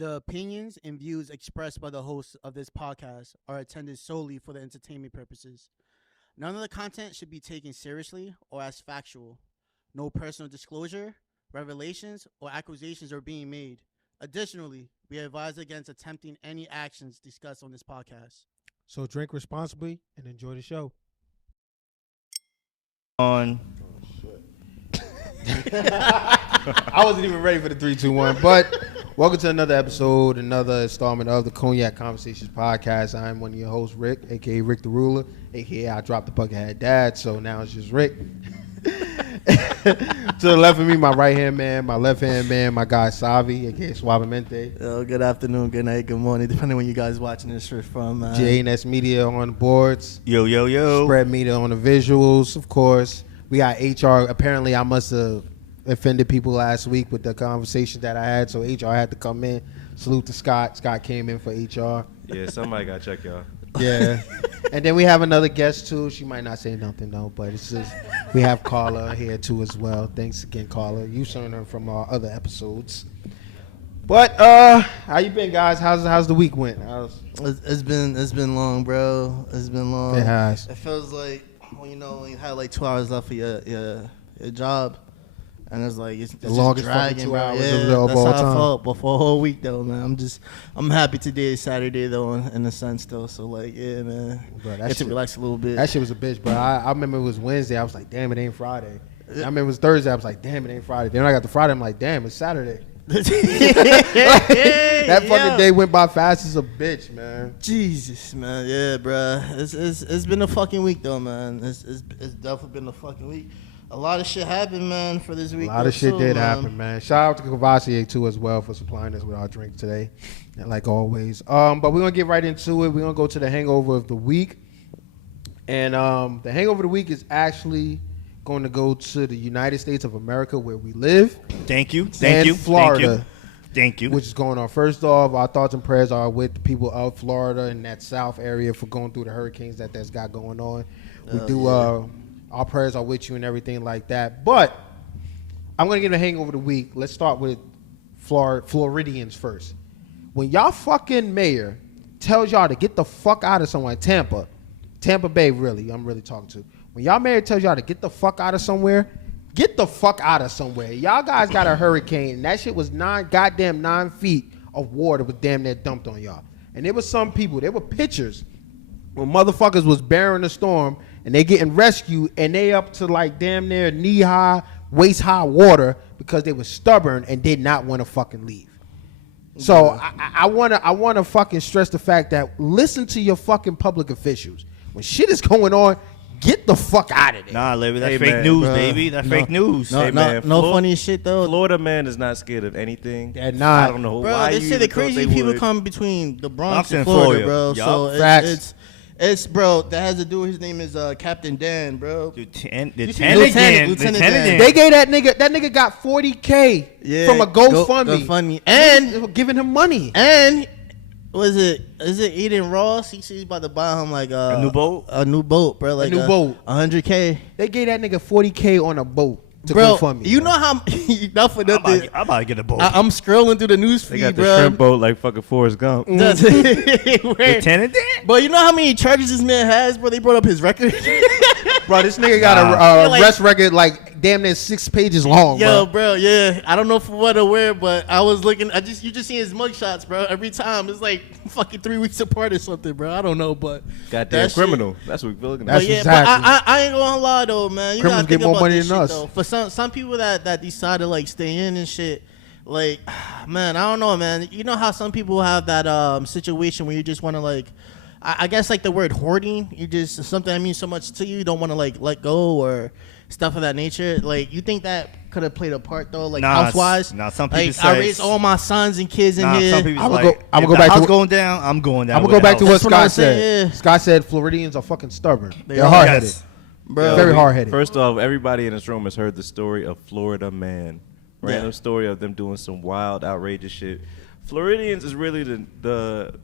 The opinions and views expressed by the hosts of this podcast are intended solely for the entertainment purposes. None of the content should be taken seriously or as factual. No personal disclosure, revelations, or accusations are being made. Additionally, we advise against attempting any actions discussed on this podcast. So drink responsibly and enjoy the show. On. I wasn't even ready for the 3, 2, 1, but welcome to another episode, another installment of the Cognac Conversations podcast. I'm one of your hosts, Rick, aka Rick the Ruler, aka I dropped the Buckethead Dad, so now it's just Rick. To the left of me, my right-hand man, my left-hand man, my guy Savy, aka Suavemente. Yo, good afternoon, good night, good morning, depending on when you guys watching this shit from. JNS Media on the boards. Yo, yo, yo. Spread Media on the visuals, of course. We got HR. Apparently, I must have offended people last week with the conversation that I had, so HR had to come in. Salute to Scott. Scott came in for HR. Yeah, somebody got to check y'all. Yeah. And then we have another guest, too. She might not say nothing, though, but it's just we have Carla here, too, as well. Thanks again, Carla. You've seen her from our other episodes. But how you been, guys? How's the week went? It's been long, bro. It's been long. It has. It feels like when you had like 2 hours left for your job, and it's like it's the longest just dragging, 2 bro. hours Yeah, of that's all how time. I felt before a whole week, though, man. I'm happy today is Saturday though, in a sense, though. So like, yeah, man, Bro, get to relax a little bit. That shit was a bitch, bro. I remember it was Wednesday. I was like, damn, it ain't Friday. I remember it was Thursday. I was like, damn, it ain't Friday. Then I got to Friday. I'm like, damn, it's Saturday. That fucking day went by fast as a bitch, man. Jesus, man, yeah, bro. It's been a fucking week though, man. It's definitely been a fucking week. A lot of shit happened, man, for this week. A lot of shit too, did man. happen, man. Shout out to Cavassier too as well for supplying us with our drink today, like always. But we're gonna get right into it. We're gonna go to the hangover of the week, and the hangover of the week is actually going to go to the United States of America, where we live. Thank you. Florida. Thank you. Which is going on. First off, our thoughts and prayers are with the people of Florida and that south area for going through the hurricanes that's got going on. Our prayers are with you and everything like that. But I'm going to get a hangover of the week. Let's start with Floridians first. When y'all fucking mayor tells y'all to get the fuck out of somewhere, Tampa Bay, really, I'm really talking to. When y'all mayor tells y'all to get the fuck out of somewhere, get the fuck out of somewhere. Y'all guys got a hurricane, and that shit was 9 feet of water was damn near dumped on y'all. And there was some people, there were pictures when motherfuckers was bearing the storm, and they getting rescued, and they up to like damn near knee-high, waist-high water because they were stubborn and did not want to fucking leave. So I wanna fucking stress the fact that listen to your fucking public officials. When shit is going on, get the fuck out of there. Nah, Larry, that's Hey, fake man, news, bro. baby. That's fake news. Hey, man, No funny shit though. Florida man is not scared of anything. They're not. I don't know Bro, why they you say the even thought crazy they people would. come between the Bronx Bronx and and Florida, Florida. bro. Yup. So Facts. it's bro. That has to do with his name is Captain Dan, bro. Lieutenant Lieutenant Dan. Dan. They gave that nigga got $40K from a GoFundMe. GoFundMe. And they were giving him money. And is it Eden Ross? He's about to buy him like A new boat? A new boat, bro. Like new boat. 100K. They gave that nigga $40K on a boat to Bro, GoFundMe. you bro. know how enough for nothing. I'm about to get a boat. I'm scrolling through the news They feed, got the bro. shrimp boat like fucking Forrest Gump. Lieutenant Dan? But you know how many charges this man has, bro? They brought up his record. Bro, this nigga got Yeah, a like- arrest record like damn near 6 pages long, Yo, bro. bro, yeah. I don't know for what or where, but I was looking. You just see his mugshots, bro. Every time it's like fucking 3 weeks apart or something, bro. I don't know, but Goddamn that shit- criminal. That's what we're looking That's at. But yeah, exactly. but I ain't gonna lie though, man. You Criminals gotta think get more about money this than shit, us. though. For some people that decide to like stay in and shit, like, man, I don't know, man. You know how some people have that situation where you just want to like, I guess like the word hoarding. You just something that means so much to you, you don't want to like let go or stuff of that nature. Like, you think that could have played a part though, like Nah, house-wise? nah, some people like, say- I raised all my sons and kids in here. some people I'ma like, go- I'ma if go the back to house what- going down, I'm going down. I'm gonna with go the back to house. what That's what I Scott said. said. Scott said Floridians are fucking stubborn. They They're are. hard-headed. Yes. Bro. Very hard-headed. First off, everybody in this room has heard the story of Florida man. Random story of them doing some wild, outrageous shit. Floridians is really the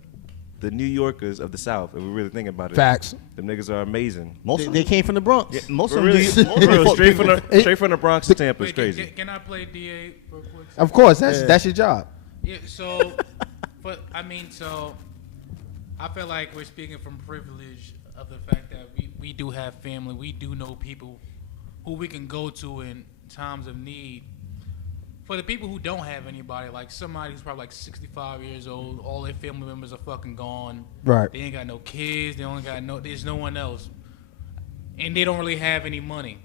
New Yorkers of the South, if we really think about it. Facts. Them niggas are amazing. Most of They came from the Bronx. yeah, most For of really, them. for real, straight from the Bronx to Tampa is Wait, crazy. Can I play DA real quick? Of course, that's your job. Yeah, so But I mean, so I feel like we're speaking from privilege of the fact that we do have family. We do know people who we can go to in times of need. For the people who don't have anybody, like somebody who's probably like 65 years old, all their family members are fucking gone. Right. They ain't got no kids. They only got there's no one else, and they don't really have any money.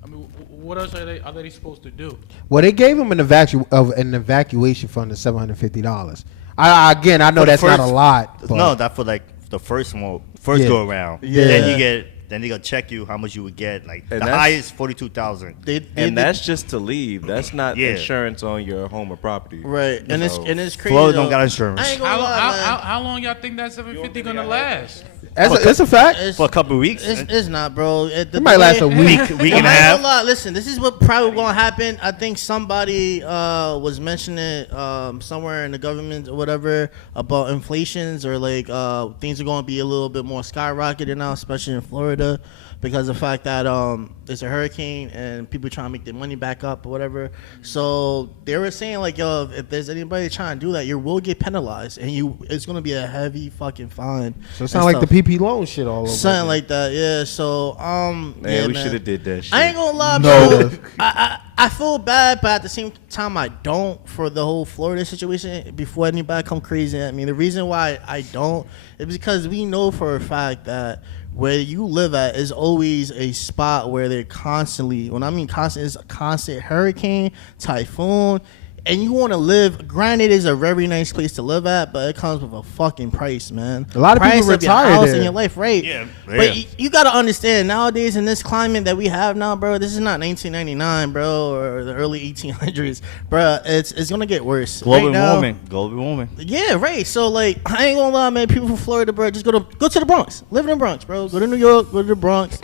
I mean, what else are they supposed to do? Well, they gave him an evacuation fund of $750. I know that's not a lot. But No, that's for like the first Yeah. go around. Yeah. Then they gonna check you how much you would get. Like And the that's- highest 42,000. And that's just to leave. That's not Yeah. insurance on your home or property. Right, and it's crazy. Florida don't though. got insurance. I ain't gonna lie, man. How long y'all think that 750 gonna last? it's a fact. For a couple of weeks. It's not, bro. It might last a week. Week and a I half. ain't gonna lie. Listen, this is what probably gonna happen. I think somebody was mentioning somewhere in the government or whatever about inflations or like things are gonna be a little bit more skyrocketed now, especially in Florida, because of the fact that it's a hurricane and people trying to make their money back up or whatever. So they were saying like, yo, if there's anybody trying to do that, you will get penalized and it's gonna be a heavy fucking fine. So it sounds like the PP loan shit all over. Something like that, yeah. So, Man, we should have did that shit. I ain't gonna lie, No. bro. I feel bad, but at the same time, I don't for the whole Florida situation. Before anybody come crazy at me, the reason why I don't is because we know for a fact that where you live at is always a spot where they're constantly. When I mean constant, it's a constant hurricane, typhoon. And you want to live, granted, it's a very nice place to live at, but it comes with a fucking price, man. A lot of people Price your retire house there. in your life, right? Yeah, But yeah. you got to understand, nowadays in this climate that we have now, bro, this is not 1999, bro, or the early 1800s. Bro, it's going to get worse. Global Right now- warming. Yeah, right. So, like, I ain't going to lie, man. People from Florida, bro, just go to the Bronx. Live in the Bronx, bro. Go to New York, go to the Bronx,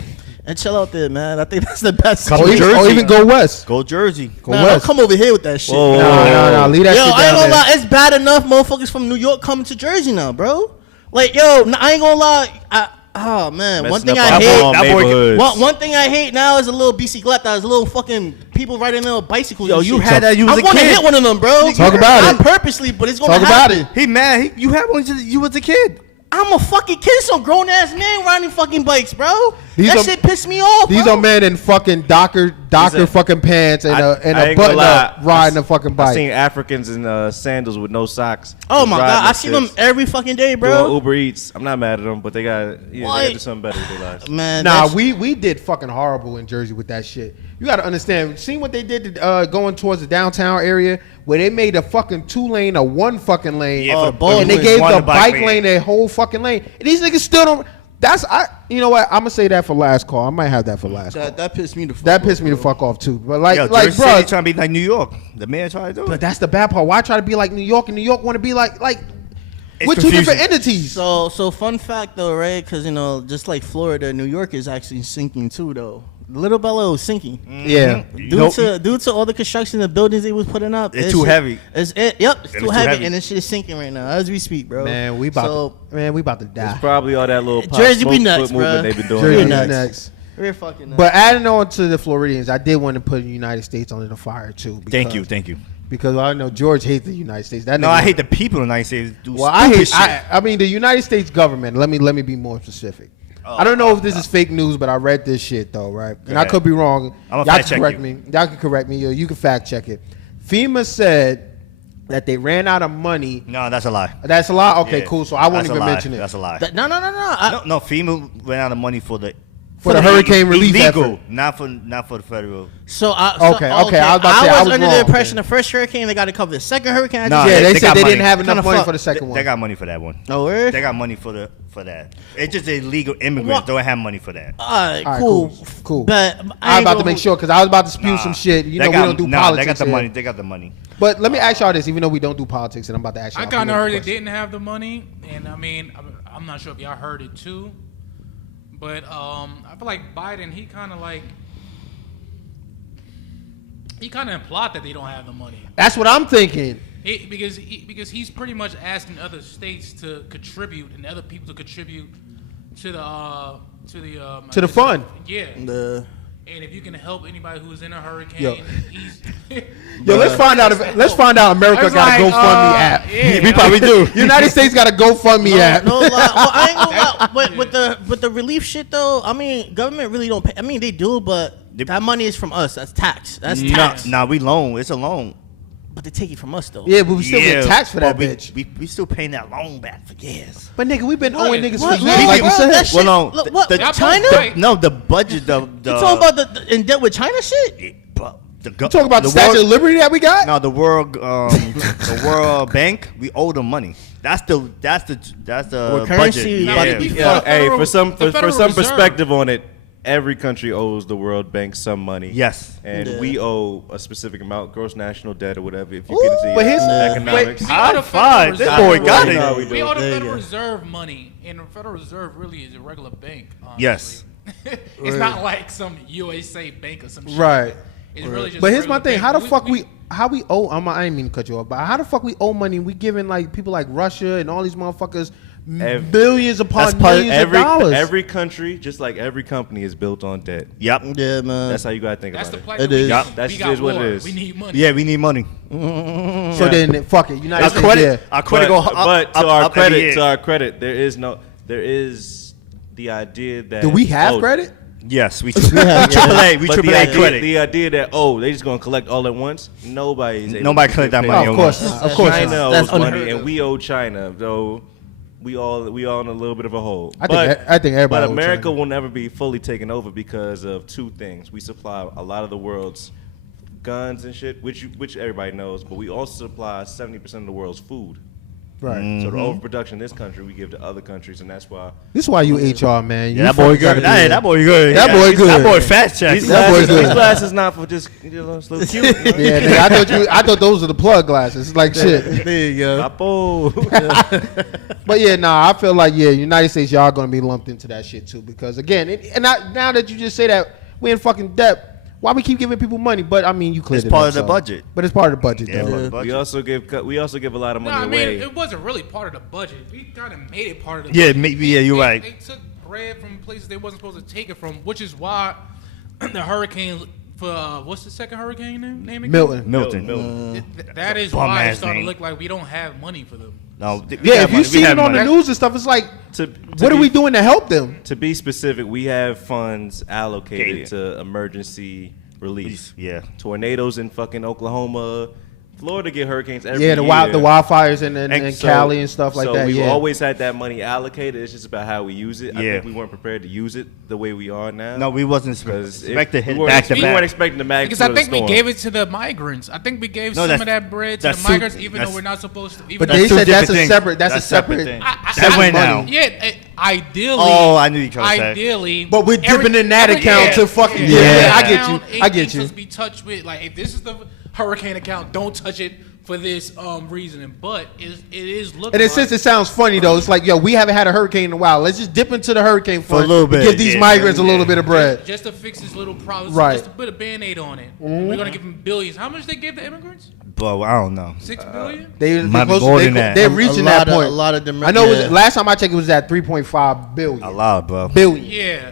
and chill out there, man. I think that's the best Come Or situation. even go west. Go Jersey. Go Nah, west. don't come over here with that shit. Whoa, No, leave that Yo, shit I ain't down gonna there. lie, it's bad enough motherfuckers from New York coming to Jersey now, bro. Like, yo, I ain't gonna lie. Oh man, one Messing thing up I our hate. own neighborhoods. One thing I hate now is a little bicicleta. There's a little fucking people riding little bicycles. Yo, and you shit. had that. You was I'm a gonna kid. hit one of them, bro. Talk about Not it. purposely, but it's gonna Talk about happen. it. He mad. You had one since you was a kid. I'm a fucking kid, some grown ass man riding fucking bikes, bro. These That are- shit pissed me off. These bro. are men in fucking Docker a- fucking pants and I a ain't gonna button lie. up riding a fucking I bike. seen Africans in sandals with no socks. Oh just my riding god, I them see them shits, every fucking day, doing bro. Uber Eats. I'm not mad at them, but they got they What? gotta do something better with their lives. Man, Nah, that's- we did fucking horrible in Jersey with that shit. You got to understand. See what they did going towards the downtown area where they made a fucking 2-lane a 1 fucking lane. Yeah, for the both and they lanes. gave One the to bike bike lane a whole fucking lane. And these niggas stood on. You know what? I'm gonna say that for last call. I might have that for last call. that pissed me the fuck That off, pissed me the bro. fuck off too. But like, Yo, like, Jersey bro. City trying to be like New York. The man trying to do But it. that's the bad part. Why try to be like New York and New York want to be like It's we're two confusing. different entities. So fun fact though, right? Because just like Florida, New York is actually sinking too, though. Little by little sinking. Yeah. Due to all the construction, the buildings they was putting up, It's too heavy. It's too heavy, and this shit is sinking right now as we speak, bro. Man, we about to die. It's probably all that little pop Jersey be smoke nuts, foot movement bruh. they've been doing. Jersey You're is nuts. next. We're fucking nuts. But adding on to the Floridians, I did want to put the United States under the fire too. Thank because- you. Because I know George hates the United States. That No, nigga- I hate the people in the United States. Do Well, I hate. stupid shit. I mean, the United States government. Let me be more specific. I don't know if this is fake news, but I read this shit though, right? And I ahead. could be wrong. I'ma Y'all fact can check correct you. me. Y'all can correct me. You can fact check it. FEMA said that they ran out of money. No, that's a lie. That's a lie. Okay, Yeah. cool. So I won't That's a even lie. mention it. That's a lie. No. No, FEMA ran out of money for the For the hurricane relief illegal, effort. not for the federal. Okay, I was about to say, I was under wrong, the impression then. the first hurricane they got to cover the second hurricane. I Nah, just Yeah, they they said got they money. didn't have enough Kinda money fuck. for the second one. They got money for that one. Oh, word? They got money for that. It's just illegal immigrants What? don't have money for that. All right, All right, cool, cool. But I was ain't about to gonna- make sure because I was about to spew some shit. You They know, we got- don't do nah, politics. They got the here. money. They got the money. But let me ask y'all this, even though we don't do politics, and I'm about to ask y'all. I a kind of political heard they question. didn't have the money, and I mean, I'm not sure if y'all heard it too, but I feel like Biden, he kind of implied that they don't have the money. That's what I'm thinking. Because he's pretty much asking other states to contribute and other people to contribute to the fund. Yeah. The And if you can help anybody who's in a hurricane, Yo. he's Yo, let's find out. Let's find out. America I was got a like, GoFundMe app. yeah. we probably do. United States got a GoFundMe app. No lie. Well, I ain't gonna lie. But with the relief shit though, I mean, government really don't pay. I mean, they do, but that money is from us. That's tax. That's tax. Nah, we loan. It's a loan. But they take it from us though. Yeah, but we still get taxed for that bitch. We still paying that loan back for years. But nigga, we've been owing niggas What? for years, like you said. That shit, Well, no, look, what? the- China? the- No, the budget. The You talking about the in debt with China shit? You talking about the Statue of Liberty that we got? No, the World Bank. We owe them money. That's the Well, budget. currency about to be fucked. Hey, for some Reserve. perspective on it, every country owes the World Bank some money. Yes. And we owe a specific amount, gross national debt or whatever. If you get into but his- economics, High five. This boy got Right it. now, We owe the There you Federal go. Reserve money, and the Federal Reserve really is a regular bank. Honestly. Yes. It's not like some USA bank or some shit. Right. It's really just But a here's my regular thing: bank. how the fuck we owe? I ain't mean to cut you off, but how the fuck we owe money? We giving like people like Russia and all these motherfuckers billions upon millions of dollars. Every country, just like every company, is built on debt. Yep. Yeah, man. That's how you gotta think That's the about plight. It is. Yup. That's we just got what war. it is. We need money. Yeah, we need money. So then, fuck it. United Our States. credit, Yeah. our credit go up. But to up, our up every credit, year. there is the idea that Do we have credit? Yes, we have AAA. We But AAA credit. the idea that they just gonna collect all at once. Nobody's able Nobody to collect that pay. money Oh, at of course, once. not. Of course. China not. That's owes money, unheard and of. we owe China. Though we all in a little bit of a hole. I think everybody. But owes America China. will never be fully taken over because of two things. We supply a lot of the world's guns and shit, which everybody knows, but we also supply 70% of the world's food. Right. So the overproduction in this country we give to other countries, and that's why This is why you HR, man. Yeah, that boy good. That boy good. That boy good. That boy fast check. these That boy glasses, good. these glasses not for just it's a little cute. Yeah, nigga, I thought those were the plug glasses. It's like shit. There you go. Papo. But yeah, I feel like United States, y'all gonna be lumped into that shit too. Because again, now that you just say that we in fucking debt, why we keep giving people money? But I mean, you cleared It's it part up, of the so. budget. But it's part of the budget, Yeah, though. part of the budget. We also give a lot of No, money I mean, away. it wasn't really part of the budget. We kind of made it part of the Yeah, budget. maybe. Yeah, you're right. They took bread from places they wasn't supposed to take it from, which is why the hurricane for what's the second hurricane name again? Milton. That is bum why it ass started to name. look like we don't have money for them. No. Yeah, if you see it on the news and stuff, it's like, what are we doing to help them? To be specific, we have funds allocated Okay. to emergency relief. Yeah. Tornadoes in fucking Oklahoma. Florida get hurricanes every year. Yeah, the wildfires and So- Cali and stuff like so that. we've Yeah. always had that money allocated. It's just about how we use it. I Yeah. think we weren't prepared to use it the way we are now. No, we wasn't because expected to hit we back to we weren't back. expecting the magnitude Because I of the think we storm. gave it to the migrants. I think we gave No, some that's- of that bread to the that's migrants, two- even though that's- we're not supposed to. Even But though they Two said that's a different separate. things. That's a separate. thing. I- That went money. down. Yeah, ideally. Oh, I knew you were trying to say. Ideally, But we're dipping in that account to fucking- every Yeah, I get account you. I get ain't you. supposed to be touched with like if this is the hurricane account, don't touch it for this reasoning. But it is looking. And it like, since it sounds funny though, it's like, yo, we haven't had a hurricane in a while. Let's just dip into the hurricane fund a little and bit, give these yeah. migrants a little bit of bread. just to fix this little problem, Right. just to put a band-aid on it. We're gonna give them billions. How much they give the immigrants? But I don't know. 6 billion. They're Might be more than that. They're A reaching lot that of- point. a lot of them- I know. It yeah. was, last time I checked, it was at 3.5 billion. A lot, bro. Billion.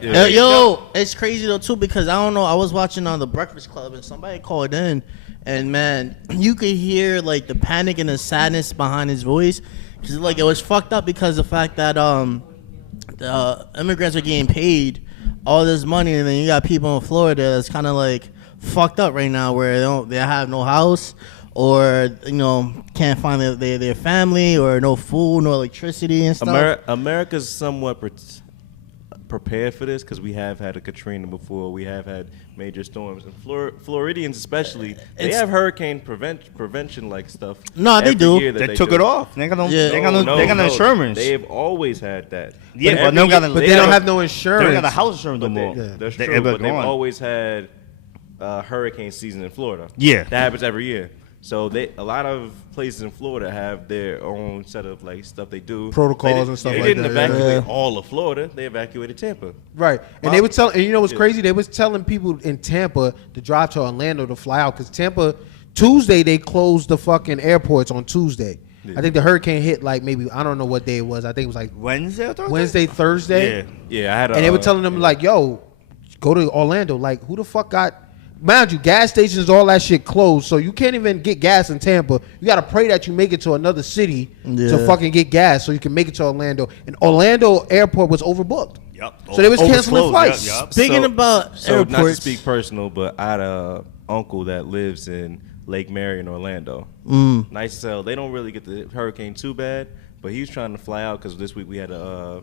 Yeah. Yo, it's crazy though too because I don't know. I was watching on the Breakfast Club and somebody called in, and man, you could hear like the panic and the sadness behind his voice, because like it was fucked up because the fact that the immigrants are getting paid all this money, and then you got people in Florida that's kind of like fucked up right now where they have no house. Or can't find their family, or no food, no electricity and stuff. America's somewhat prepared for this because we have had a Katrina before. We have had major storms, and Floridians especially, they have hurricane prevention like stuff. No, they every do. year that They took do. it off. They got no. Yeah. They got no. They got no insurance. They've always had that. Yeah, but every they don't got year- no- But they don't have no insurance. They don't got a house insurance no more. That's They true, ever but they've gone. always had hurricane season in Florida. Yeah. That happens every year. So a lot of places in Florida have their own set of like stuff they do. Protocols and stuff they like didn't that, evacuate yeah. all of Florida. They evacuated Tampa. Right. And they were telling, and you know what's crazy? They was telling people in Tampa to drive to Orlando to fly out, because Tampa, Tuesday, they closed the fucking airports on Tuesday. I think the hurricane hit like maybe, I don't know what day it was. I think it was like Wednesday or Thursday? Wednesday, Thursday. Yeah. Yeah, I had. And they were telling them like, yo, go to Orlando. Like, who the fuck got mind you, gas stations, all that shit closed, so you can't even get gas in Tampa. You got to pray that you make it to another city to fucking get gas so you can make it to Orlando. And Orlando airport was overbooked. Yep. So they was canceling flights. Speaking about so not to airports, speak personal, but I had a uncle that lives in Lake Marion, Orlando. Nice as hell. They don't really get the hurricane too bad, but he was trying to fly out because this week we had a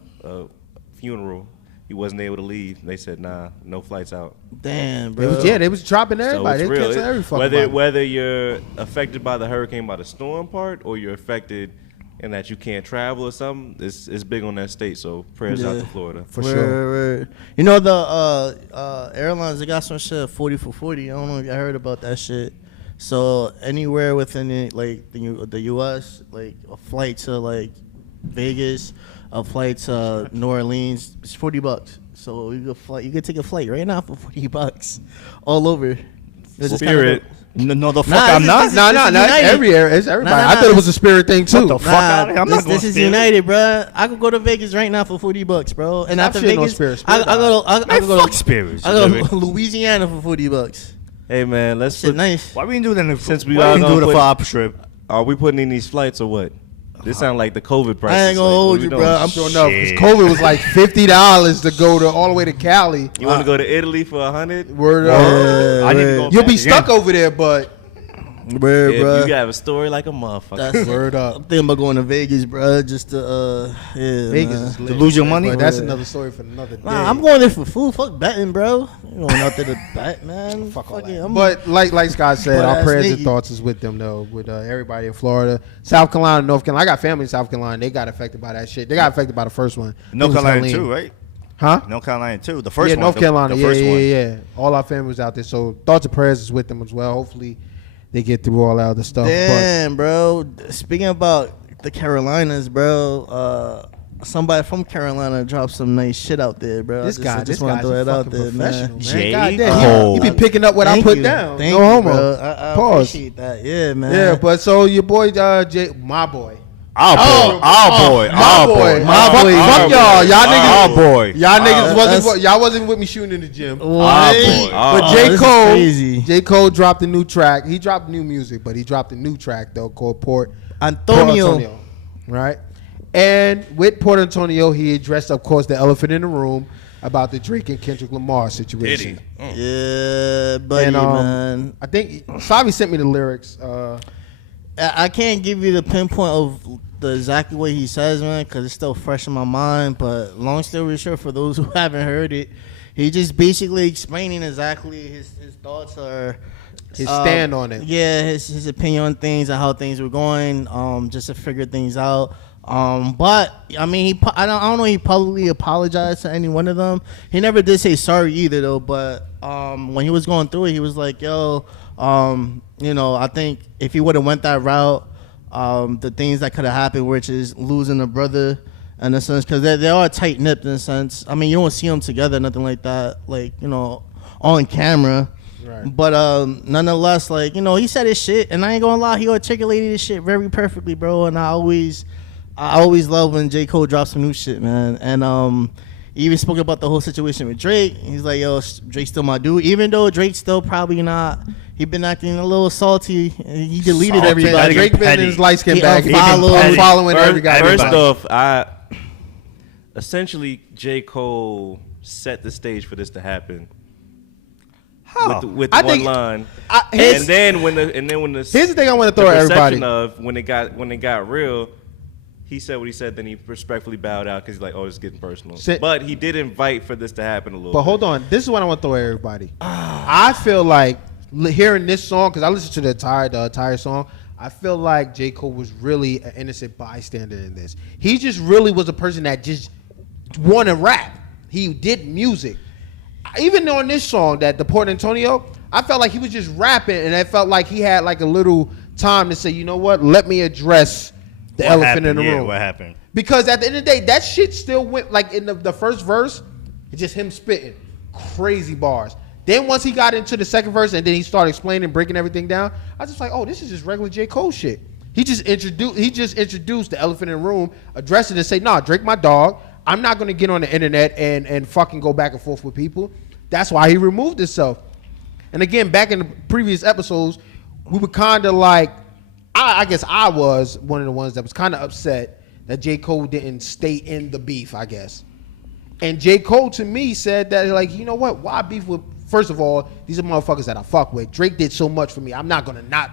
funeral. He wasn't able to leave. They said, nah, no flights out. damn, bro. They was dropping everybody. So They it's real. canceled every fucking body. Whether you're affected by the hurricane by the storm part or you're affected in that you can't travel or something, it's big on that state. So prayers out to Florida. For sure. Word. You know the airlines, they got some shit 40 for 40. I don't know if you heard about that shit. So anywhere within it, like the U.S., like a flight to like Vegas, a flight to New Orleans, it's $40. So you could take a flight right now for $40 all over. Spirit. No, the fuck Nah, I'm not. this is Not United. every air. It's everybody. Nah, I thought it was a Spirit thing too. What the fuck out of here? I'm not going This is Spirit. United, bro. I could go to Vegas right now for $40, bro. And Stop after shitting on Vegas, Spirit. I Spirit could go Fuck to spirits. I go to Louisiana for $40. Hey, man, let's Shit, put, nice. Why we didn't do that? Since we why all we didn't gonna do it put- for our trip? Are we putting in these flights or what? This sound like the COVID prices. I ain't gonna Like, what hold we you, doing? bro. I'm Sure enough, 'cause Shit. COVID was like $50 to go to all the way to Cali. You want to go to Italy for 100? Word I up. need to go You'll back be again. stuck over there, but Word, Yeah, bro. you got a story like a motherfucker. That's Word up. I'm thinking about going to Vegas, bro. Just to yeah, Vegas man. is lit. To lose your money? But that's another story for another day. Nah, I'm going there for food. Fuck betting, bro. You going out there to bet, man. Fuck all Fuck it. that. I'm But like Scott said, Butt our ass prayers and nigga. thoughts is with them though, with everybody in Florida, South Carolina, North Carolina. I got family in South Carolina. They got affected by that shit. They got affected by the first one. North It was Carolina Helene. too, right? Huh? North Carolina too. The first Yeah, one. North Carolina. The Yeah, first one. yeah. All our family was out there. So thoughts and prayers is with them as well. Hopefully they get through all that other stuff. damn, bro. Speaking about the Carolinas, bro. Somebody from Carolina dropped some nice shit out there, bro. But this wanna guy's throw a it out fucking there, professional, man. J. Goddamn, Cole. he be picking up what I Thank put you. down. Thank No you, homo. bro. I Pause. appreciate that. Yeah, man. Yeah, but so your boy, my boy. Our boy. My boy. Fuck y'all. Y'all Our niggas. boy. Y'all niggas that's- y'all wasn't with me shooting in the gym. What? boy. But Oh, J. this is Cole, crazy. J. Cole dropped a new track. He dropped new music, but he dropped a new track though called Port Antonio. right? And with Port Antonio, he addressed, of course, the elephant in the room about the Drake and Kendrick Lamar situation. Yeah, buddy, And man. I think Savy sent me the lyrics. I can't give you the pinpoint of the exactly what he says, man, because it's still fresh in my mind. But long story short, for those who haven't heard it, he just basically explaining exactly his thoughts or His stand on it. Yeah, his opinion on things and how things were going, just to figure things out. But I mean, I don't know. He publicly apologized to any one of them. He never did say sorry either, though. But when he was going through it, he was like, "Yo, I think if he would have went that route, the things that could have happened, which is losing a brother, in a sense, because they are tight nipped in a sense. I mean, you don't see them together, nothing like that, like on camera." Right. But nonetheless, he said his shit, and I ain't gonna lie, he articulated his shit very perfectly, bro. And I always love when J. Cole drops some new shit, man. And he even spoke about the whole situation with Drake. He's like, yo, Drake's still my dude, even though Drake's still probably not. He been acting a little salty. He deleted Salty. everybody. Drake been in his light skin He bag. unfollowed. Following everybody. First off, essentially J. Cole set the stage for this to happen. How? With I one think- line, here's- and then when the Here's the thing I want to throw at everybody. perception of when it got real, he said what he said. Then he respectfully bowed out because he's like, "Oh, it's getting personal." But he did invite for this to happen a little. But bit. hold on, this is what I want to throw at everybody. I feel like hearing this song, because I listened to the entire song, I feel like J. Cole was really an innocent bystander in this. He just really was a person that just wanted to rap. He did music. Even on this song, that the Port Antonio, I felt like he was just rapping, and I felt like he had like a little time to say, you know what, let me address the elephant in the room. What happened? Because at the end of the day, that shit still went, like in the first verse, it's just him spitting crazy bars. Then once he got into the second verse and then he started explaining, breaking everything down, I was just like, oh, this is just regular J. Cole shit. He just introduced the elephant in the room, addressed it and say, nah, Drake my dog. I'm not going to get on the internet and fucking go back and forth with people. That's why he removed himself. And again, back in the previous episodes, we were kind of like, I guess I was one of the ones that was kind of upset that J. Cole didn't stay in the beef, I guess. And J. Cole to me said that, like, you know what? Why beef with, first of all, these are motherfuckers that I fuck with. Drake did so much for me. I'm not going to not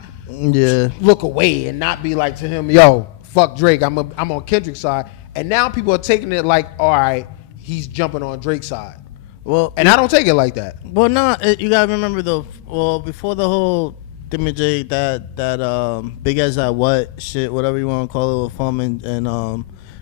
look away and not be like to him, yo, fuck Drake. I'm on Kendrick's side. And now people are taking it like, all right, he's jumping on Drake's side. Well, and I don't take it like that. Well, no, you got to remember, though, before the whole J, that big as that what shit, whatever you want to call it, with Fum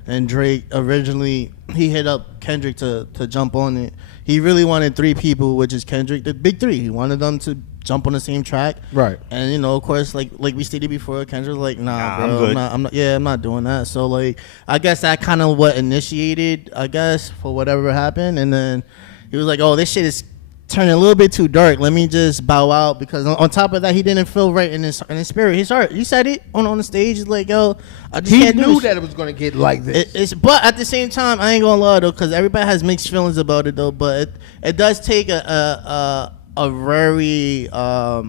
and Drake, originally he hit up Kendrick to jump on it. He really wanted 3 people, which is Kendrick, the big 3. He wanted them to jump on the same track, right? And you know, of course, like we stated before, Kendrick was like, nah, bro, I'm not doing that. So like, I guess that kind of what initiated, I guess, for whatever happened, and then he was like, oh, this shit is turning a little bit too dark. Let me just bow out, because on top of that, he didn't feel right in his spirit. His heart. He said it on the stage. He's like, yo, I just can't do this. He knew that it was gonna get like this. But at the same time, I ain't gonna lie though, because everybody has mixed feelings about it though. But it does take a very a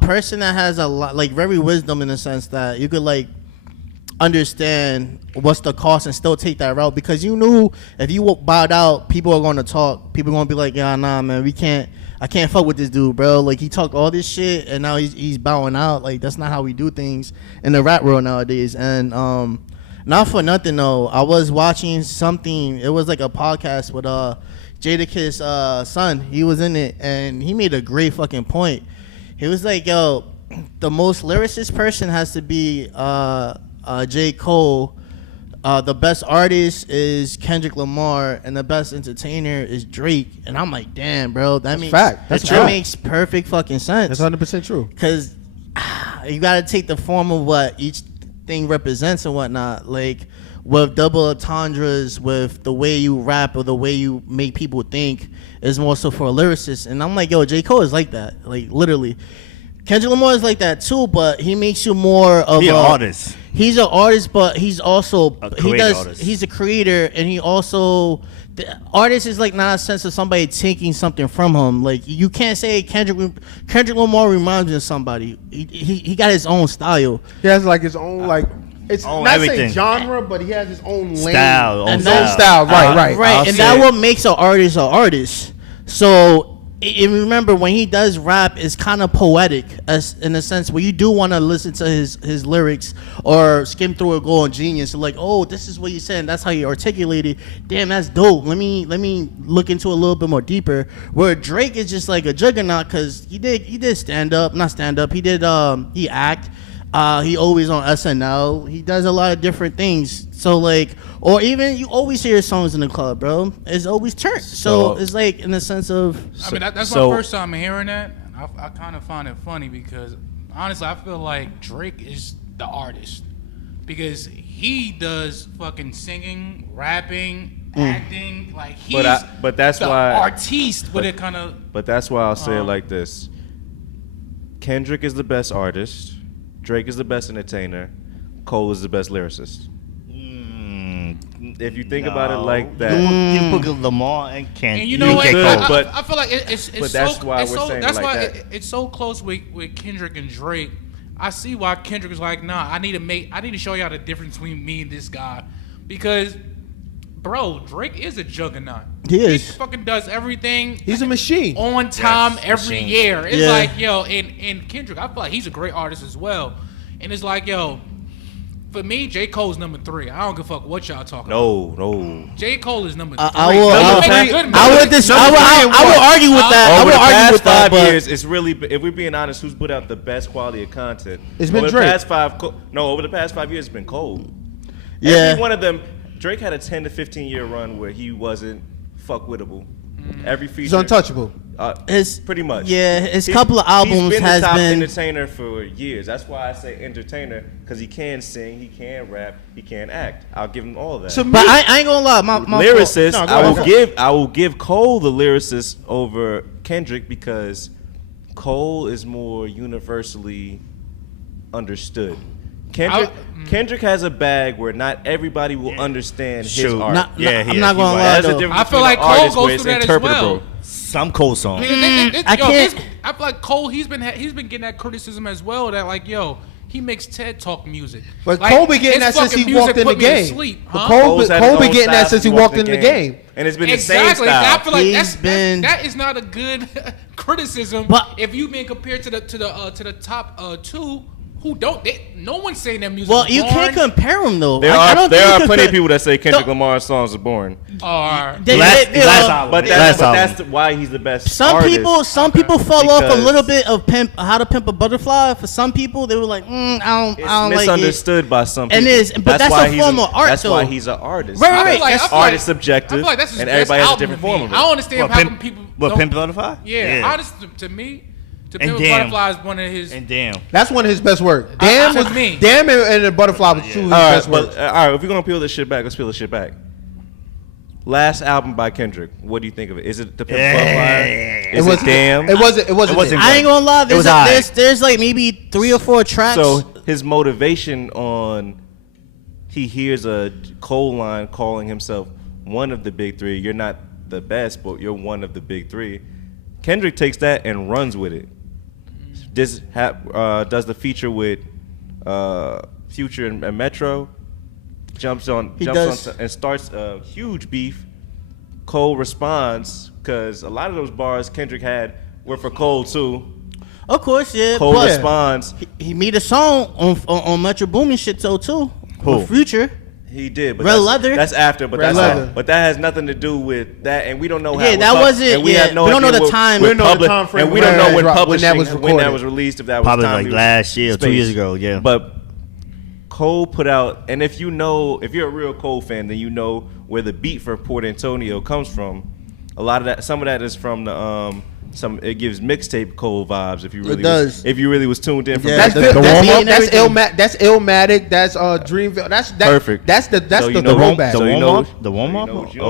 person that has a lot, like, very wisdom, in the sense that you could like understand what's the cost and still take that route, because you knew if you bowed out, people are going to talk. People are going to be like, yeah, nah, man, I can't fuck with this dude, bro. Like, he talked all this shit and now he's bowing out. Like, that's not how we do things in the rap world nowadays. And not for nothing though, I was watching something. It was like a podcast with Jadakiss son. He was in it and he made a great fucking point. He was like, yo, the most lyricist person has to be J. Cole. The best artist is Kendrick Lamar, and the best entertainer is Drake. And I'm like, damn, bro, that makes perfect fucking sense. That's 100% true. Because you got to take the form of what each thing represents and whatnot. Like, with double entendres, with the way you rap or the way you make people think, is more so for a lyricist. And I'm like, yo, J. Cole is like that, like, literally. Kendrick Lamar is like that too, but he makes you more of an artist. He's an artist, but he's also artist. He's a creator, and he also, the artist is like not a sense of somebody taking something from him. Like, you can't say Kendrick Lamar reminds me of somebody. He got his own style. He has like his own like. It's own not everything. saying genre, but he has his own style, lane. Own style. Right. And that's what makes an artist. So. And remember, when he does rap, it's kind of poetic, as in a sense where you do want to listen to his lyrics or skim through it, go on Genius, and like, oh, this is what you said, and that's how you articulate it. Damn, that's dope. Let me look into it a little bit more deeper. Where Drake is just like a juggernaut, because he did not stand up. He did he act. He always on SNL. He does a lot of different things. So like, or even you always hear his songs in the club, bro. It's always turned. So it's like in the sense of. I mean, that's my first time hearing that. I kind of find it funny because honestly, I feel like Drake is the artist because he does fucking singing, rapping, acting. Like he's but that's the why artiste. But it kind of. But that's why I'll say it like this: Kendrick is the best artist. Drake is the best entertainer. Cole is the best lyricist. If you think about it like that, you put Lamar and Kendrick. And you know what? But I feel like it's but that's so, why it's we're so, saying that's like why that. it's so close with Kendrick and Drake. I see why Kendrick is like, nah, I need to show y'all the difference between me and this guy, because, bro, Drake is a juggernaut. He is. He fucking does everything. He's a machine. On time every year. It's Yeah. like, yo, and Kendrick, I feel like he's a great artist as well. And it's like, yo, for me, J. Cole's number 3. I don't give a fuck what y'all talking about. No. J. Cole is number 3. I will argue with that. Over the past with 5 that, years, it's really, if we're being honest, who's put out the best quality of content? It's been over Drake. Over the past 5 years, it's been Cole. Yeah. Every one of them, Drake had a 10 to 15 year run where he wasn't fuckwittable. Every feature. He's untouchable. Pretty much. Yeah, his couple of albums he's been has the top been entertainer for years. That's why I say entertainer, because he can sing, he can rap, he can act. I'll give him all of that. So But I ain't gonna lie, my lyricist, No, I will give Cole the lyricist over Kendrick because Cole is more universally understood. Kendrick has a bag where not everybody will understand his art. I'm not gonna lie, That's the though. difference I feel between like an Cole artist where goes it's through that as well. interpretable. Some Cole songs. I can't. I feel like Cole. He's been getting that criticism as well. That like, yo, he makes TED Talk music. But like, Cole been getting that his since fucking he walked music in the put me to game. sleep, But huh? Cole Cole's had his been own getting that style since he since walked in the game. And it's been Exactly. the same style. I feel like He's been- that is not a good criticism. But- if you being compared to the top two, who don't? No one's saying that music. Well, is you boring. can't compare them though. There I are don't there think are you plenty of compare- people that say Kendrick Don't- Lamar's songs are boring. Or They- Last they- album. well, But Last that's album. why he's the best. Some artist. people fall off a Because little bit of How to Pimp a Butterfly. For some people, they were like, I don't It's like it. misunderstood by some people. And it is, but that's why a he's form of art, That's why though. he's an artist. Right, I right, feel like- that's I feel art like- is subjective, I feel like that's his and best everybody has a album different to me. form of it. I don't understand What, how Pimp- come people. What, don't- Pimp Butterfly? Yeah, honest to me, to And Pimp Damn. Butterfly is one of his. And damn. That's one of his best work. I- Damn to was me. Damn and the Butterfly was two of his All right, best works. but all right, if we're gonna peel this shit back, let's peel this shit back. Last album by Kendrick. What do you think of it? Is it the Pimp Butterfly? Is it Damn? It wasn't. It wasn't I ain't gonna lie. It was There's like maybe 3 or 4 tracks. So his motivation on he hears a Cole line calling himself one of the big three. You're not the best, but you're one of the big three. Kendrick takes that and runs with it. Does the feature with Future and Metro. Jumps on and starts a huge beef. Cole responds because a lot of those bars Kendrick had were for Cole too. of course, yeah. Cole but responds. he made a song on Metro Boomin shit too. Who? With Future. He did, but Red that's, Leather? That's after, but Red that's Leather. but that has nothing to do with that, and we don't know how. Yeah, that wasn't- And we yeah, have no we don't know idea the what- time. what We don't know the public- time frame and we when don't know that when dropped, when publishing that was when that recorded. was released. If that was Probably time like he was last year or 2 spaced. years ago, yeah. But Cole put out, and if you're a real Cole fan, then you know where the beat for Port Antonio comes from. A lot of that, some of that is from the it gives mixtape Cole vibes. If you really if you really was tuned in from Yeah, That's the that's warm-up and that's everything. That's Illmatic. That's Dreamville. That's Perfect. That's the So you the know- rollback. so The you warm know- up, the warm up, you know what you're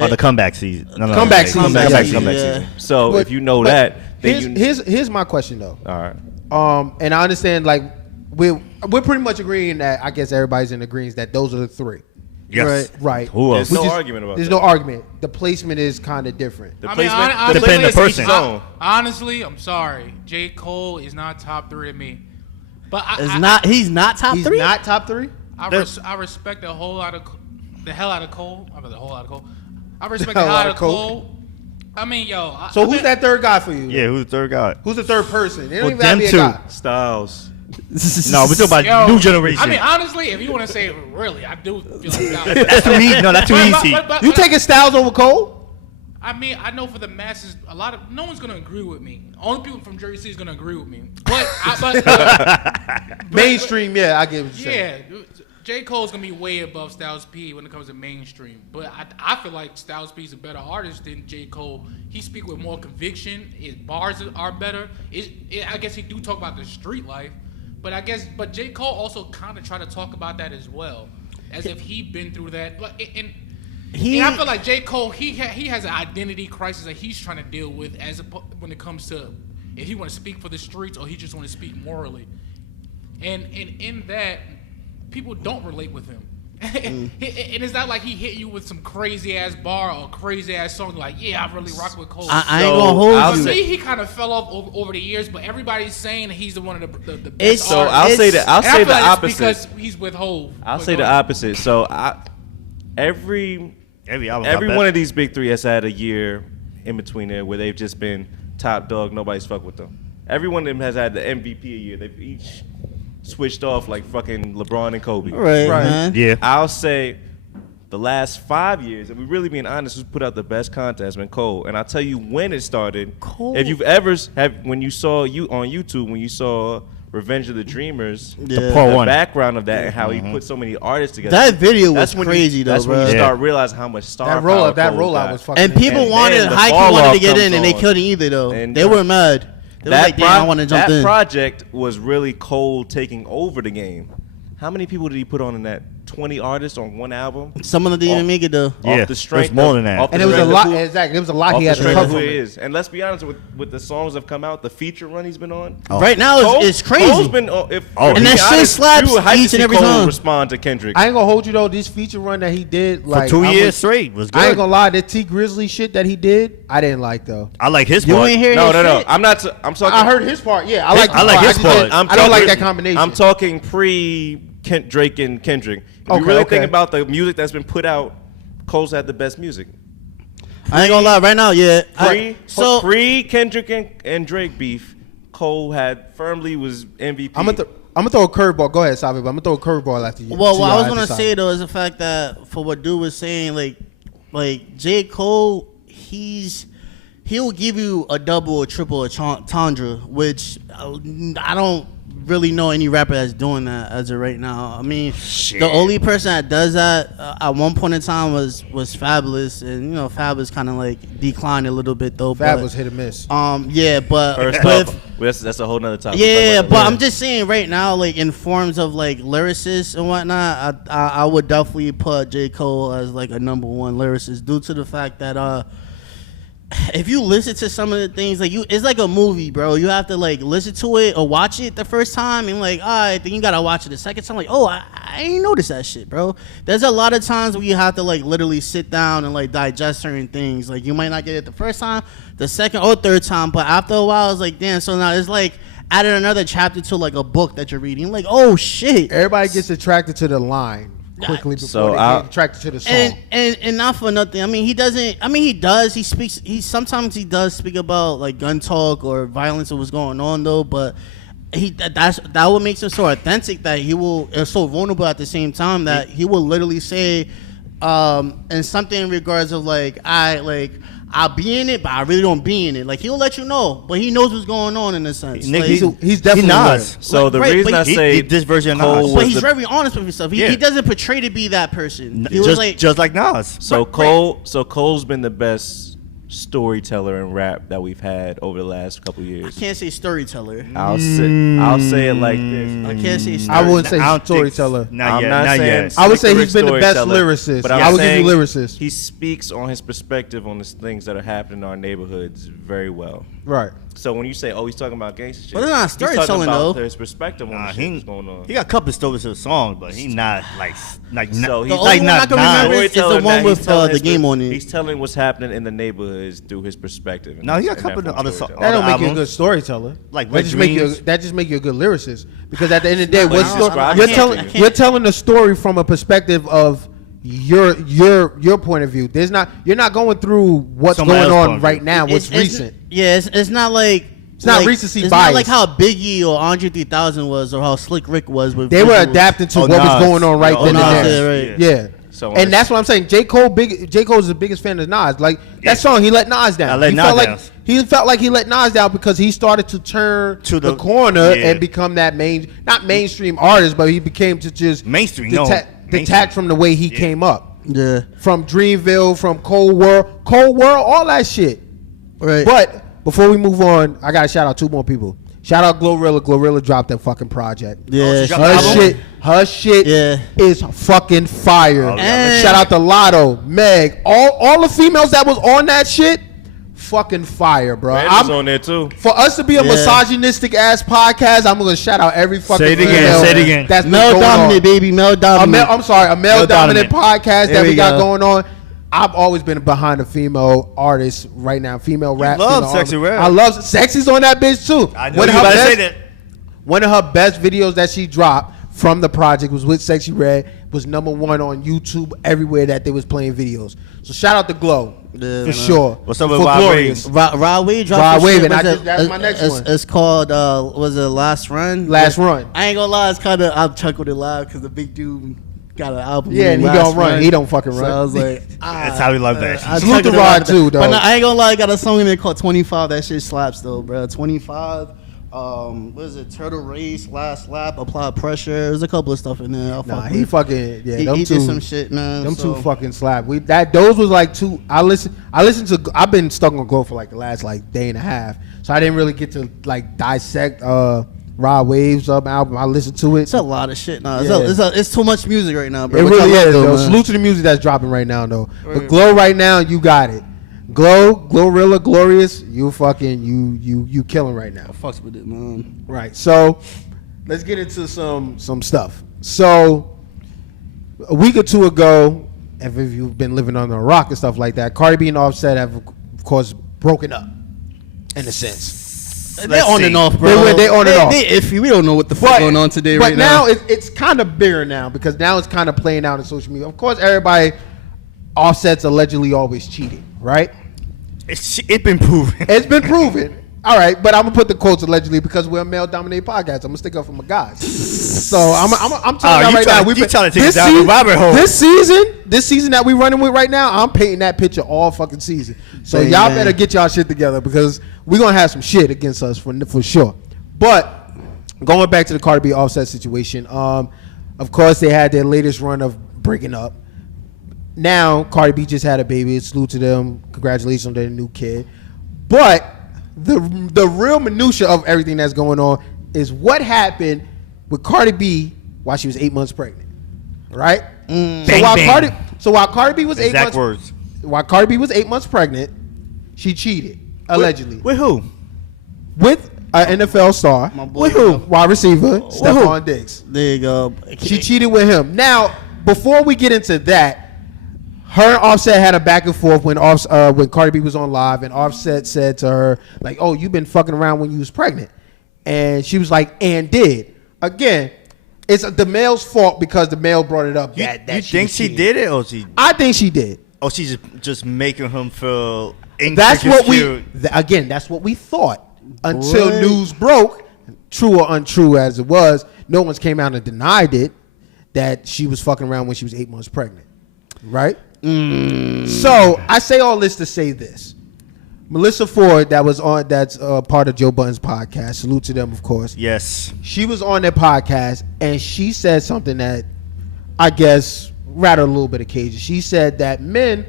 or the comeback season. No, Comeback season. Comeback comeback season, season. So But- if you know but that, then here's my question though. all right. And I understand like we're pretty much agreeing that I guess everybody's in agreement that those are the three. Yes. Right. Who else? There's no Which is- argument about There's that. no argument. The placement is kind of different. The I mean, placement, honestly, Depending on the placement person. is each zone. Honestly, I'm sorry. J. Cole is not top 3 to me. But He's not top He's 3. not top 3. I respect the hell out of Cole. I mean, the whole lot of Cole. I respect The the hell hell out out of of Cole. Cole. I mean, yo. So who's that third guy for you? Yeah, who's the third guy? Who's the third person? It don't Well, even have to be a them guy. Styles. No, we're talking about Yo, new generation. I mean, honestly, if you want to say really, I do feel like that. that's too easy. No, that's too easy. You taking Styles over Cole? I mean, I know for the masses, no one's gonna agree with me. Only people from Jersey City is gonna agree with me. But Mainstream, yeah, I get what you're saying. yeah, J. Cole's gonna be way above Styles P when it comes to mainstream. But I feel like Styles P is a better artist than J. Cole. He speak with more conviction. His bars are better. I guess he do talk about the street life. But J. Cole also kind of try to talk about that as well, as if he'd been through that. And I feel like J. Cole, he has an identity crisis that he's trying to deal with when it comes to if he want to speak for the streets or he just want to speak morally. And in that, people don't relate with him. And it's not like he hit you with some crazy ass bar or crazy ass song like, yeah, I really rock with Cole. I ain't gonna hold I'll you. say- He kind of fell off over the years, but everybody's saying he's one of the best It's- So artists. I'll say It's- that. I'll And I say feel the like it's opposite. because he's with Hov. I'll But say go the ahead. opposite. So every album every got one better. of these big three has had a year in between there where they've just been top dog. Nobody's fuck with them. Every one of them has had the MVP a year. They've each switched off like fucking LeBron and Kobe. Right, man. Yeah. I'll say the last 5 years, if we're really being honest, who's put out the best content has been Cole. And I'll tell you when it started. Cole. If you've ever when you saw on YouTube when you saw Revenge of the Dreamers, Yeah. Part the one. background of that and how he put so many artists together. That video That's was when you- crazy, though, That's when you bro. start realizing how much star That rollout, power Cole got. was fucking. And people And wanted then the high fall wanted off to get in, comes and they on. couldn't either though. And They were mad. They were like, damn, I want to jump that in. project was really Cole taking over the game. How many people did he put on in that 20 artists on one album. Some of them didn't even make it though. Yeah, Off the strength there's more of- than that. off the And it was a strength lot. of who- Exactly. It was a lot off he the had to strength of cover. who he is. And let's be honest, with the songs that have come out, the feature run he's been on. Right now it's crazy. Cole's been, if Oh, and that shit slaps you would hype to each see and every Cole time. respond to Kendrick. I ain't gonna hold you though. This feature run that he did, For like 2 I years was- straight was good. I ain't gonna lie. The T Grizzly shit that he did, I didn't like though. I like his You part. ain't hear no, his no, no. shit? I'm not. I'm talking. I heard his part. Yeah, I like. I like his part. I don't like that combination. I'm talking pre Drake and Kendrick. If Okay, you really okay. think about the music that's been put out, Cole's had the best music. I ain't gonna lie. Right now, yeah. Pre Kendrick and Drake beef, Cole firmly was MVP. I'm gonna throw a curveball. Go ahead, Savy. But I'm gonna throw a curveball after you. Well, See what how I was gonna decide. say though is the fact that for what dude was saying, like J. Cole, he'll give you a double or triple entendre, which I don't really know any rapper that's doing that as of right now. I mean, the only person that does that at one point in time was Fabulous, and you know Fabulous kind of like declined a little bit though. Fab but, was hit or miss. yeah, but First with, off, that's a whole nother topic. yeah, but I'm just saying right now, like in forms of like lyricists and whatnot, I would definitely put J. Cole as like a number one lyricist due to the fact that if you listen to some of the things, like it's like a movie, bro. You have to like listen to it or watch it the first time and like, all right, then you gotta watch it the second time. Like, oh, I ain't noticed that shit, bro. There's a lot of times where you have to like literally sit down and like digest certain things. Like you might not get it the first time, the second or third time, but after a while, it's like, damn. So now it's like added another chapter to like a book that you're reading. Like, oh shit. Everybody gets attracted to the line quickly before So they get attracted to the song. And not for nothing. I mean, he doesn't. I mean, he does. He speaks. Sometimes he does speak about like gun talk or violence or what's going on though. But that what makes him so authentic that he will so vulnerable at the same time that he will literally say, and something in regards of like I'll be in it, but I really don't be in it. Like he'll let you know, but he knows what's going on in a sense. Nick, Like, he's definitely Nas. So Like, the right, reason but I he- say this version of Cole Nas. was but he's the- very honest with himself. Yeah. He doesn't portray to be that person. He was just, like, just like Nas. So Right. Cole's been the best storyteller in rap that we've had over the last couple years. I can't say storyteller. I'll say it like this. I can't say I storyteller. wouldn't say I don't think- storyteller. Not I'm yet. not Not saying yet. I would say he's slick been the best storyteller, lyricist. but I I'm would give you saying lyricist. He speaks on his perspective on the things that are happening in our neighborhoods very well. Right. So when you say, "Oh, he's talking about gangster shit," But it's not he's talking storytelling, about though. his perspective on the shit that's going on. He got a couple stories to the song, but he not like So not, he's The like only one not I can remember Nas. is the Storytelling one that with he's telling the his game on it. He's telling what's happening in the neighborhoods through his perspective. No, he got a And couple of that's other what songs. That don't Other make you a albums. good storyteller. Like that Wet just make Dreams. you a good lyricist. Because at the end of the day, not what you described. you're I telling can't- you're telling the story from a perspective of your point of view. You're not going through what's Someone going else's on point of right view. now. What's It's- recent? Yeah, it's not like It's not like, recency It's bias. not like how Biggie or Andre 3000 was, or how Slick Rick was with. They were visuals. adapting to Oh, what was Nas. going on right Oh, then Nas, and yeah, there. right. Yeah. So And that's what I'm saying. J. Cole's the biggest fan of Nas. Like that song, he let Nas down. I let he Nas felt down. like he felt like he let Nas down because he started to turn To the the- corner yeah. and become that not mainstream artist, but he became to just Mainstream, no. detach Mainstream. from the way he came up. Yeah, From Dreamville, from Cold World, all that shit. right. But before we move on, I gotta shout out two more people. Shout out Glorilla. Glorilla dropped that fucking project. yeah, she dropped the album? Her shit Yeah. is fucking fire. Oh, yeah. Shout out to Lotto, Meg, all the females that was on that shit, fucking fire, bro. Brandon's on there too. For us to be a Yeah. misogynistic ass podcast, I'm gonna shout out every fucking Say it again, female say it again. That's been Male going dominant, on. baby, male dominant. I'm sorry, a male dominant podcast There that we we got go. going on. I've always been behind a female artist right now, female rap. love female Sexy artist. Red. I love Sexy's on that bitch too. I know you about to say that. One of her best videos that she dropped from the project was with Sexy Red. Was #1 on YouTube everywhere that they was playing videos. So shout out to Glow Yeah, for man. sure. What's up with For Rod Glorious. Rod Wave dropped Rod some Wave, shit. and What's that's it? my next one. It's called was it Last Run? Last Run. I ain't gonna lie, it's kind of I chuckled it loud because the big dude got an album. Yeah, and he named don't Last run. He don't fucking So run. I was like, That's how we love that. I Salute chuckled to it Rod out. too, though. But no, I ain't gonna lie, I got a song in there called 25. That shit slaps though, bro. 25. What is it? Turtle Race, Last Lap, Apply Pressure. There's a couple of stuff in there. I'll Nah, fuck he with. fucking He them did two. some shit, man. Them so. two fucking slap. Those was like two. I listened to. I've been stuck on Glow for like the last like day and a half, so I didn't really get to like dissect Rod Wave's album. I listened to it. It's a lot of shit. No, Yeah. it's too much music right now, bro. It Which really I love, is, though, though. man. Salute to the music that's dropping right now, though. Right. But Glow right now, you got it. Glorilla, Glorious, you fucking you killing right now. I fucks with it, man. Right. So let's get into some stuff. So a week or two ago, if you've been living under a rock and stuff like that, Cardi B and Offset have, of course, broken up in a sense. They're on and off, bro. They on and off. They iffy. We don't know what the fuck going on today right now. But now it's kind of bigger now because now it's kind of playing out in social media. Of course, everybody, Offset's allegedly always cheating, right? It's been proven. It's been proven. All right, but I'm gonna put the quotes allegedly because we're a male-dominated podcast. I'm gonna stick up for my guys. So I'm telling you right now. You trying to take it down the rabbit hole. This season that we running with right now, I'm painting that picture all fucking season. So y'all better get y'all shit together because we're gonna have some shit against us for sure. But going back to the Cardi B Offset situation, of course they had their latest run of breaking up. Now Cardi B just had a baby. Salute to them. Congratulations on their new kid. But the real minutia of everything that's going on is what happened with Cardi B while she was 8 months pregnant, right? So while Cardi B was while Cardi B was 8 months pregnant, she cheated allegedly With who? with an NFL star. With who? Wide receiver Stephon Diggs. There you go. She cheated with him. Now, before we get into that, her and Offset had a back and forth when Cardi B was on live, and Offset said to her, like, "Oh, you've been fucking around when you was pregnant," and she was like, "And did." Again, it's the male's fault because the male brought it up. You that think she did it, or she? I think she did. Or she's just making him feel. That's what insecure. that's what we thought until news broke, true or untrue as it was. No one's came out and denied it that she was fucking around when she was 8 months pregnant, right? So I say all this to say this: Melissa Ford, that's part of Joe Budden's podcast. Salute to them, of course. Yes. She was on their podcast and she said something that I guess rattled a little bit of cages. She said that men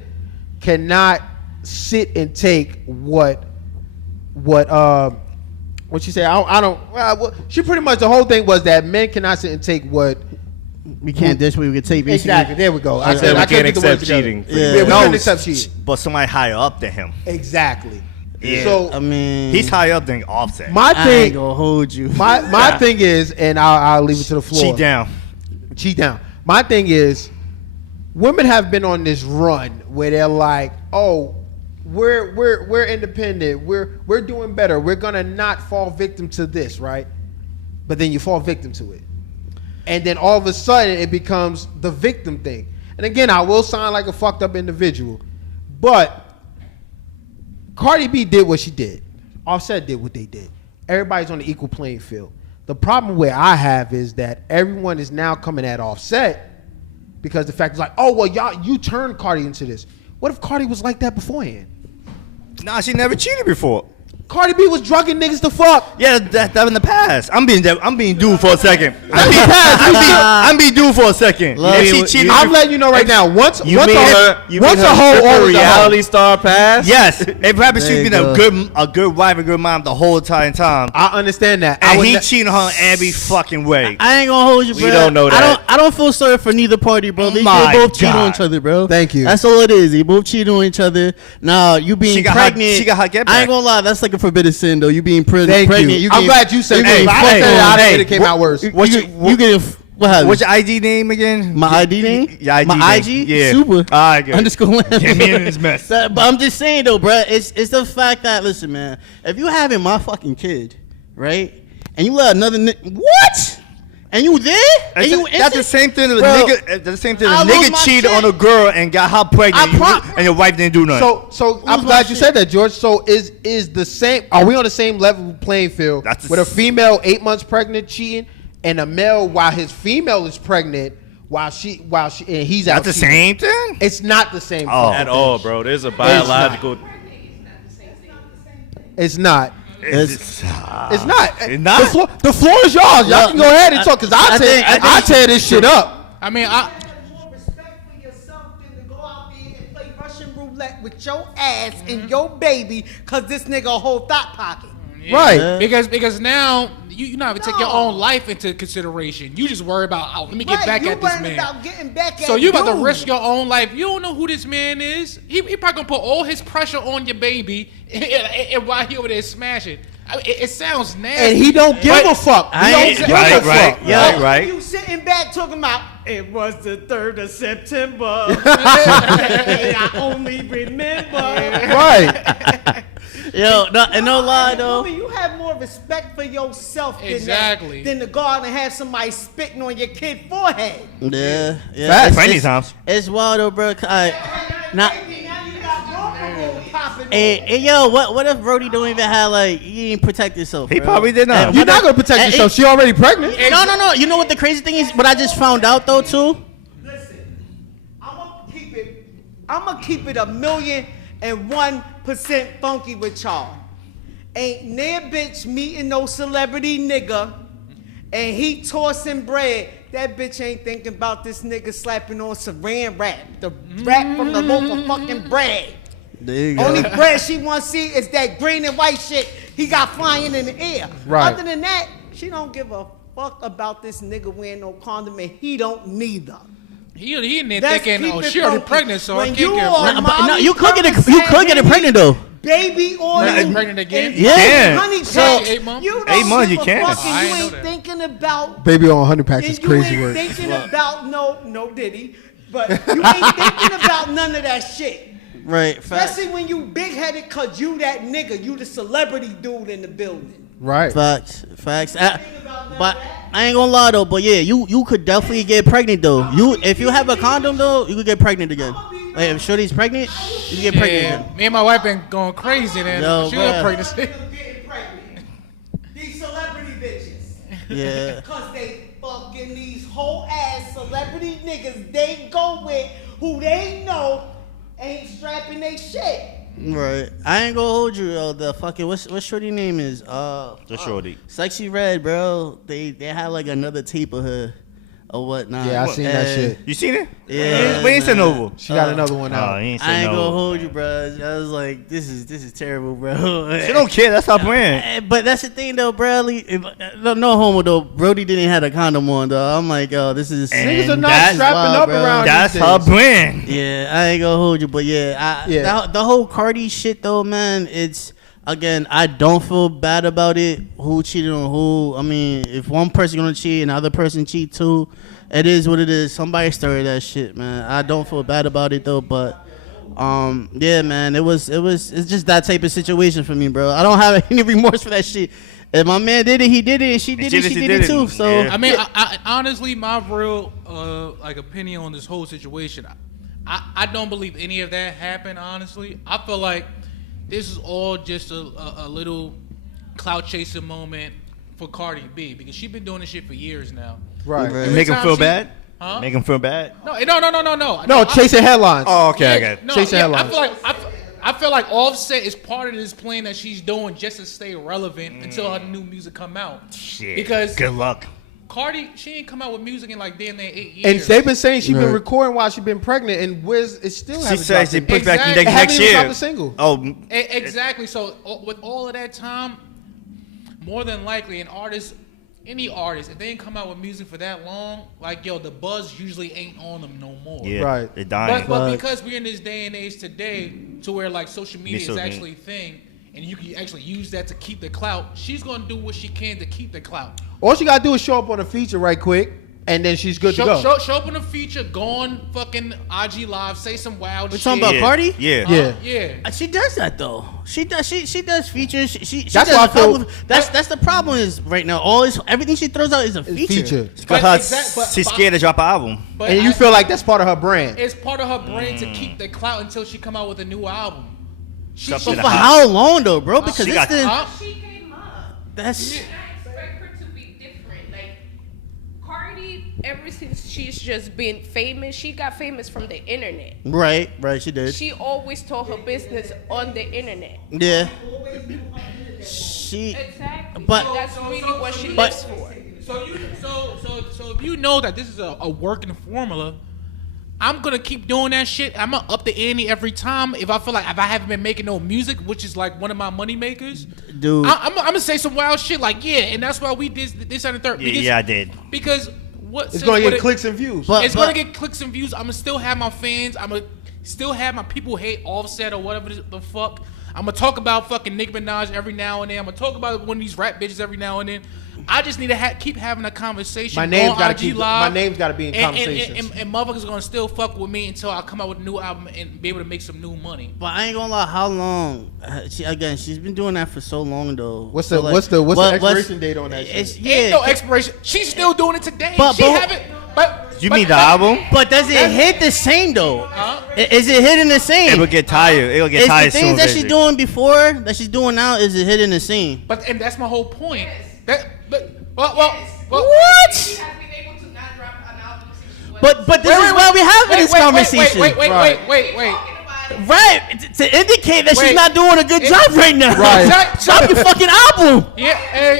cannot sit and take what she said. I don't. She pretty much the whole thing was that men cannot sit and take what. We can't dish what we could take. Basically. Exactly. There we go. I said we can't accept cheating. Yeah, we can't accept cheating. But somebody higher up than him. Exactly. Yeah. So I mean, He's higher up than Offset. my I thing, ain't gonna hold you. my thing is, and I'll leave it to the floor. Cheat down. My thing is, women have been on this run where they're like, oh, we're independent. We're doing better. We're gonna not fall victim to this, right? But then you fall victim to it. And then all of a sudden it becomes the victim thing. And again, I will sound like a fucked up individual, but Cardi B did what she did. Offset did what they did. Everybody's on the equal playing field. The problem where I have is that everyone is now coming at Offset because the fact is like, oh, well, you turned Cardi into this. What if Cardi was like that beforehand? Nah, she never cheated before. Cardi B was drugging niggas to fuck. Yeah, that in the past. I'm being dude for a second. I'm being dude for a second. If she cheated, I'm letting you know right now. Once a whole reality star pass? yes, if perhaps she's been a good wife, a good mom the whole entire time. I understand that. And he cheating on her every fucking way. I ain't gonna hold you, bro. We don't know that. I don't feel sorry for neither party, bro. They both cheat on each other, bro. Thank you. That's all it is. They both cheat on each other. Now you being pregnant. She got her get back. I ain't gonna lie. That's like a forbidden sin, though. You being pregnant. You. I'm glad you said that. If I said it, I think it came out worse. You getting what happened? What's your ID name again? My ID name? Your ID My name. IG? Yeah. Super. All right, good. _Lamb. Get me in this mess. But I'm just saying, though, bro, it's the fact that, listen, man, if you having my fucking kid, right, and you let another what? And you there? And you that's the same thing as a Bro, nigga. The same thing as I a lose nigga my cheated shit. on a girl and got her pregnant, and your wife didn't do nothing. So I'm glad you said that, George. So is the same? Are we on the same level playing field with a female 8 months pregnant cheating and a male while his female is pregnant while she and he's out? That's the same thing. It's not the same At all, bro. There's a biological. It's not. It's not. It's not. The floor is yours. Y'all can go ahead and talk because I tear this shit up. I mean, more respect for yourself than to go out there and play Russian roulette with your ass and your baby because this nigga a whole thought pocket. Yeah. Right. Because now you not even take your own life into consideration. You just worry about, oh, let me get back at this man. About getting back So at you about to dude. risk your own life. You don't know who this man is. He probably gonna put all his pressure on your baby, and while he over there smashing. I mean, it sounds nasty. And he don't give a fuck. He don't give a fuck. Right. You sitting back talking about it was the 3rd of September. And I only remember. Right. Yo, no lie though. Woman, you have more respect for yourself Exactly. than to go out and have somebody spitting on your kid's forehead. Yeah. Facts. Plenty times. It's wild though, bro. Now you got broken popping Hey, yo, what if Brody don't even have like he didn't protect himself? He bro? probably did not. You're not gonna protect yourself. She already pregnant. No. You know what the crazy thing is? What I just found out though too. Listen, I'm gonna keep it 1,000,001% funky with y'all. Ain't near bitch meeting no celebrity nigga, and he tossing bread. That bitch ain't thinking about this nigga slapping on saran wrap, the wrap from the loaf of fucking bread. There you go. Only bread she want to see is that green and white shit he got flying in the air. Right. Other than that, she don't give a fuck about this nigga wearing no condom, and he don't neither. He in there Let's thinking, keep oh, it she already funky. pregnant, so I When can't you get are pregnant. No, you could get it pregnant though. Baby oil. Not pregnant again? and Yeah. Honey So, packs. 8 months? You don't 8 months, give you a can. fuck, and I you ain't know ain't that. thinking about. Baby on honey packs is And crazy you work. ain't thinking about no Diddy, but you ain't thinking about none of that shit. Right. Especially when you big headed, cause you that nigga, you the celebrity dude in the building. Right. Facts. But I ain't gonna lie though. But yeah, you could definitely get pregnant though. If you have a condom though, you could get pregnant again. Like, if Shorty's pregnant, you can get pregnant Yeah, again. me and my wife been going crazy then. Yo, She bruh. got pregnancy. Niggas getting pregnant. These celebrity bitches. Yeah. Cause they fucking these whole ass celebrity niggas they go with who they know ain't strapping they shit. Right. I ain't gonna hold you though. The fucking what's Shorty name is? The Shorty. Sexy Red, bro. They had like another tape of her or whatnot. Yeah, I seen that shit. You seen it? Yeah, We ain't sent over. She got another one Oh, out. he ain't I sent ain't gonna over. hold you, bro. I was like, this is terrible, bro. She don't care. That's her brand. But that's the thing though, Bradley. No homo though. Brody didn't have a condom on though. I'm like, oh, this is. Niggas are not that's strapping wild, up bro. around That's these her days. brand. Yeah, I ain't gonna hold you, but yeah, the whole Cardi shit though, man. It's again, I don't feel bad about it. Who cheated on who? I mean, if one person gonna cheat and the other person cheat too, it is what it is. Somebody started that shit, man. I don't feel bad about it though, but yeah, man, it's just that type of situation for me, bro. I don't have any remorse for that shit. If my man did it, he did it, and she did it, she did it too. So Yeah. I mean, I honestly, my real like opinion on this whole situation, I don't believe any of that happened. Honestly, I feel like this is all just a little clout chasing moment for Cardi B because she's been doing this shit for years now. Right. Every Make him time feel she- bad? Huh? Make him feel bad? No. No, chasing headlines. Oh, okay, I got it. No, Chasing headlines. I feel like Offset is part of this plan that she's doing just to stay relevant until her new music come out. Shit. Because Good luck. Cardi, she ain't come out with music in like damn near 8 years. And they've been saying she's been Right. recording while she's been pregnant, and Wiz is still She haven't said dropped she it. pushed back Exactly. next Haven't even year. dropped a single. Oh, Exactly. So with all of that time, more than likely an artist, any artist, if they ain't come out with music for that long, like yo, the buzz usually ain't on them no more. yeah. Right. They're dying. But because we're in this day and age today, to where like social media is so mean. actually a thing, and you can actually use that to keep the clout, she's gonna do what she can to keep the clout. All she gotta do is show up on a feature right quick, and then she's good to go. Show up in a feature, go on fucking IG Live, say some wild we're shit. talking about Yeah. Cardi. Yeah. Yeah. Yeah. She does that though. She does features. She That's does why I a couple feel- of- that's the problem is right now. everything she throws out is a feature. She's scared to drop an album. But And you feel like that's part of her brand. it's part of her brain to keep the clout until she come out with a new album. Something But to for hot. how long though, bro? Because She it's got- Huh? She came up. that's I expect her to be different. Like Cardi, ever since she's just been famous, she got famous from the internet. right. She did. She always told her business on the internet. Yeah. She. Exactly. But- So that's really what she but- lives for. So if you know that this is a working formula, I'm gonna keep doing that shit. I'm gonna up the ante every time. If I feel like if I haven't been making no music, which is like one of my money makers, dude, I'm gonna say some wild shit like and that's why we did this and the third. Because, Yeah, I did. Because it's gonna get clicks and views. It's gonna get clicks and views. I'm gonna still have my fans. I'm gonna still have my people hate Offset or whatever the fuck. I'm gonna talk about fucking Nicki Minaj every now and then. I'm gonna talk about one of these rap bitches every now and then. I just need to keep having a conversation. My name's got to be in conversations. And motherfuckers gonna still fuck with me until I come out with a new album and be able to make some new money. But I ain't gonna lie, how long? She's been doing that for so long though. What's the expiration date on that shit? Ain't no expiration. She's still doing it today. You mean the album? But does it hit the same though? Is it hitting the same? It will get tired. It will get tired soon. The things that she's doing before that she's doing now, is it hitting the same? And that's my whole point. What? She has been able to not drop an album since But this is why we having this conversation. Wait. Right, to indicate that she's not doing a good job right now. Right. Drop your fucking album. Yeah,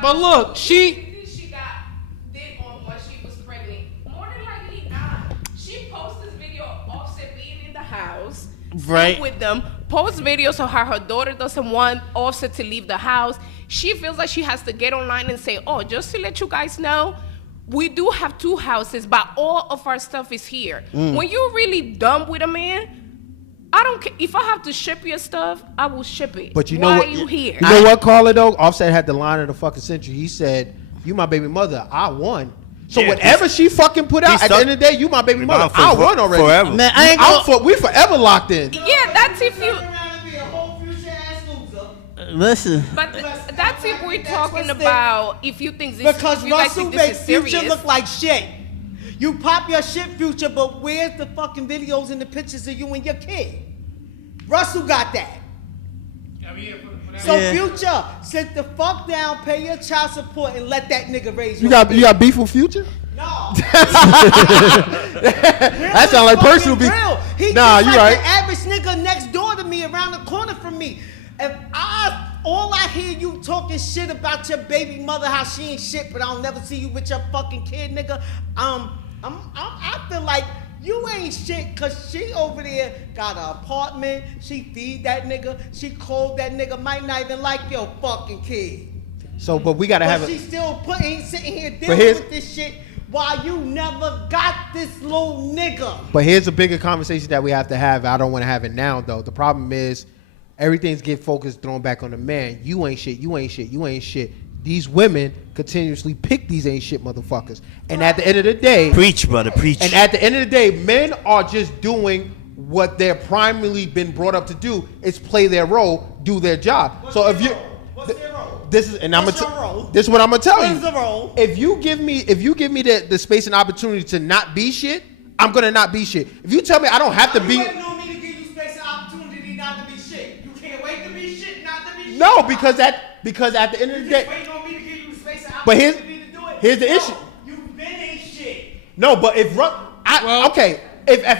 but look, she got did on when she was pregnant. More than likely not. She posted this video of Offset being in the house, right, with them. Post videos of how her daughter doesn't want Offset to leave the house. She feels like she has to get online and say, "Oh, just to let you guys know, we do have 2 houses, but all of our stuff is here." When you're really dumb with a man, I don't care. If I have to ship your stuff, I will ship it. But you know why what? Are you here? You know what, Carla, though? Offset had the line of the fucking century. He said, "You my baby mother. I won." So whatever she fucking put out, at the end of the day, you my baby mother. I won already. Forever. Man, we forever locked in. Yeah, that's if you. Listen. But that's if we're talking about if you think this. Because if you guys Russell think this makes is Future serious. look like shit. You pop your shit, Future, but where's the fucking videos and the pictures of you and your kid? Russell got that. So Future, sit the fuck down, pay your child support, and let that nigga raise you got beef with Future? No. That sound like personal beef. He nah, you like right. The average nigga next door to me, around the corner from me. If all I hear you talking shit about your baby mother, how she ain't shit, but I'll never see you with your fucking kid, nigga. I feel like you ain't shit, cause she over there got an apartment. She feed that nigga. She clothe that nigga. Might not even like your fucking kid. So, but we gotta have. But she still sitting here dealing with this shit. Why you never got this little nigga? But here's a bigger conversation that we have to have. I don't want to have it now, though. The problem is everything's get focused, thrown back on the man. You ain't shit. You ain't shit. You ain't shit. These women continuously pick these ain't shit motherfuckers. And at the end of the day... Preach, brother, preach. And at the end of the day, men are just doing what they're primarily been brought up to do, is play their role, do their job. What's so their if you... role? What's their role? This is, and What's your role? This is what I'm gonna tell What you. is the role? If you give me the space and opportunity to not be shit, I'm gonna not be shit. If you tell me I don't have to be, waiting on me to give you space and opportunity not to be shit. You can't wait to be shit, not to be shit. no, because at the end of the day, Waiting on me to give you space and but opportunity to do it. here's the issue. You've been ain't shit. No, but if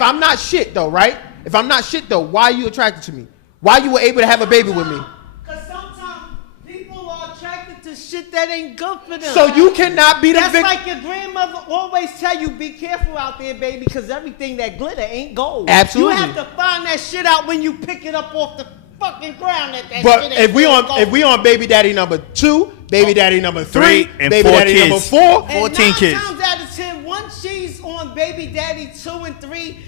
I'm not shit though, right? If I'm not shit though, why are you attracted to me? Why you were able to have a baby with me? Because sometimes people are attracted to shit that ain't good for them. So you cannot be the That's victim. like your grandmother always tell you, be careful out there, baby, because everything that glitter ain't gold. Absolutely. You have to find that shit out when you pick it up off the fucking ground. That But shit if ain't we on baby daddy number 2, baby daddy number 3, and baby 4 daddy kids. number 4, and 14 kids. 9 times out of 10, once she's on baby daddy 2 and 3,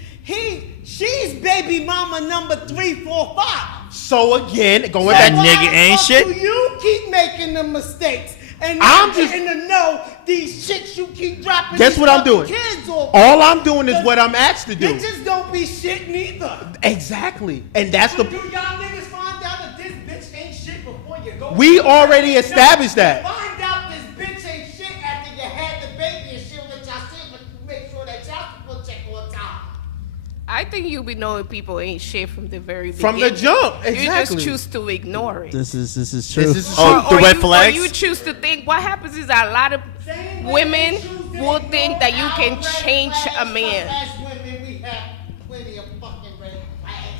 she's baby mama number 3, 4, 5. so again, going That back, nigga ain't shit. Do you keep making the mistakes? And I'm I'm just- just in to know these shits you keep dropping. Guess these what I'm fucking doing? Kids off. all I'm doing is what I'm asked to do. You just don't be shit neither. Exactly, and that's Do the. y'all niggas find out that this bitch ain't shit before you go? We already established that. Find out this bitch ain't shit after you had the baby and she'll let y'all see, but you make sure that y'all support check on time. I think you be knowing people ain't shit from the very beginning. From the jump, You exactly. just choose to ignore it. This is true. This is Oh, true. the red Or flags? you choose to think. What happens is that a lot of women will think that you can change a man. As women, we have plenty of fucking red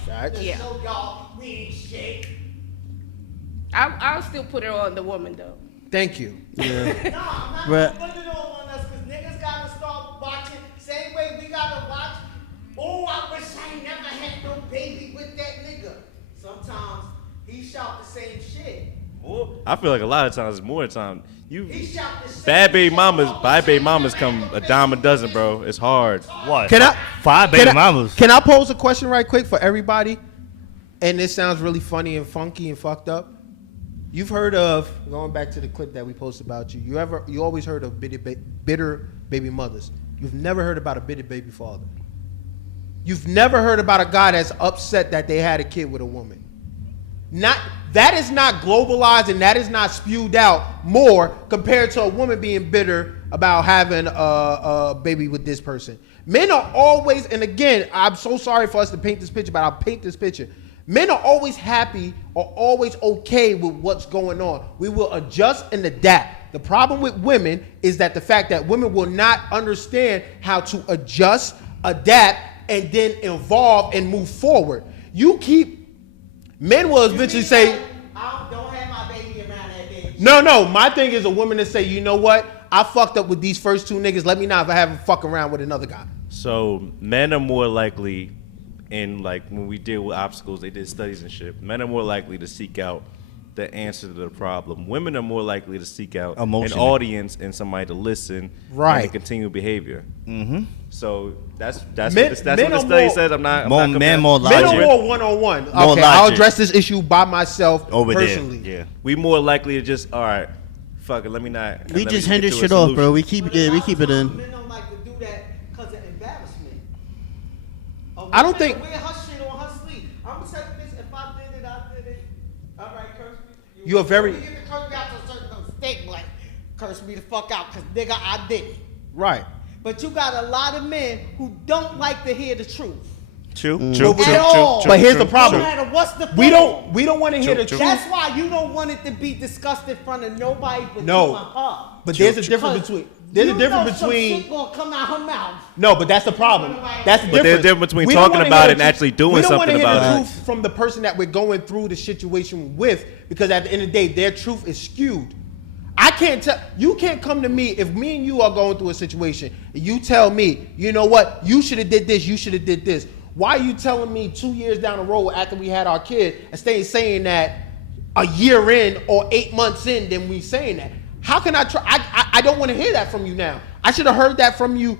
flags to Yeah. show y'all we ain't shit. I'll still put it on the woman though. Thank you. Nah, I'm not Bruh. gonna put it all on us because niggas gotta start watching. Same way we gotta watch He shout the same shit. I feel like a lot of times, more time, He shout the same bad baby shit mamas, all the bad baby time. mamas come a dime a dozen, bro. It's hard. What? Can I? 5 baby mamas. Can I pose a question right quick for everybody? And this sounds really funny and funky and fucked up. You've heard of, going back to the clip that we posted about you. You always heard of bitter baby mothers. You've never heard about a bitter baby father. You've never heard about a guy that's upset that they had a kid with a woman. That is not globalized and that is not spewed out more compared to a woman being bitter about having a baby with this person. Men are always, and again, I'm so sorry for us to paint this picture, but I'll paint this picture. Men are always happy or always okay with what's going on. We will adjust and adapt. The problem with women is that the fact that women will not understand how to adjust, adapt, and then evolve and move forward. Men will eventually say, I don't have my baby around that bitch. no, my thing is a woman to say, you know what? I fucked up with these first 2 niggas. Let me not have him fuck around with another guy. So men are more likely, in like when we deal with obstacles, they did studies and shit. Men are more likely to seek out the answer to the problem. Women are more likely to seek out an audience and somebody to listen, right, and to continue behavior. Mm-hmm. So that's what Men the study says. I'm not more logic. Men are more one-on-one. Okay, I'll address this issue by myself over personally. There. Yeah, we more likely to just all right. Fuck it, let me not. We just hinder shit off, bro. We keep it in. Men don't like to do that because of embarrassment. I don't think. Wear her shit on her sleeve. I'm gonna tell you this: if I did it, I did it. All right, curse me. You are very. You get the curse me out to a certain state, like curse me the fuck out, cause nigga, I did it. Right. But you got a lot of men who don't like to hear the truth. True. But here's the problem. No matter what's the we don't want to hear the truth. That's why you don't want it to be discussed in front of nobody but you and her. But there's a difference between. There's a difference between. Shit gonna come out her mouth. No, but that's the problem. That's the difference. But there's a difference between talking about it and actually doing something about it. We don't want to hear the truth from the person that we're going through the situation with, because at the end of the day, their truth is skewed. I can't tell. You can't come to me if me and you are going through a situation. And you tell me, you know what? You should have did this. You should have did this. Why are you telling me 2 years down the road after we had our kid and saying that a year in or 8 months in, then we saying that? How can I try? I don't want to hear that from you now. I should have heard that from you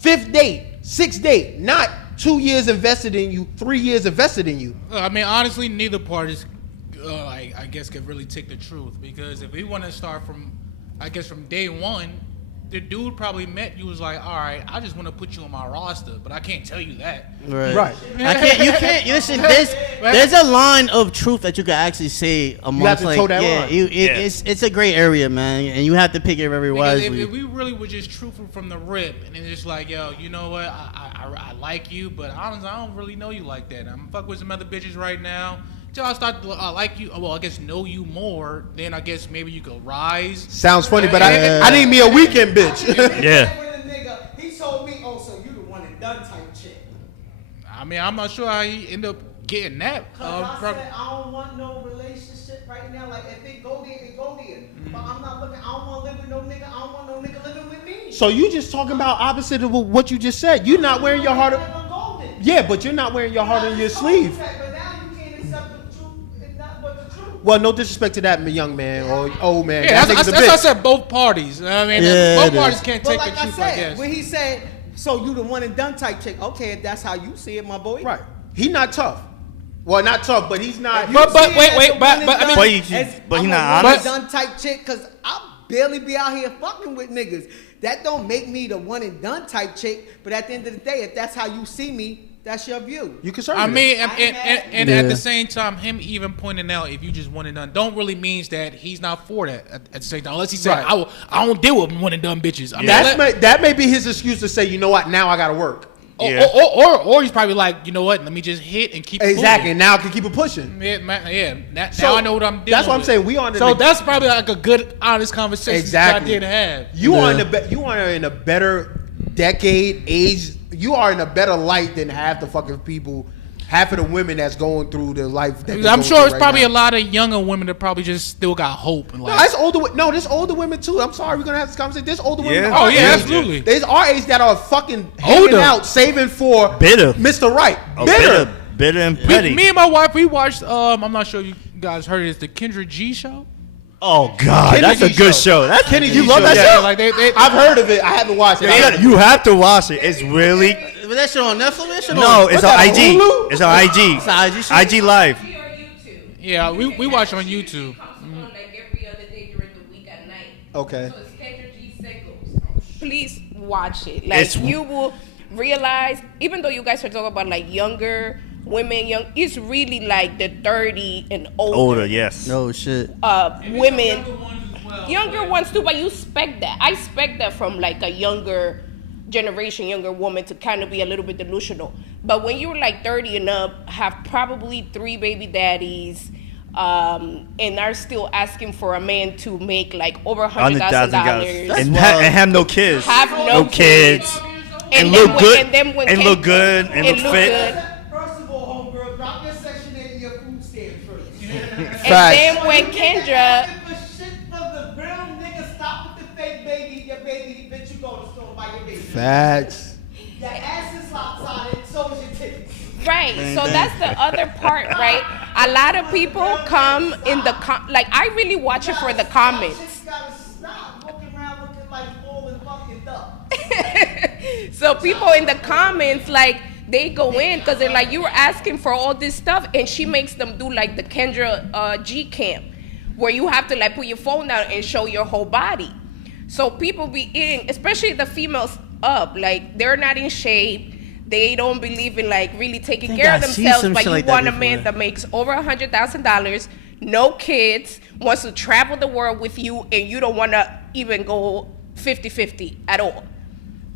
5th date, 6th date, not 2 years invested in you, 3 years invested in you. I mean, honestly, neither parties, I guess, could really take the truth, because if we want to start from, I guess, from day one, the dude probably met you, was like, all right, I just want to put you on my roster, but I can't tell you that. Right. You can't. Listen, there's a line of truth that you can actually say amongst. You have to toe that line. It's a gray area, man, and you have to pick it very wisely. If we really were just truthful from the rip, and it's just like, yo, you know what, I like you, but honestly, I don't really know you like that. I'm fucking with some other bitches right now. Till I start to like you, well, I guess know you more, then I guess maybe you could rise. Sounds funny, but I need me a weekend bitch. He told me, oh, so you the one and done type chick. I mean, I'm not sure how he ended up getting that. I said I don't want no relationship right now. Like, if it go there, it go there. Mm-hmm. But I'm not looking. I don't want to live with no nigga. I don't want no nigga living with me. So you just talking about opposite of what you just said. You're not wearing your heart. Yeah, but you're not wearing your heart on your sleeve. Well, no disrespect to that young man or old man. Yeah, that's why I said both parties. I mean, both parties can't take the truth, I guess. When he said, so you the one and done type chick, okay, if that's how you see it, my boy. Right. He not tough. Well, not tough, but he's not. But wait, but he not honest. Done type chick, because I barely be out here fucking with niggas. That don't make me the one and done type chick, but at the end of the day, if that's how you see me, that's your view. You can I mean, and at the same time, him even pointing out if you just one and done don't really means that he's not for that at the same time. Unless he said, right. I don't deal with one and done bitches. I mean, that may be his excuse to say, you know what, now I got to work. Yeah. Or he's probably like, you know what, let me just hit and keep it exactly. Now I can keep it pushing. Now I know what I'm doing. That's what I'm saying. We on so that's probably like a good, honest conversation exactly. I did have. You are in a better decade, age. You are in a better light than half the fucking people, half of the women that's going through the life. I'm sure it's probably a lot of younger women that probably just still got hope. And there's older women too. I'm sorry, we're gonna have this conversation. There's older women. Oh yeah, absolutely. There's our age that are fucking hanging out, saving for bitter, Mr. Right. Bitter and petty. Me and my wife, we watched. I'm not sure you You guys heard it's the Kendrick G show? Oh God, Kenny that's a G good show. show. That Kenny you G love show, that yeah. show? Like I've heard of it. I haven't watched it. You have to watch it. It's really Was that shit on Netflix? That shit no. on, It's that, on on IG. Hulu? It's on IG. It's on IG shit? IG Live. Yeah, we watch on YouTube. Comes on like every other day during the week at night. Okay. So it's Kendrick G Singles. Please watch it. Like It's- you will realize, even though you guys are talking about like younger women, it's really like the 30 and older. Yes. No shit. Women, younger ones too, but you expect that. I expect that from like a younger generation, younger woman to kind of be a little bit delusional. But when you're like 30 and up, have probably 3 baby daddies, and are still asking for a man to make like over $100,000 and have no kids. have no kids, And then look when- good. and then when And Ken- look good. And look fit. good. First of all, homegirl, drop your Section 8 and your food stamps first. And Facts. then when Kendra, If shit for the real nigga, stop with the fake baby, your baby, bitch, you go to the store and buy your baby. Facts. Your ass is lopsided, so is your titties. right? So that's the other part, right? A lot of people come in the like. I really watch it for the comments. Shit's gotta stop walking around looking like falling fucking duck. So people in the comments, like, they go in because they're like, you were asking for all this stuff, and she makes them do like the Kendra G camp, where you have to like put your phone down and show your whole body. So people be eating, especially the females up, like they're not in shape. They don't believe in like really taking care of I see themselves, some but shit you like that want a man before. that makes over $100,000, no kids, wants to travel the world with you, and you don't want to even go 50-50 at all.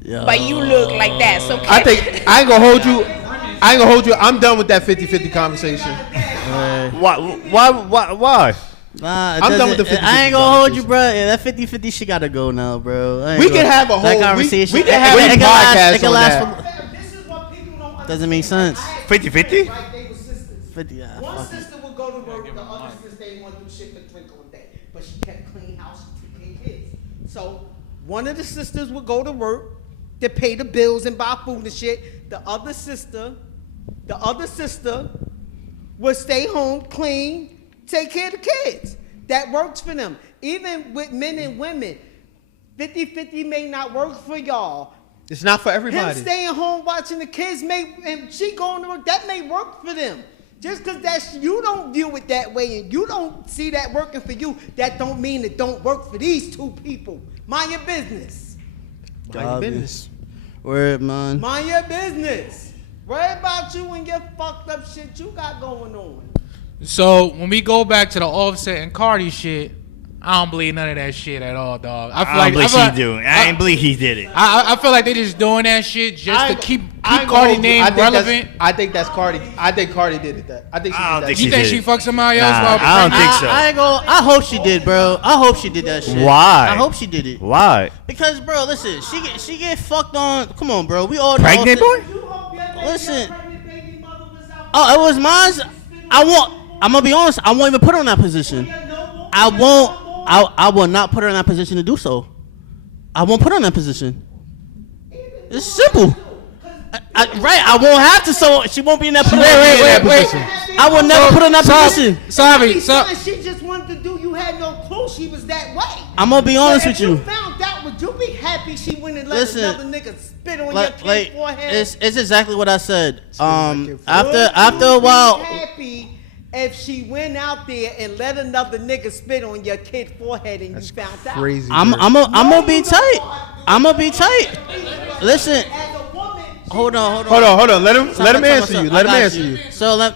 But you look like that, so I think I ain't gonna hold you. I'm done with that 50-50 conversation. Why? Nah, I'm done with the 50-50 I ain't gonna hold you, conversation. bro. Yeah, that 50-50 shit gotta go now, bro. I ain't We gonna- can have a that whole- conversation. we can have a it can podcast it can on last that. for- This is what people don't understand. Doesn't make sense. 50-50? Right, they were sisters. 50, yeah, One fuck it. sister would go to work, the other sister ain't want to do shit but drink all day. But she kept clean house, she took care of kids. So one of the sisters would go to work to pay the bills and buy food and shit. The other sister would stay home, clean, take care of the kids. That works for them. Even with men and women, 50-50 may not work for y'all. It's not for Him everybody. staying home watching the kids and she going to work, that may work for them. Just because you don't view it that way and you don't see that working for you, that don't mean it don't work for these two people. Mind your business. Mind your business. Word, man. Mind your business. Worry about you and your fucked up shit you got going on. So when we go back to the Offset and Cardi shit, I don't believe none of that shit at all, dog. I I don't believe she do. I ain't believe he did it. I feel like they just doing that shit just to keep I ain't gonna Cardi hold you. name relevant. I think that's Cardi. I think Cardi did it. I think she I don't did think that. You she think did she it. fucked somebody else? Nah, while I don't think so. I ain't gonna. I hope she did, bro. I hope she did that shit. Why? I hope she did it. Why? Because, bro, listen, she get fucked on. Come on, bro. We all know Pregnant Offset- boy? You hope your Listen. pregnant baby mother was out Oh, it was mine. I'm gonna be honest. I won't even put her in that position. I won't. I will not put her in that position to do so. I won't put her in that position. It's simple. Right, I won't have to, so she won't be in that position. wait. I will never put her in that position. Savvy, She just wanted to do. You had no clue she was that way. I'm gonna be honest But with if you. found out, would you be happy she went and let Listen, another nigga spit on your Like, kid's forehead? it's exactly what I said. Would After you a while, be happy if she went out there and let another nigga spit on your kid's forehead and you found out? Crazy. I'm bro. gonna be tight. I'm gonna be tight. Listen, As a woman, hold on. Hold on. Let him Time, answer time, you. I Let him got answer you. So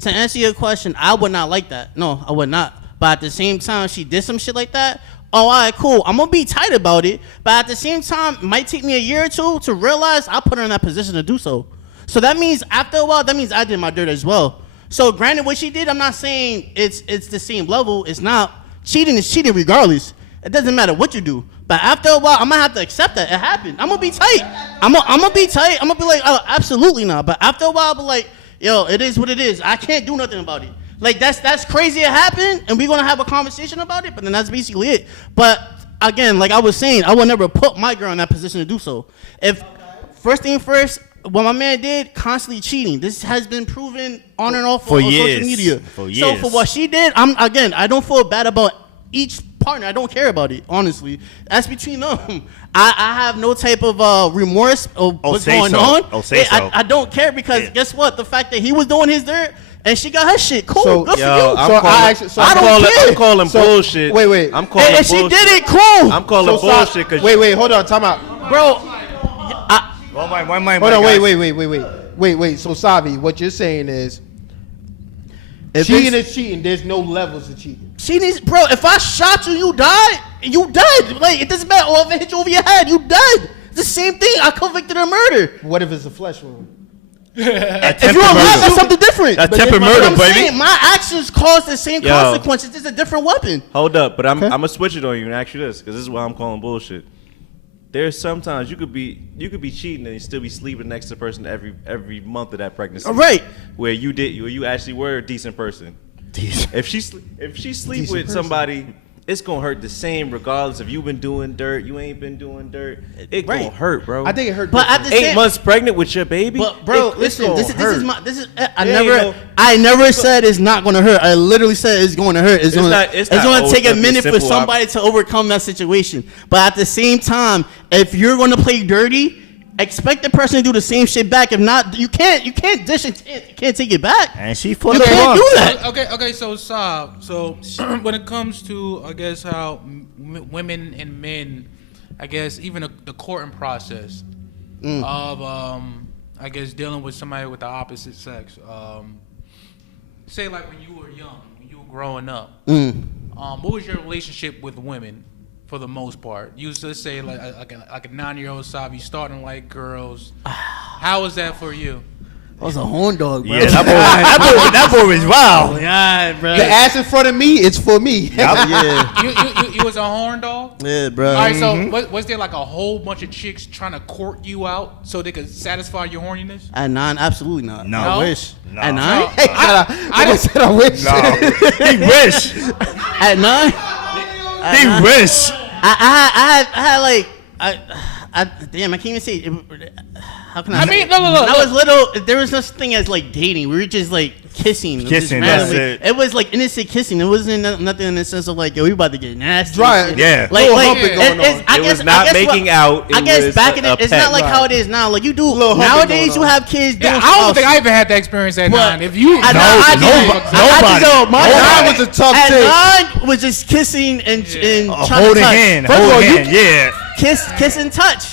to answer your question, I would not like that. No, I would not. But at the same time, she did some shit like that. Oh, all right, cool. I'm gonna be tight about it. But at the same time, it might take me a year or two to realize I put her in that position to do so. So that means after a while, that means I did my dirt as well. So granted, what she did, I'm not saying it's the same level. It's not. Cheating is cheating regardless. It doesn't matter what you do. But after a while, I'm gonna have to accept that it happened. I'm gonna be tight. I'm gonna be tight. I'm gonna be like, oh, absolutely not. But after a while, I'll be like, yo, it is what it is. I can't do nothing about it. Like that's crazy. It happened, and we're gonna have a conversation about it. But then that's basically it. But again, like I was saying, I will never put my girl in that position to do so. If first thing first, what my man did, constantly cheating. This has been proven on and off For on years. social media. For So years. for what she did, I don't feel bad about each partner. I don't care about it, honestly. That's between them. I have no type of remorse of what's say going so. on. Oh, say so. I don't care because guess what? The fact that he was doing his dirt and she got her shit, cool. So- Good for Yo, you. I'm calling bullshit. Wait. I'm calling And if she bullshit. did it, cool. I'm calling bullshit because Wait, hold on, time out. Bro, Hold on, wait. So Savy, what you're saying is cheating is cheating. There's no levels of cheating. she needs, bro. If I shot you, you died. You dead. Like it doesn't matter. Or if I hit you over your head, you dead. It's the same thing. I convicted of murder. What if it's a flesh wound? If you're alive, that's something different. That's But temper what murder, I'm baby. saying, my actions cause the same Yo. consequences. It's a different weapon. Hold up, but I'm gonna switch it on you and ask you this because this is why I'm calling bullshit. There's sometimes you could be cheating and you still be sleeping next to the person every month of that pregnancy. Right. Where you actually were a decent person. If she sleep Decent with person. somebody, it's gonna hurt the same regardless if you've been doing dirt, you ain't been doing dirt. It Right. gonna hurt, bro. I think it hurt. But at the 8 same, months pregnant with your baby. but bro, it's listen. gonna This is hurt. my. This is. There I ain't never said it's not going to hurt. I literally said it's going to hurt. It's going not to always take a gonna be minute for simple. somebody to overcome that situation. But at the same time, if you're going to play dirty, expect the person to do the same shit back. If not, you can't dish it. You can't take it back. And she You flipped can't do that. Okay. So, Saab. So, when it comes to, I guess, how women and men, I guess, even the courting process of, I guess, dealing with somebody with the opposite sex. Say, like when you were young, when you were growing up, what was your relationship with women? For the most part, you just say like a 9-year-old Savy starting to like girls. How was that for you? I was a horn dog, bro. Yeah, that boy was wild. God, bro. The ass in front of me, it's for me. Yeah, You was a horn dog. yeah, bro. All right, so was there like a whole bunch of chicks trying to court you out so they could satisfy your horniness? At 9, absolutely not. No. I wish. No. At 9? I said I wish. No, he wish. At 9? He wish. I had like damn, I can't even say it. How can I? I say mean, it? look. When I was little, there was no such thing as like dating. We were just like kissing. Kissing, Just randomly. that's it. It was like innocent kissing. It wasn't nothing in the sense of like, yo, we about to get nasty. Dry- and shit. Yeah. Like, Little like humping going on. I It guess, was not I guess making out, it I guess was back in a it, it's pet. not like how it is now. Like you do Little humping nowadays, going you on. have kids. Yeah, doing I don't stuff. think I even had that experience at But 9. If you, at No, 9, I did. nobody. My Nine 9 was a tough at take. 9 was just kissing and trying Holding to touch. hand, First of all, holding you hand. Yeah. kiss and touch.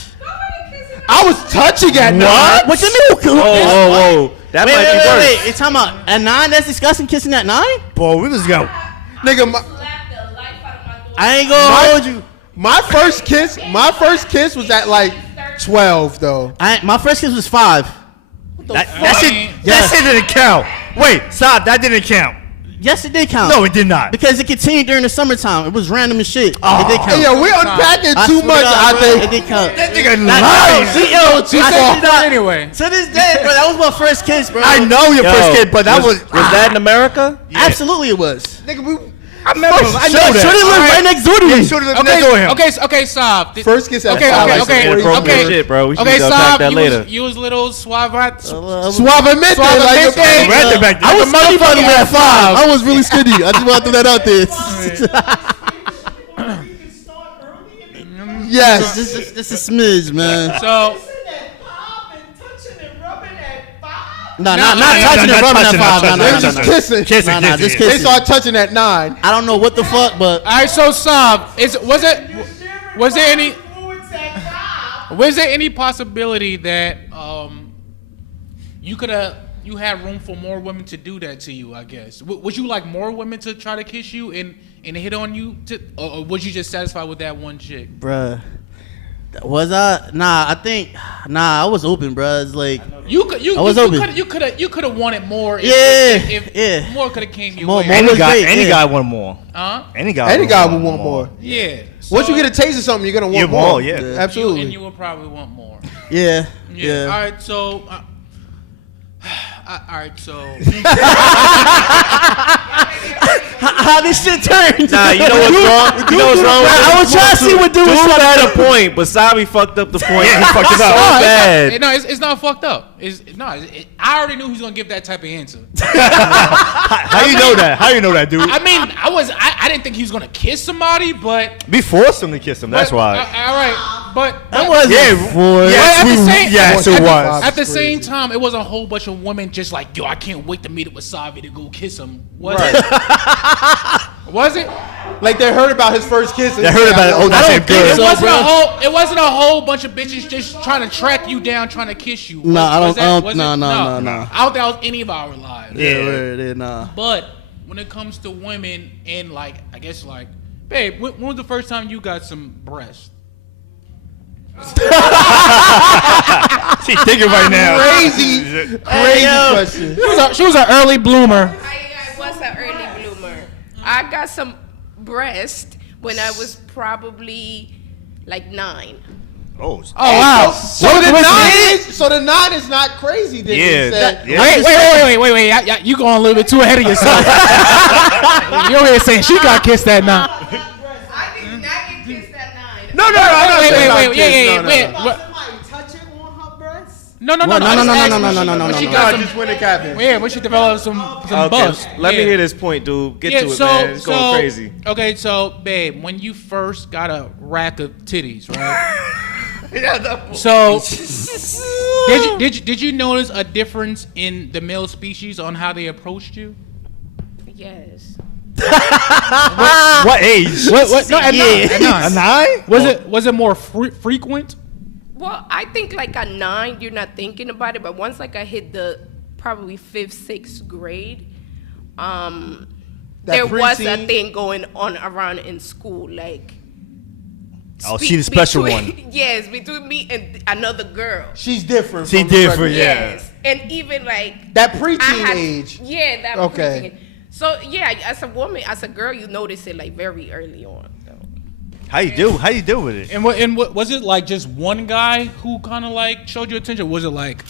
I was touching at What? What you mean? Whoa. That Wait, might wait, be wait, worse. wait. You're talking about at 9? That's disgusting. Kissing at 9? Boy, we was going. Nigga, Slap the life out of my daughter. I ain't gonna hold you. my first kiss was at like 12 though. My first kiss was 5. That shit didn't count. Wait, stop. That didn't count. Yes, it did count. No, it did not. Because it continued during the summertime. It was random as shit. Oh. It did count. Hey, yo, we unpacking I too swear much. to God, I bro, think. it did count. That nigga Yo, lied. see, yo, she I said did not- anyway. To this day, bro, that was my first kiss, bro. I know your Yo, first kid, but that was that in America? Absolutely, it was. Nigga, we I remember. I know Shorty that. lived right next door to me. Shorty lived next door to him. Okay, Saab. First kiss at Okay, 5. okay, like okay, some Inappropriate okay. shit, bro. We should Okay, unpack Saab, that later. you was little suave. Suavemente, like Suavemente. Right back there. I was skinny by the way at 5. I was really skinny. I just want to throw that out there. yes. This is smidge, man. So, No, No, not no, touching no, and not rubbing touching, at 5. not No, They no, was no, just no. kissing. Kissing, Nah, just kissing. They kissing. started touching at 9. I don't know what the fuck, but all right, so Saab, was there any possibility that you had room for more women to do that to you? I guess would you like more women to try to kiss you and hit on you, or was you just satisfied with that one chick? bruh. Was I? Nah, I was open, bruh. It's like You could have wanted more. If more could have came your More- way. more Any was guy, great, any yeah. guy want more. Huh? Any guy would want more. Yeah. Once you So- get a taste of something, you're gonna You want more. want, yeah. Absolutely. and you will probably want more. Yeah. Yeah. All right. So. All right. So. How this shit turned? Nah, you know what's wrong? You know what's wrong? I was trying to see what dude was Dude had a point, but Savy fucked up the point. Yeah, he fucked it up. So bad. No, it's not fucked up. I already knew he was gonna give that type of answer. How you know that? How you know that, dude? I mean, I didn't think he was gonna kiss somebody, but We forced him to kiss him. That's but- why. all right, but That wasn't Yes, at the same- yes, it was. at the same time, it was a whole bunch of women just like, yo, I can't wait to meet up with Savy to go kiss him. Was it? Was it? Like they heard about his first kiss. They heard about it. Oh, that's it. Good. It wasn't a whole bunch of bitches just trying to track you down, trying to kiss you. No, I Was don't- that- was no, it? no. I don't think that was any of our lives. Yeah. Nah. But when it comes to women and like, I guess like, babe, when was the first time you got some breast? She's thinking right now. Crazy question. She was an early bloomer. I was an early bloomer. I got some breast when I was probably like 9. Oh, wow. So the 9 is not crazy. Then yeah. he yeah. Wait. You going a little bit too ahead of yourself. You're here saying she got kissed that night. I did not get kissed at 9. No. Wait. Somebody touch it on her breast? No. No. She got some. just went to cabin. Yeah, when she developed some bust. Let me Yeah. hear this point, dude. Get to it, man. It's going crazy. Okay, so babe, when you first got a rack of titties, right? So did you notice a difference in the male species on how they approached you? Yes. What age? What? No, at 9. A 9? Was it more frequent? Well, I think like at 9, you're not thinking about it, but once like I hit the probably 5th, 6th grade, there was a preteen? thing going on around in school, like. Oh, she's the special between- one. Yes, between me and another girl. She's different. She from the different, regular- yeah. Yes, and even like That I preteen had- age. Yeah, that Okay. preteen. So yeah, as a woman, as a girl, you notice it like very early on. So. How you do? How you do with it? And what was it like? Just one guy who kind of like showed you attention? Or was it like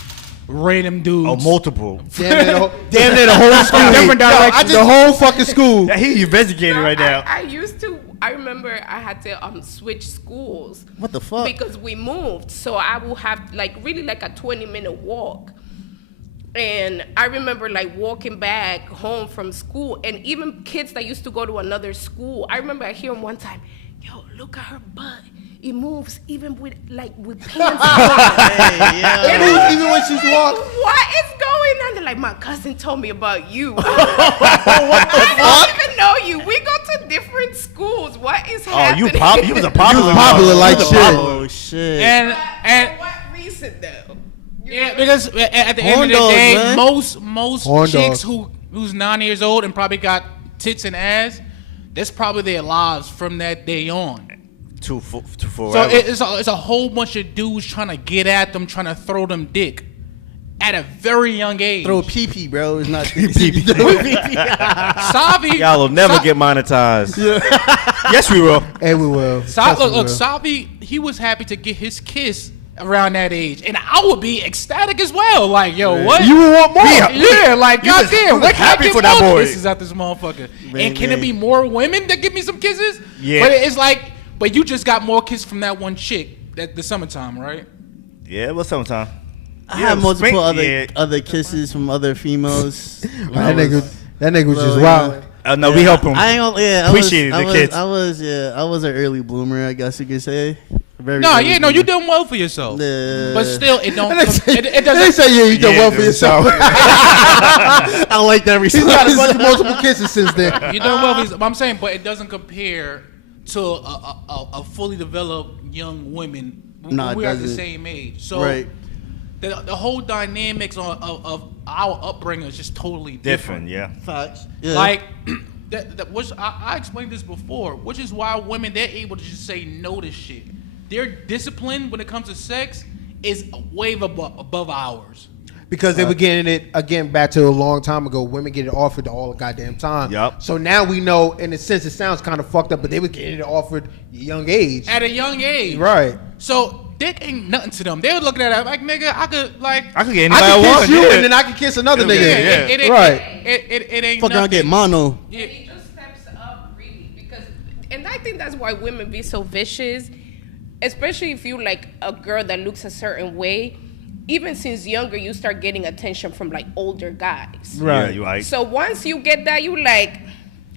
random dudes? Oh, multiple. Damn near the whole school. Different directions. The whole fucking school. Yeah, he investigating No, right now. I used to. I remember I had to switch schools. What the fuck? Because we moved, so I will have like really like a 20-minute walk. And I remember like walking back home from school, and even kids that used to go to another school. I remember I hear them one time, "Yo, look at her butt. It moves even with pants on." Even when she's walking. What is going on? They're like, my cousin told me about you. I don't even know you. We go to different schools. What is Oh, happening? you was a popular. popular girl. like You was a shit. popular- Oh shit. And For what reason though? yeah, because at the end Horn of the dogs, day, man. most Horn chicks dogs. who's 9 years old and probably got tits and ass, that's probably their lives from that day on. To So forever. it's a whole bunch of dudes trying to get at them, trying to throw them dick at a very young age. Throw pee, bro. It's not Savy, Y'all will never get monetized. Yes, we will. And we will. Look, Savy, he was happy to get his kiss around that age, and I would be ecstatic as well. Like, yo, what? You would want more. Yeah, like, You was- goddamn, you was what can I happy get for that more boy. kisses out this motherfucker? Man, And can it be more women that give me some kisses? Yeah. But it's like, but you just got more kisses from that one chick at the summertime, right? Yeah, it was sometime. I had multiple yeah. other kisses from other females. That nigga was just Well, wild. No, we help him. I ain't gonna. Yeah, Appreciated the kids. I was an early bloomer, I guess you could say. Very No, early yeah, no, you bloomer. doing well for yourself. Yeah. But still, it don't. It They doesn't. say, yeah, you done Yeah, well for dude. yourself. I like that He's response. got a bunch of multiple kisses since then. You're doing well for yourself. But I'm saying, but it doesn't compare to a fully developed young women. No, it We're at the doesn't. same age, so Right. the whole dynamics of our upbringing is just totally different. Different, yeah. Facts. Yeah. Like, which I explained this before, which is why women, they're able to just say no to shit. Their discipline when it comes to sex is way above ours. Because they were getting it, again, back to a long time ago. Women get it offered all the goddamn time. Yup. So now we know, in a sense, it sounds kind of fucked up, but they were getting it offered at a young age. At a young age. Right. So dick ain't nothing to them. They're looking at it like, nigga, I could get anybody I I can want. kiss you, Yeah. and then I can kiss another nigga. It Right. It ain't Fuck around, nothing. get mono. Yeah. It just steps up really because, and I think that's why women be so vicious, especially if you like a girl that looks a certain way. Even since younger, you start getting attention from like older guys. Right. Yeah, you right. So once you get that, you like,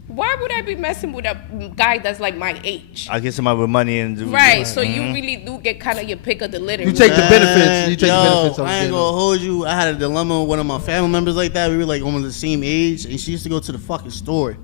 why would I be messing with a guy that's like my age? I get somebody with money and do Right. So you really do get kind of your pick of the litter. You take the benefits. You take Yo, the benefits of I ain't it. gonna hold you. I had a dilemma with one of my family members like that. We were like almost the same age, and she used to go to the fucking store.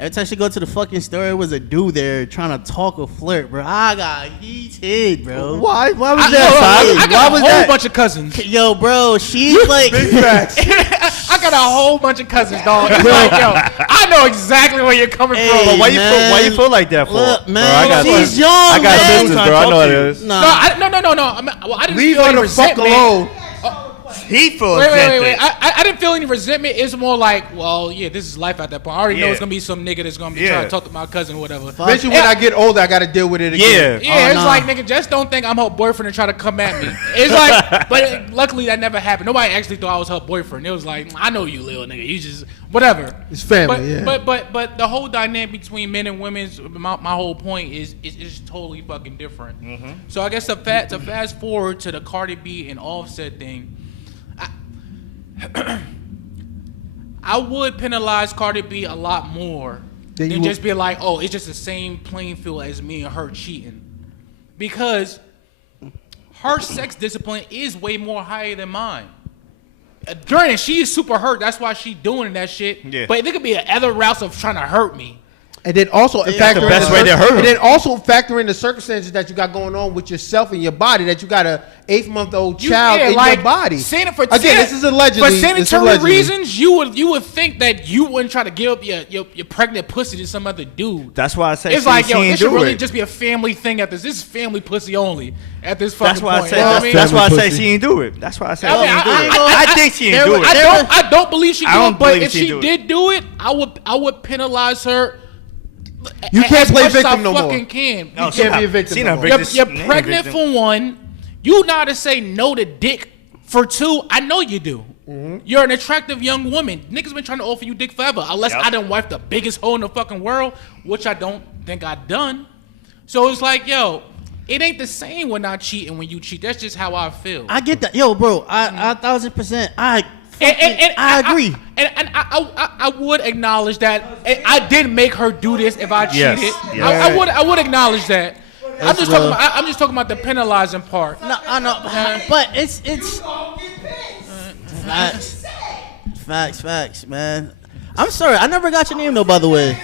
Every time she go to the fucking store, it was a dude there trying to talk or flirt, bro. I got heated, bro. Why? Why was I that? got a whole that? bunch of cousins. Yo, bro, she's like, I got a whole bunch of cousins, dog. It's like, yo, I know exactly where you're coming Hey, from. But why man. you feel like that for? Look, man, bro, I got she's young, I got man. sisters, bro. I know it is. nah. No. I didn't Leave feel her any the fuck resentment. alone. He feels Wait. I didn't feel any resentment. It's more like, well, yeah, this is life at that point. I already know Yeah. it's gonna be some nigga that's gonna be Yeah. trying to talk to my cousin or whatever. Especially when I get older, I got to deal with it again. Yeah. Yeah, Oh, it's nah. like, nigga, just don't think I'm her boyfriend and try to come at me. It's like, but luckily that never happened. Nobody actually thought I was her boyfriend. It was like, I know you, little nigga. You just whatever. It's family, but, yeah. But the whole dynamic between men and women, my whole point is totally fucking different. Mm-hmm. So I guess to fast forward to the Cardi B and Offset thing, I would penalize Cardi B a lot more Then you than would- just be like, oh, it's just the same playing field as me and her cheating. Because her sex discipline is way more higher than mine. Granted, she is super hurt. That's why she doing that shit. Yeah. But there could be other routes of trying to hurt me. And then also factor the in best way to hurt 'em. and then also factor in the circumstances that you got going on with yourself and your body. That you got a 8-month-old child in your body. This is allegedly. For It's sanitary allegedly. reasons, you would think that you wouldn't try to give up your pregnant pussy to some other dude. That's why I say It's like, yo, she it ain't should do really it. just be a family thing at this. This is family pussy only at this fucking That's why I point. say. You know what I mean? That's why I say Pussy. she ain't do it. That's why I say I she mean, ain't do it. I I think she ain't do it. I don't believe she I did don't it, but believe if she she do it. did do it, I would penalize her. You can't as play much as victim I no more. fucking can. No, You she can't not- be a victim she no not more. victim. You're She ain't pregnant victim. for one. You know how to say no to dick for two. I know you do. Mm-hmm. You're an attractive young woman. Niggas been trying to offer you dick forever. Unless Yep. I done wipe the biggest hole in the fucking world, which I don't think I done. So it's like, yo, it ain't the same when I cheat and when you cheat. That's just how I feel. I get that, yo, bro. I 1000%. I agree. I would acknowledge that I did make her do this if I cheated. Yes, yes. I would acknowledge that. I'm just talking about the penalizing part. No, I know, but it's facts, man. I'm sorry, I never got your name though, by the way.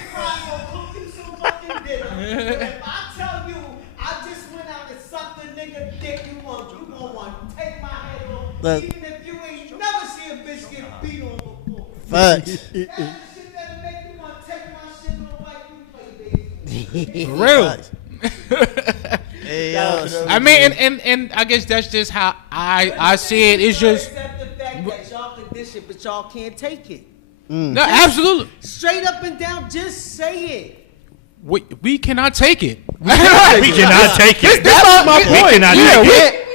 If I tell you I just went out and sucked a nigga dick, you gonna want to take my head off. Look. Even if you ain't never see a bitch get beat on before. Facts. That's the shit that'll make you want to take my shit on like you play, baby. For real. Facts. Hey, yo, I mean, and I guess that's just how I see it. It's just Accept the fact that y'all can dish it, but y'all can't take it. no, absolutely. Straight up and down, just say it. We cannot take it. We cannot take it. That's my point. We cannot Yeah, take it.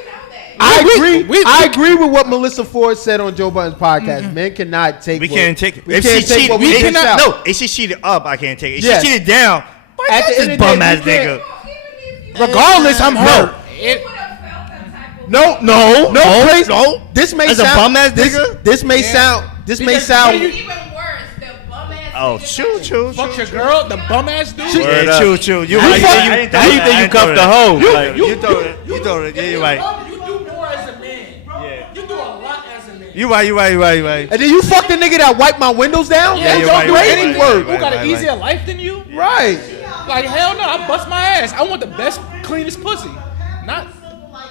I agree with what Melissa Ford said on Joe Budden's podcast. Men cannot take. We can't take it. We If can't she take cheated, what we dish out. no. If she cheated up, I can't take it. If Yeah. she cheated down, boy, At the that's end this of the day, bum ass you can't- nigga. Regardless, I'm hurt. No, please. no. This may As a sound. bum-ass nigga? This may sound. This may sound. Even worse, the bum ass. Oh, choo. Fuck your girl, the bum ass dude. Yeah, choo. You How right. you think you cuffed the hoe? Like, You throw it. Yeah, you're right. You do more as a man. Yeah. You do a lot as a man. You right. And then you fuck the nigga that wiped my windows down. Yeah, That you're don't right, do right, any right, work. Who got an right. easier life than you? Right. Like hell no, I bust my ass. I want the best, cleanest pussy. Not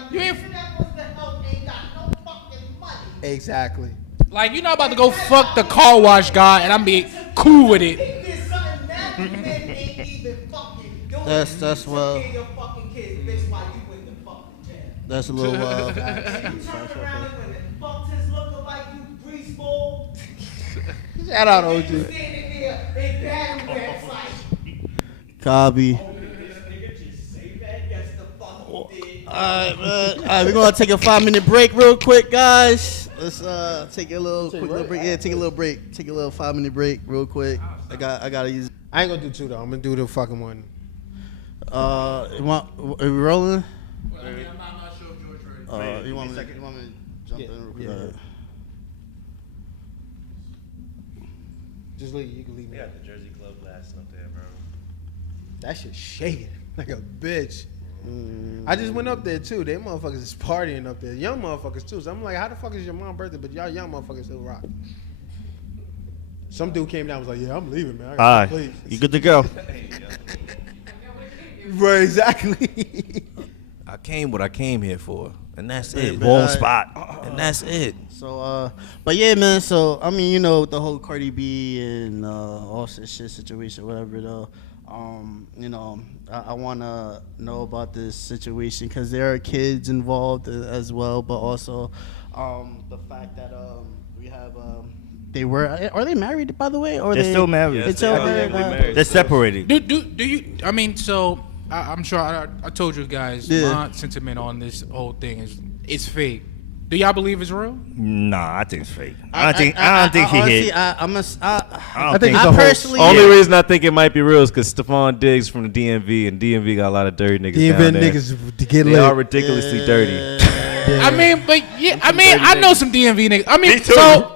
you ain't Exactly. like you're not about to go fuck the car wash guy and I'm be cool with it. That's well. That's a little Shout out OG. Cobby. right, we're gonna take a 5-minute break real quick, guys. Let's take a little quick little break. Yeah, take a little break. Take a little 5-minute break real quick. I gotta use. I ain't gonna do 2 though. I'm gonna do the fucking one. Are we rolling? Well, I'm not sure if George ready. You want me to jump in real quick? Yeah. Just leave. You can leave me. They got the Jersey Club blasting up there, bro. That shit shaking like a bitch. I just went up there too. They motherfuckers is partying up there. Young motherfuckers too. So I'm like, how the fuck is your mom's birthday? But y'all young motherfuckers still rock. Some dude came down and was like, yeah, I'm leaving, man. All right, you good to go. Right, exactly. I came what I came here for, and that's it. Wrong spot. And that's it. So, but yeah, man. So I mean, you know, the whole Cardi B and all this shit situation, whatever. Though, you know, I want to know about this situation because there are kids involved as well, but also the fact that we have are they married, by the way, or They're still married. Yes, They're they are legally married. They're separated. Do you? I mean, so I'm sure I told you guys my sentiment on this whole thing is it's fake. Do y'all believe it's real? Nah, I think it's fake. I don't think he hit. I think it's I a personally, Only reason I think it might be real is because Stephon Diggs from the DMV, and DMV got a lot of dirty niggas down there. niggas to get They lit. are ridiculously dirty. I mean, but yeah, I mean, I know some DMV niggas. I mean, so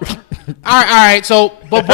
all right. So, but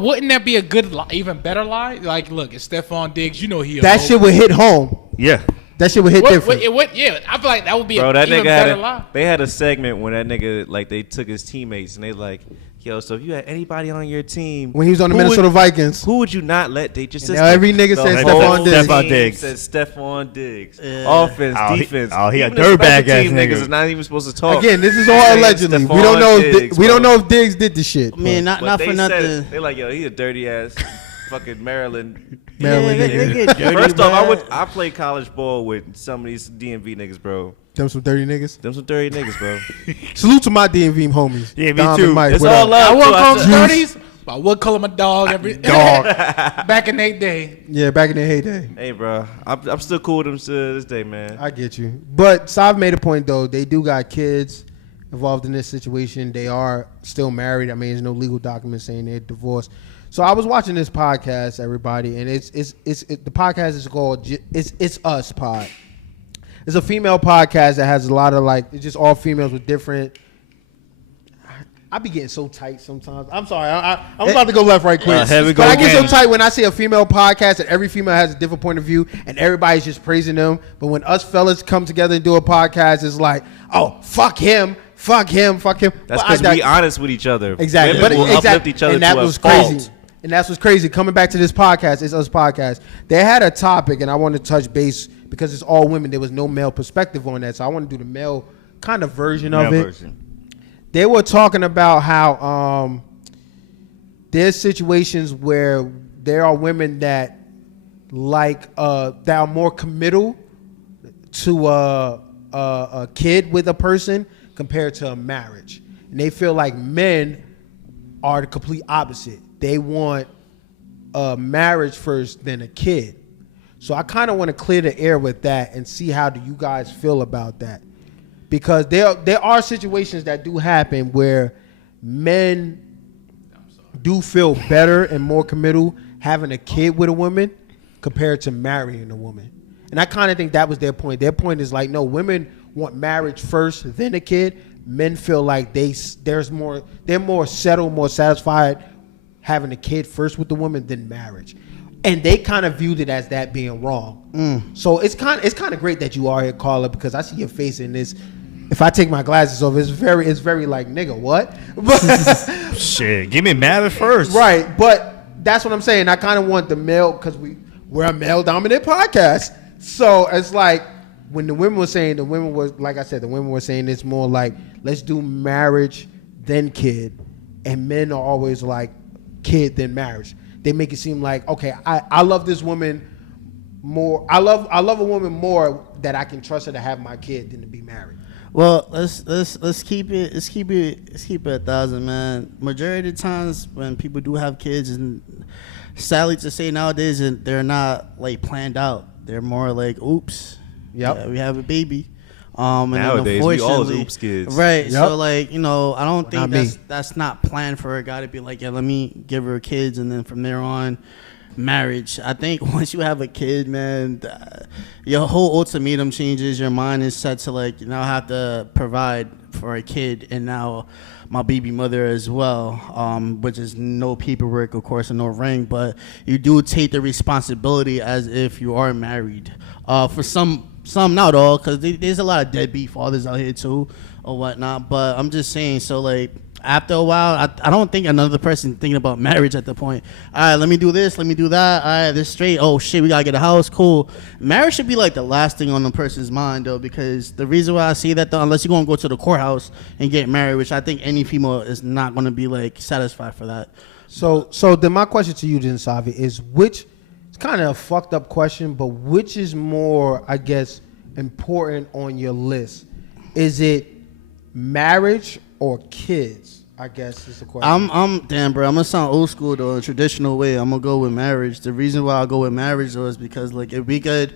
wouldn't that be a good, even better lie? Like, look, it's Stephon Diggs. You know he. That shit would hit home. Yeah. That shit would hit different. It would. Yeah, I feel like that would be Bro, a that even nigga better lie. they had a segment when that nigga, like, they took his teammates and they like, yo, so if you had anybody on your team, When he was on the who Minnesota would- Vikings. who would you not let date your sister? Now every nigga The said whole Stephon Diggs. Stephon team Diggs. said Stephon Diggs. Yeah. Offense, Oh, he- defense. oh, he a Even the dirtbag special ass team nigga. niggas is not even supposed to talk. Again, this is all Saying allegedly. We Stephon don't know. Diggs, We don't bro. know if Diggs did the shit. I mean, But not they for said nothing. it. They like, yo, he a dirty ass fucking Maryland. Maryland they nigga. get dirty, First off, man. I played college ball with some of these DMV niggas, bro. Them some dirty niggas. Them some dirty niggas, bro. Salute to my DMV homies. Yeah, me Dom too. and Mike, It's what all up? love. I wouldn't call Juice. them 30s, but I would call him a dog every Dog. back in their day. Yeah, back in the heyday. Hey, bro, I'm still cool with them to this day, man. I get you. But Sav made a point, though. They do got kids involved in this situation. They are still married. I mean, there's no legal documents saying they're divorced. So I was watching this podcast, everybody, and the podcast is called It's Us Pod. It's a female podcast that has a lot of, like, it's just all females with different. I be getting so tight sometimes. I'm sorry. I'm about to go left right quick. here we But go I get so again. tight when I see a female podcast and every female has a different point of view and everybody's just praising them. But when us fellas come together and do a podcast, it's like, oh, fuck him, fuck him, fuck him. That's But because we honest with each other. Exactly. Women But will uplift exactly. each other And that to a was crazy. fault. And that's what's crazy. Coming back to this podcast, It's Us Podcast. They had a topic, and I want to touch base because it's all women. There was no male perspective on that, so I want to do the male kind of version of it. They were talking about how there's situations where there are women that that are more committal to a kid with a person compared to a marriage, and they feel like men are the complete opposite. They want a marriage first, then a kid. So I kind of want to clear the air with that and see how do you guys feel about that. Because there are situations that do happen where men do feel better and more committal having a kid with a woman compared to marrying a woman. And I kind of think that was their point. Their point is like, no, women want marriage first, then a kid. Men feel like they're more settled, more satisfied having a kid first with the woman than marriage. And they kind of viewed it as that being wrong. So it's kind of great that you are here, Carla, because I see your face in this. If I take my glasses off, it's very like, nigga, what? But Shit, give me married first. right, but that's what I'm saying. I kind of want the male, because we're a male dominant podcast. So it's like when the women were saying, like I said, the women were saying it's more like, let's do marriage then kid, and men are always like kid then marriage. They make it seem like, okay, I love this woman more. I love a woman more that I can trust her to have my kid than to be married. Well, let's keep it 1,000, man. Majority of the times when people do have kids, and sadly to say nowadays, and they're not like planned out. They're more like, oops, Yep. yeah, we have a baby. And Nowadays, then we all unfortunately, oops kids. right? Yep. So like, you know, I don't think Not me. that's not planned for a guy to be like, yeah, let me give her kids, and then from there on, marriage. I think once you have a kid, man, your whole ultimatum changes. Your mind is set to like, you now have to provide for a kid, and now my baby mother as well, which is no paperwork, of course, and no ring, but you do take the responsibility as if you are married. For some, not all, because there's a lot of deadbeat fathers out here too, or whatnot. But I'm just saying, so like after a while, I don't think another person thinking about marriage at the point. All right, let me do this, let me do that. All right, this straight. Oh shit, we gotta get a house. Cool. Marriage should be like the last thing on the person's mind though, because the reason why I see that though, unless you're gonna go to the courthouse and get married, which I think any female is not gonna be like satisfied for that. So then my question to you, then, Savy, is which? It's kind of a fucked up question, but which is more, I guess, important on your list? Is it marriage or kids? I guess is the question. I'm damn, bro. I'm gonna sound old school though, the traditional way. I'm gonna go with marriage. The reason why I go with marriage though is because like if we could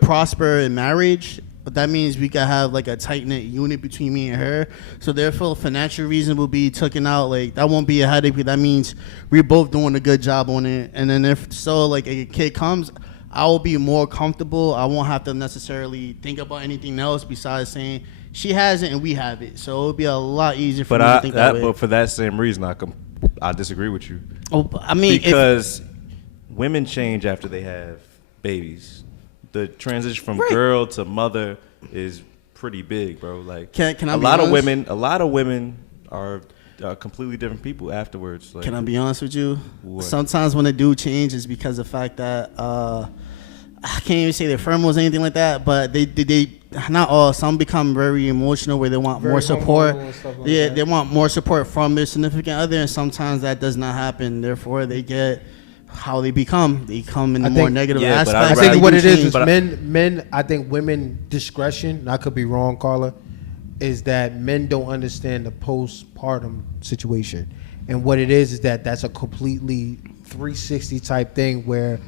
prosper in marriage, but that means we could have like a tight knit unit between me and her. So therefore, financial reason will be taken out. Like that won't be a headache. That means we're both doing a good job on it. And then if so, like a kid comes, I will be more comfortable. I won't have to necessarily think about anything else besides saying she has it and we have it. So it'll be a lot easier for me to think that way. But for that same reason, I disagree with you. Oh, I mean, because women change after they have babies. The transition from girl to mother is pretty big, bro. Like, can I a be lot honest? of women are completely different people afterwards. Like, Can I be honest with you? What? Sometimes when they do change, it's because of the fact that I can't even say they're pheromone or anything like that, but they not all. Some become very emotional where they want more support. They want more support from their significant other, and sometimes that does not happen. Therefore, they get how they become. They come in the more negative aspect. I think what it is men. I think women discretion. And I could be wrong, Carla. Is that men don't understand the postpartum situation, and what it is that that's a completely 360 type thing where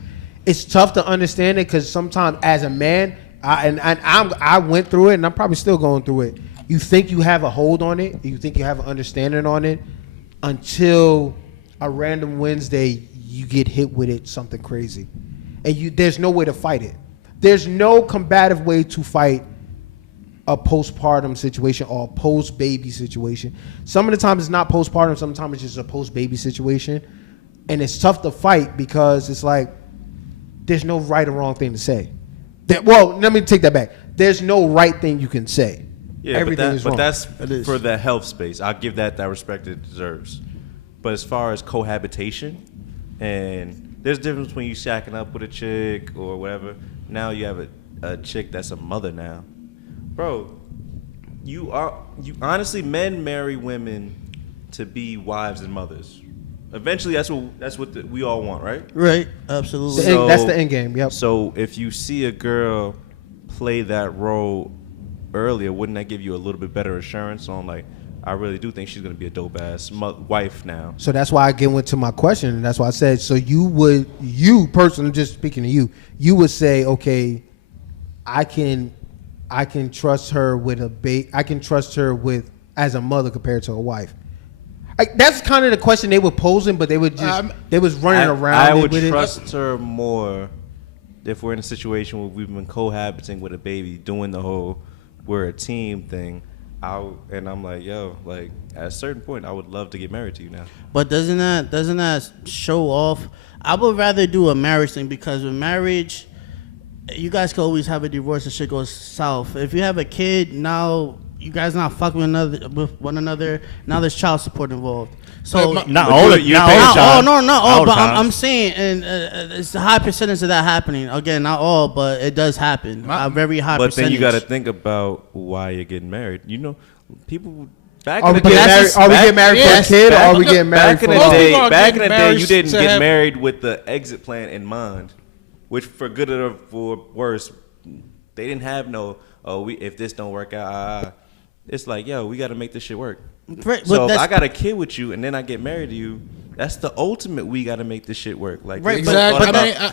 it's tough to understand it because sometimes as a man, I went through it and I'm probably still going through it. You think you have a hold on it, you think you have an understanding on it, until a random Wednesday you get hit with it something crazy, and there's no way to fight it. There's no combative way to fight a postpartum situation or a post-baby situation. Some of the time it's not postpartum, sometimes it's just a post-baby situation. And it's tough to fight because it's like, there's no right or wrong thing to say. Well, let me take that back. There's no right thing you can say. Yeah, everything is wrong. But that's for the health space. I'll give that respect it deserves. But as far as cohabitation, and there's a difference between you shacking up with a chick or whatever. Now you have a chick that's a mother now. Bro, you honestly, men marry women to be wives and mothers. Eventually, that's what we all want, right? Right, absolutely. That's the end game. Yep. So if you see a girl play that role earlier, wouldn't that give you a little bit better assurance on like, I really do think she's gonna be a dope ass wife now. So that's why I get into my question, and that's why I said, so you personally, just speaking to you would say, okay, I can trust her with I can trust her with as a mother compared to a wife. That's kind of the question they were posing, but they would just they was running around. I would trust her more if we're in a situation where we've been cohabiting with a baby, doing the whole we're a team thing. I'm like, yo, like at a certain point, I would love to get married to you now. But doesn't that show off? I would rather do a marriage thing because with marriage, you guys can always have a divorce and shit goes south. If you have a kid, now you guys not fucking with one another. Now there's child support involved. So not all. But I'm saying, and it's a high percentage of that happening. Again, not all, but it does happen. A very high percentage. But then you got to think about why you're getting married. You know, people. Are we getting married for a kid, or are we getting married for back in the day, you didn't get married with the exit plan in mind, which for good or for worse, they didn't have no. If this don't work out, it's like, yo, we got to make this shit work. Right, so if I got a kid with you and then I get married to you, That's the ultimate. We got to make this shit work. Like, Right,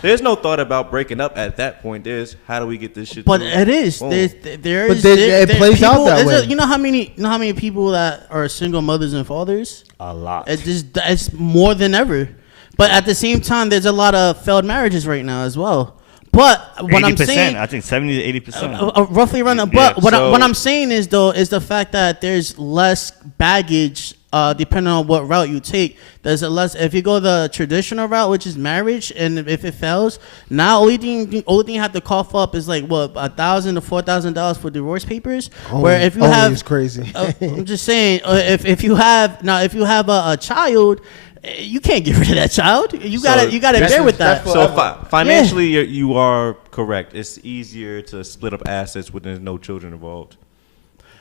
there's no thought about breaking up at that point. There's how do we get this shit? But through? it is. Boom. It plays out that way. You know how many people that are single mothers and fathers? A lot. It's more than ever. But at the same time, there's a lot of failed marriages right now as well. But what I'm saying, I think 70 to 80%, roughly around that. But what I'm saying is the fact that there's less baggage, depending on what route you take. There's a less. If you go the traditional route, which is marriage, and if it fails, now only thing you have to cough up is like what $1,000 to $4,000 for divorce papers. Where if you have, it's crazy. I'm just saying, if you have a child. You can't get rid of that child. You gotta bear with that. So financially, you are correct. It's easier to split up assets when there's no children involved.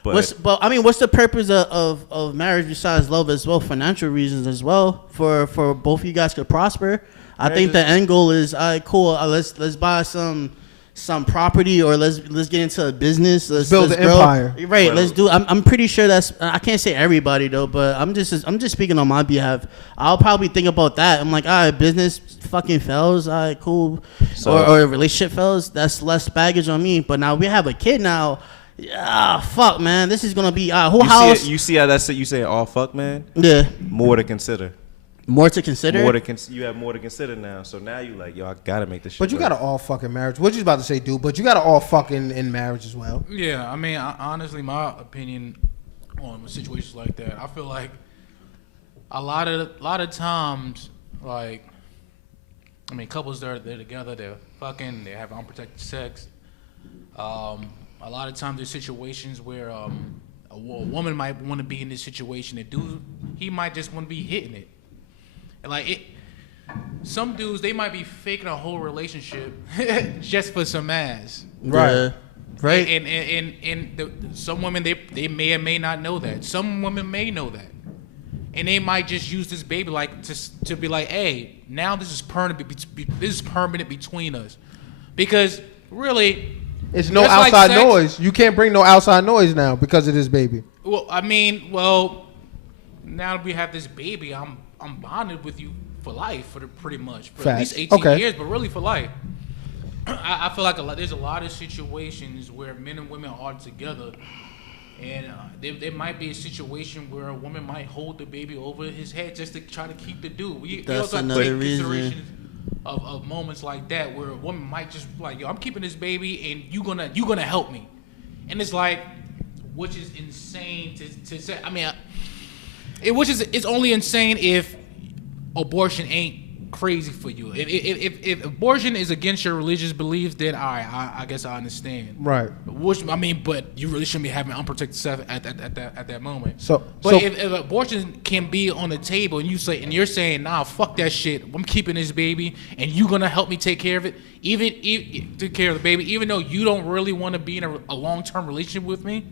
What's the purpose of marriage besides love as well? Financial reasons as well for both of you guys to prosper. I think the end goal is cool. Let's buy some property, or let's get into a business. Let's build an empire. Right. Let's do. I'm pretty sure that's. I can't say everybody though, but I'm just speaking on my behalf. I'll probably think about that. I'm like, all right, business fucking fails. All right, cool. Or a relationship fails. That's less baggage on me. But now we have a kid now. Fuck, man. This is gonna be whole house. You see how that's it? You say, "Oh, fuck, man." Yeah. More to consider. More to consider. You have more to consider now. So now you like, yo, I gotta make this shit. But you gotta all fucking marriage. What you about to say, dude? But you gotta all fucking in marriage as well. Yeah, I mean, honestly, my opinion on situations like that, I feel like a lot of times, like, I mean, couples they're together, they're fucking, they have unprotected sex. A lot of times there's situations where a woman might want to be in this situation. A dude, he might just want to be hitting it. Like some dudes, they might be faking a whole relationship just for some ass. Right. Yeah. Right. And some women, they may or may not know that. Some women may know that. And they might just use this baby like to be like, hey, now this is permanent between us. Because really, it's no outside noise. You can't bring no outside noise now because of this baby. Well, I mean, now that we have this baby, I'm bonded with you for life, pretty much for at least 18 years, but really for life. I feel like there's a lot of situations where men and women are together, and there might be a situation where a woman might hold the baby over his head just to try to keep the dude. We also have to take considerations of moments like that where a woman might just be like, yo, I'm keeping this baby, and you gonna help me, and it's like, which is insane to say. I mean. It's only insane if abortion ain't crazy for you. If abortion is against your religious beliefs, then all right, I guess I understand. Right. But you really shouldn't be having unprotected sex at that moment. But if abortion can be on the table and you're saying, nah, fuck that shit, I'm keeping this baby, and you gonna help me take care of it, even take care of the baby, even though you don't really want to be in a long-term relationship with me.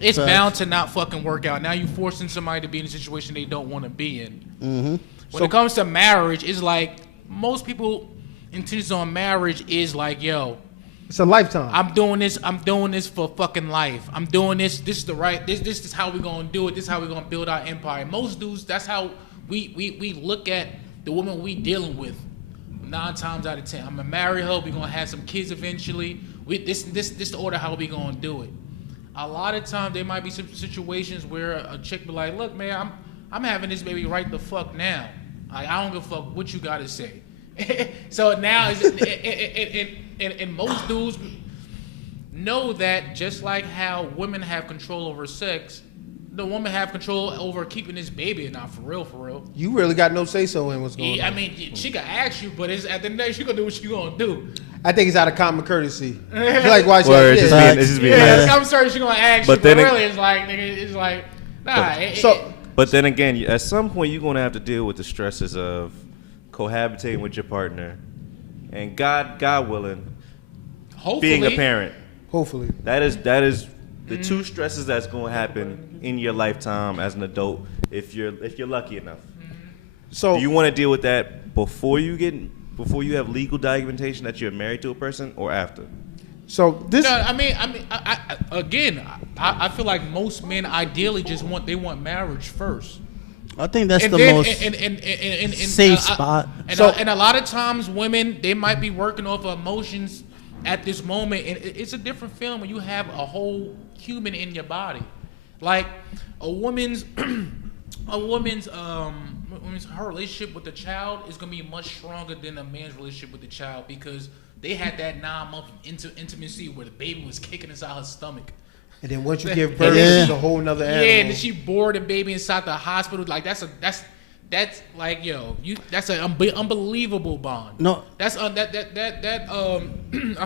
It's bound to not fucking work out. Now you're forcing somebody to be in a situation they don't want to be in. Mm-hmm. When it comes to marriage, it's like most people intentions on marriage is like, yo, it's a lifetime. I'm doing this for fucking life. I'm doing this. This is how we're gonna do it. This is how we're gonna build our empire. Most dudes, that's how we look at the woman we dealing with. 9 times out of 10, I'm gonna marry her. We're gonna have some kids eventually. This the order how we gonna do it. A lot of times there might be some situations where a chick be like, look, man, I'm having this baby right the fuck now. I don't give a fuck what you gotta say. So now, and most dudes know that just like how women have control over sex, the woman have control over keeping this baby or not. For real. You really got no say-so in what's going on. I mean, she can ask you, but it's at the end of the day, she gonna do what she gonna do. I think it's out of common courtesy. Like, why she I'm sorry she gonna ask you, but really it's like, nah. But then again, at some point you're gonna have to deal with the stresses of cohabitating with your partner, and God willing, being a parent. Hopefully, that is the two stresses that's gonna happen in your lifetime as an adult if you're lucky enough. So, do you want to deal with that before you have legal documentation that you're married to a person, or after? So this. No, I feel like most men ideally want marriage first. I think that's and the then, most and safe spot. And a lot of times, women, they might be working off of emotions at this moment, and it's a different feeling when you have a whole human in your body. Like a woman's her relationship with the child is gonna be much stronger than a man's relationship with the child, because they had that 9-month intimacy where the baby was kicking inside her stomach. And then once you give birth, it's a whole nother animal. Yeah, and then she bore the baby inside the hospital. Like that's like, yo, that's an unbelievable bond. No, that's I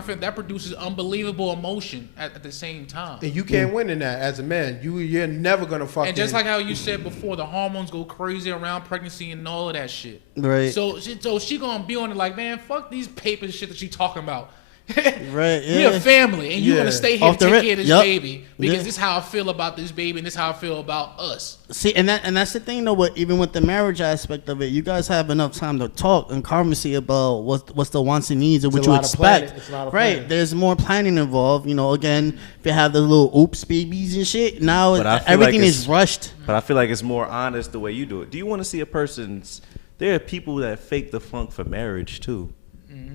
feel that produces unbelievable emotion at the same time. And you can't win in that as a man. You're never gonna fuck. And just like how you said before, the hormones go crazy around pregnancy and all of that shit. Right. So she gonna be on it like, man, fuck these papers shit that she talking about. Right, yeah. We a family, and you're gonna stay here and take care of this baby because this is how I feel about this baby, and this is how I feel about us. See, and that's the thing, though. Even with the marriage aspect of it, you guys have enough time to talk and conversate about what's the wants and needs and what you expect. Right? There's more planning involved. You know, again, if you have the little oops babies and shit, now everything is rushed. But I feel like it's more honest the way you do it. Do you want to see a person's? There are people that fake the funk for marriage too.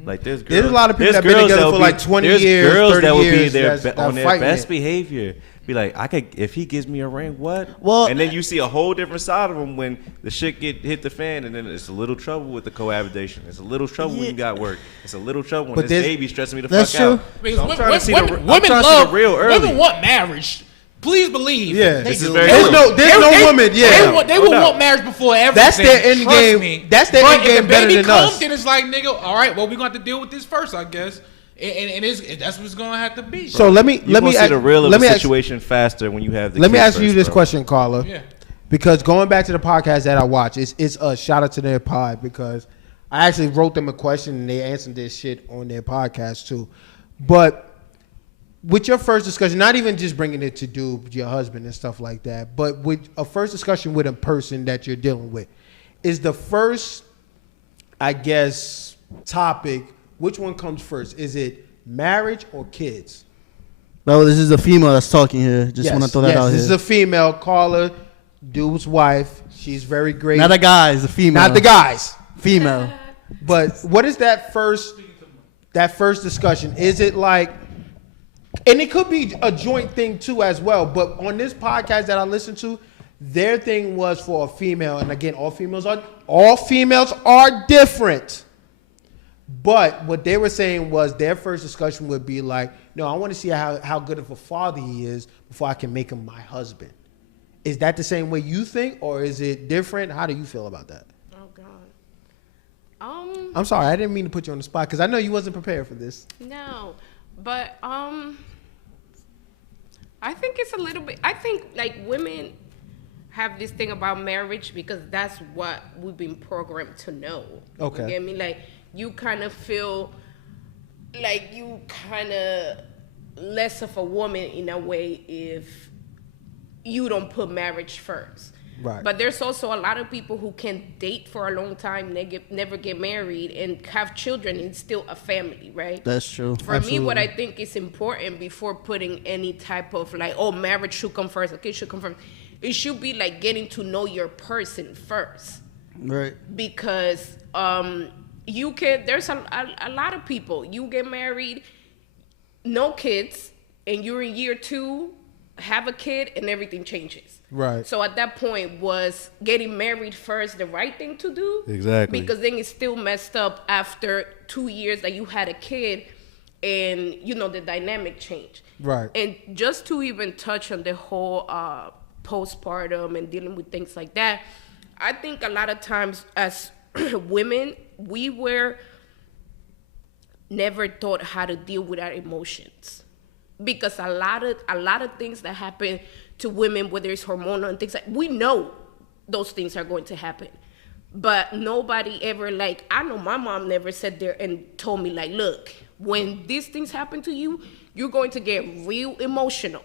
Like there's a lot of people that have been together for like 20 years, 30 years. There's girls that will be there on their best behavior. Be like, if he gives me a ring, what? Well, and then you see a whole different side of him when the shit hit the fan, and then it's a little trouble with the cohabitation. It's a little trouble when you got work. It's a little trouble when this baby stressing me the fuck out. Because women want marriage. Please believe. Yeah, this is very there's no woman. Yeah, they will want marriage before everything. That's their end game. That's their end game better than us. Then it's like, nigga, all right, well, we're going to have to deal with this first, I guess. And that's what's going to have to be. So let me see the real of the situation faster when you have the. Let me ask you this question, Carla. Yeah. Because going back to the podcast that I watch, it's a shout out to their pod, because I actually wrote them a question and they answered this shit on their podcast too. But with your first discussion, not even just bringing it to do with your husband and stuff like that, but with a first discussion with a person that you're dealing with, is the first, I guess, topic, which one comes first? Is it marriage or kids? No, this is a female that's talking here. Just want to throw that out here. This is a female. Carla, dude's wife. She's very great. Not a guy, it's a female. Not the guys. Female. But what is that first discussion? Is it like, and it could be a joint thing too as well, but on this podcast that I listened to, their thing was for a female, and again, all females are different. But what they were saying was their first discussion would be like, no, I want to see how good of a father he is before I can make him my husband. Is that the same way you think, or is it different? How do you feel about that? Oh God. I'm sorry, I didn't mean to put you on the spot because I know you wasn't prepared for this. No, but I think it's a little bit. I think like women have this thing about marriage because that's what we've been programmed to know. Okay. You get me? Like you kind of feel like you kind of less of a woman in a way if you don't put marriage first. Right. But there's also a lot of people who can date for a long time, never get married, and have children and still a family, right? That's true. For me, what I think is important before putting any type of like, oh, marriage should come first, okay, should come first. It should be like getting to know your person first. Right. Because there's a lot of people, you get married, no kids, and you're in year 2, have a kid, and everything changes. Right. So at that point, was getting married first the right thing to do? Exactly. Because then it's still messed up after 2 years that you had a kid and, the dynamic changed. Right. And just to even touch on the whole postpartum and dealing with things like that, I think a lot of times as women, we were never taught how to deal with our emotions. Because a lot of things that happen to women, whether it's hormonal and things like, we know those things are going to happen. But nobody ever, like, I know my mom never sat there and told me, like, look, when these things happen to you, you're going to get real emotional.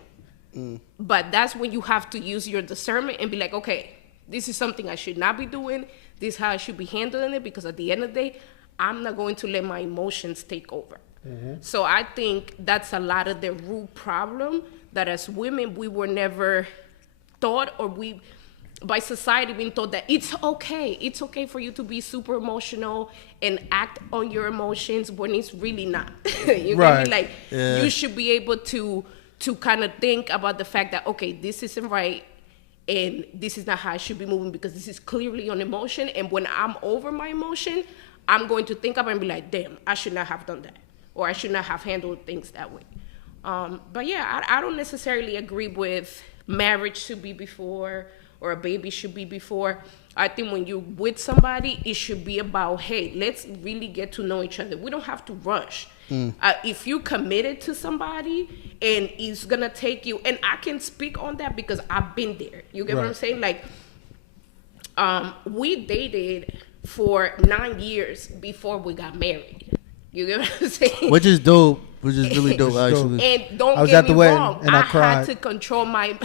But that's when you have to use your discernment and be like, okay, this is something I should not be doing. This is how I should be handling it, because at the end of the day, I'm not going to let my emotions take over. Mm-hmm. So I think that's a lot of the root problem, that as women, we were never taught, or by society being told that it's okay for you to be super emotional and act on your emotions when it's really not. You get me? Like, you should be able to kind of think about the fact that, okay, this isn't right and this is not how I should be moving because this is clearly on emotion, and when I'm over my emotion, I'm going to think about it and be like, damn, I should not have done that, or I should not have handled things that way. But yeah, I don't necessarily agree with marriage should be before or a baby should be before. I think when you're with somebody, it should be about, hey, let's really get to know each other. We don't have to rush. If you're committed to somebody and it's gonna take you, and I can speak on that because I've been there. You get what I'm saying? Like, we dated for 9 years before we got married. You get what I'm saying? Which is dope. Which is really dope, actually. And don't I was get at the me wedding, wrong. and I cried. had to control my.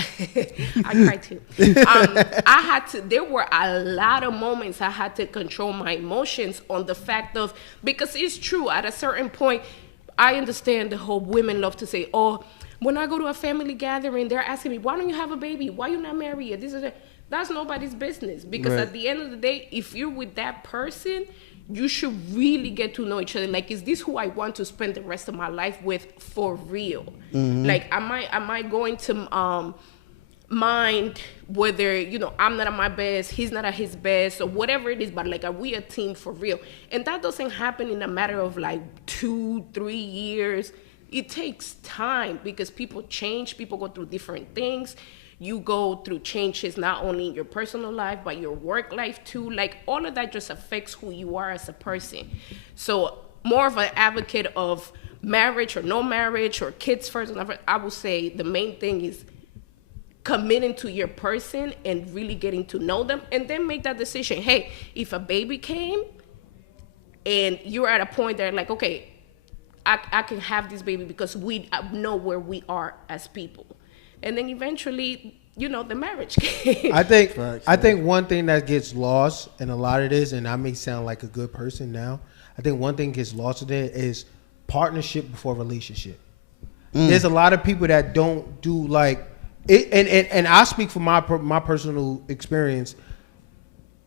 I cried too. I had to. There were a lot of moments I had to control my emotions on the fact of, because it's true. At a certain point, I understand the whole women love to say, "Oh, when I go to a family gathering, they're asking me, why don't you have a baby? Why you not married yet? This is that." That's nobody's business, because at the end of the day, if you're with that person, you should really get to know each other. Like, is this who I want to spend the rest of my life with for real? Like, am I going to mind whether, you know, I'm not at my best, he's not at his best, or whatever it is, but like, are we a team for real? And that doesn't happen in a matter of like 2-3 years. It takes time, because people change, people go through different things. You go through changes not only in your personal life, but your work life too. Like, all of that just affects who you are as a person. So more of an advocate of marriage or no marriage or kids first, I would say the main thing is committing to your person and really getting to know them, and then make that decision. Hey, if a baby came and you're at a point that like, okay, I can have this baby because we know where we are as people. And then eventually, you know, the marriage came. I think one thing that gets lost in a lot of this, and I may sound like a good person now, I think one thing gets lost in it is partnership before relationship. There's a lot of people that don't do like it, and I speak from my personal experience.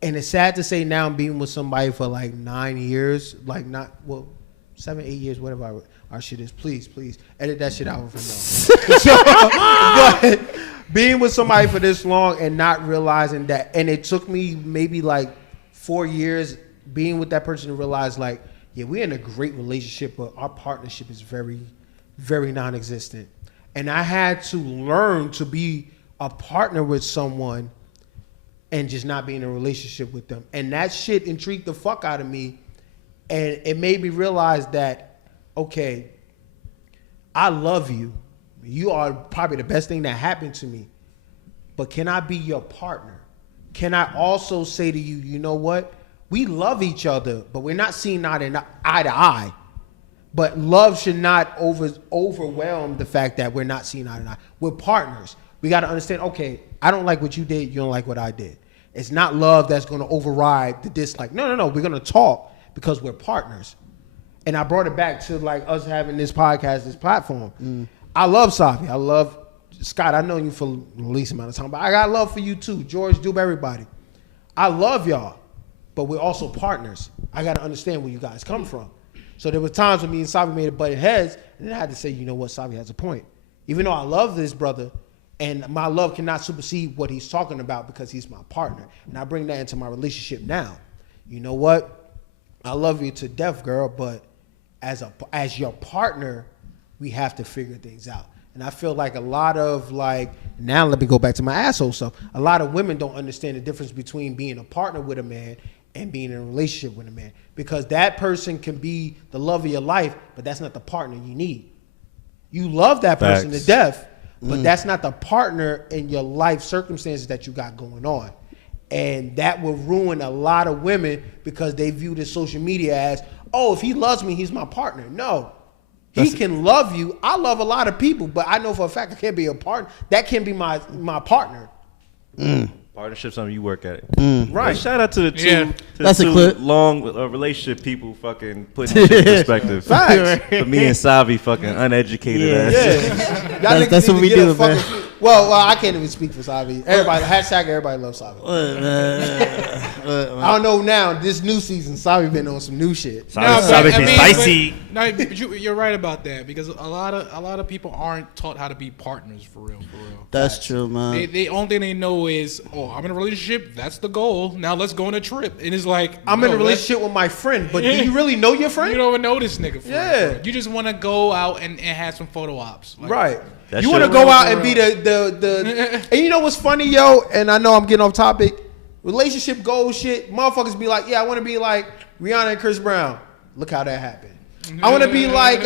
And it's sad to say now I'm being with somebody for like 9 years, like 7, 8 years, whatever our shit is. Please edit that shit out from now. But being with somebody for this long and not realizing that, and it took me maybe like 4 years being with that person to realize like, yeah, we're in a great relationship, but our partnership is very, very non-existent. And I had to learn to be a partner with someone and just not be in a relationship with them. And that shit intrigued the fuck out of me. And it made me realize that, okay, I love you. You are probably the best thing that happened to me. But can I be your partner? Can I also say to you, you know what? We love each other, but we're not seeing eye to eye. But love should not overwhelm the fact that we're not seeing eye to eye. We're partners. We got to understand, okay, I don't like what you did. You don't like what I did. It's not love that's going to override the dislike. No. We're going to talk because we're partners. And I brought it back to like us having this podcast, this platform. I love Savy. I love Scott. I know you for the least amount of time, but I got love for you too. George, Dube, everybody. I love y'all, but we're also partners. I got to understand where you guys come from. So there were times when me and Savy made a butted heads, and then I had to say, you know what, Savy has a point. Even though I love this brother, and my love cannot supersede what he's talking about because he's my partner. And I bring that into my relationship now. You know what? I love you to death, girl, but as your partner, we have to figure things out. And I feel like a lot of now let me go back to my asshole stuff. A lot of women don't understand the difference between being a partner with a man and being in a relationship with a man. Because that person can be the love of your life, but that's not the partner you need. You love that person to death, but that's not the partner in your life circumstances that you got going on. And that will ruin a lot of women because they view this social media as, oh, if he loves me, he's my partner. No. He can love you. I love a lot of people, but I know for a fact I can't be a partner. That can't be my partner. Partnership's something you work at. Right. Shout out to the two, That's a clip. long relationship people fucking putting shit in perspective. Facts. For me and Savy fucking uneducated ass. Yeah. That's what we do, man. Well, I can't even speak for Savy. Everybody loves Savy. I don't know now. This new season, Savy been on some new shit. Savy spicy. No, but you're right about that because a lot of people aren't taught how to be partners for real. That's true, man. The only thing they know is, I'm in a relationship. That's the goal. Now let's go on a trip. And it's like I'm in a relationship with my friend, but do you really know your friend? You don't even know this nigga. Yeah. You just want to go out and have some photo ops. Like, right. That You shit want to go real out for and be real. the and you know what's funny, yo? And I know I'm getting off topic. Relationship goal shit. Motherfuckers be like, yeah, I want to be like Rihanna and Chris Brown. Look how that happened. I want to be like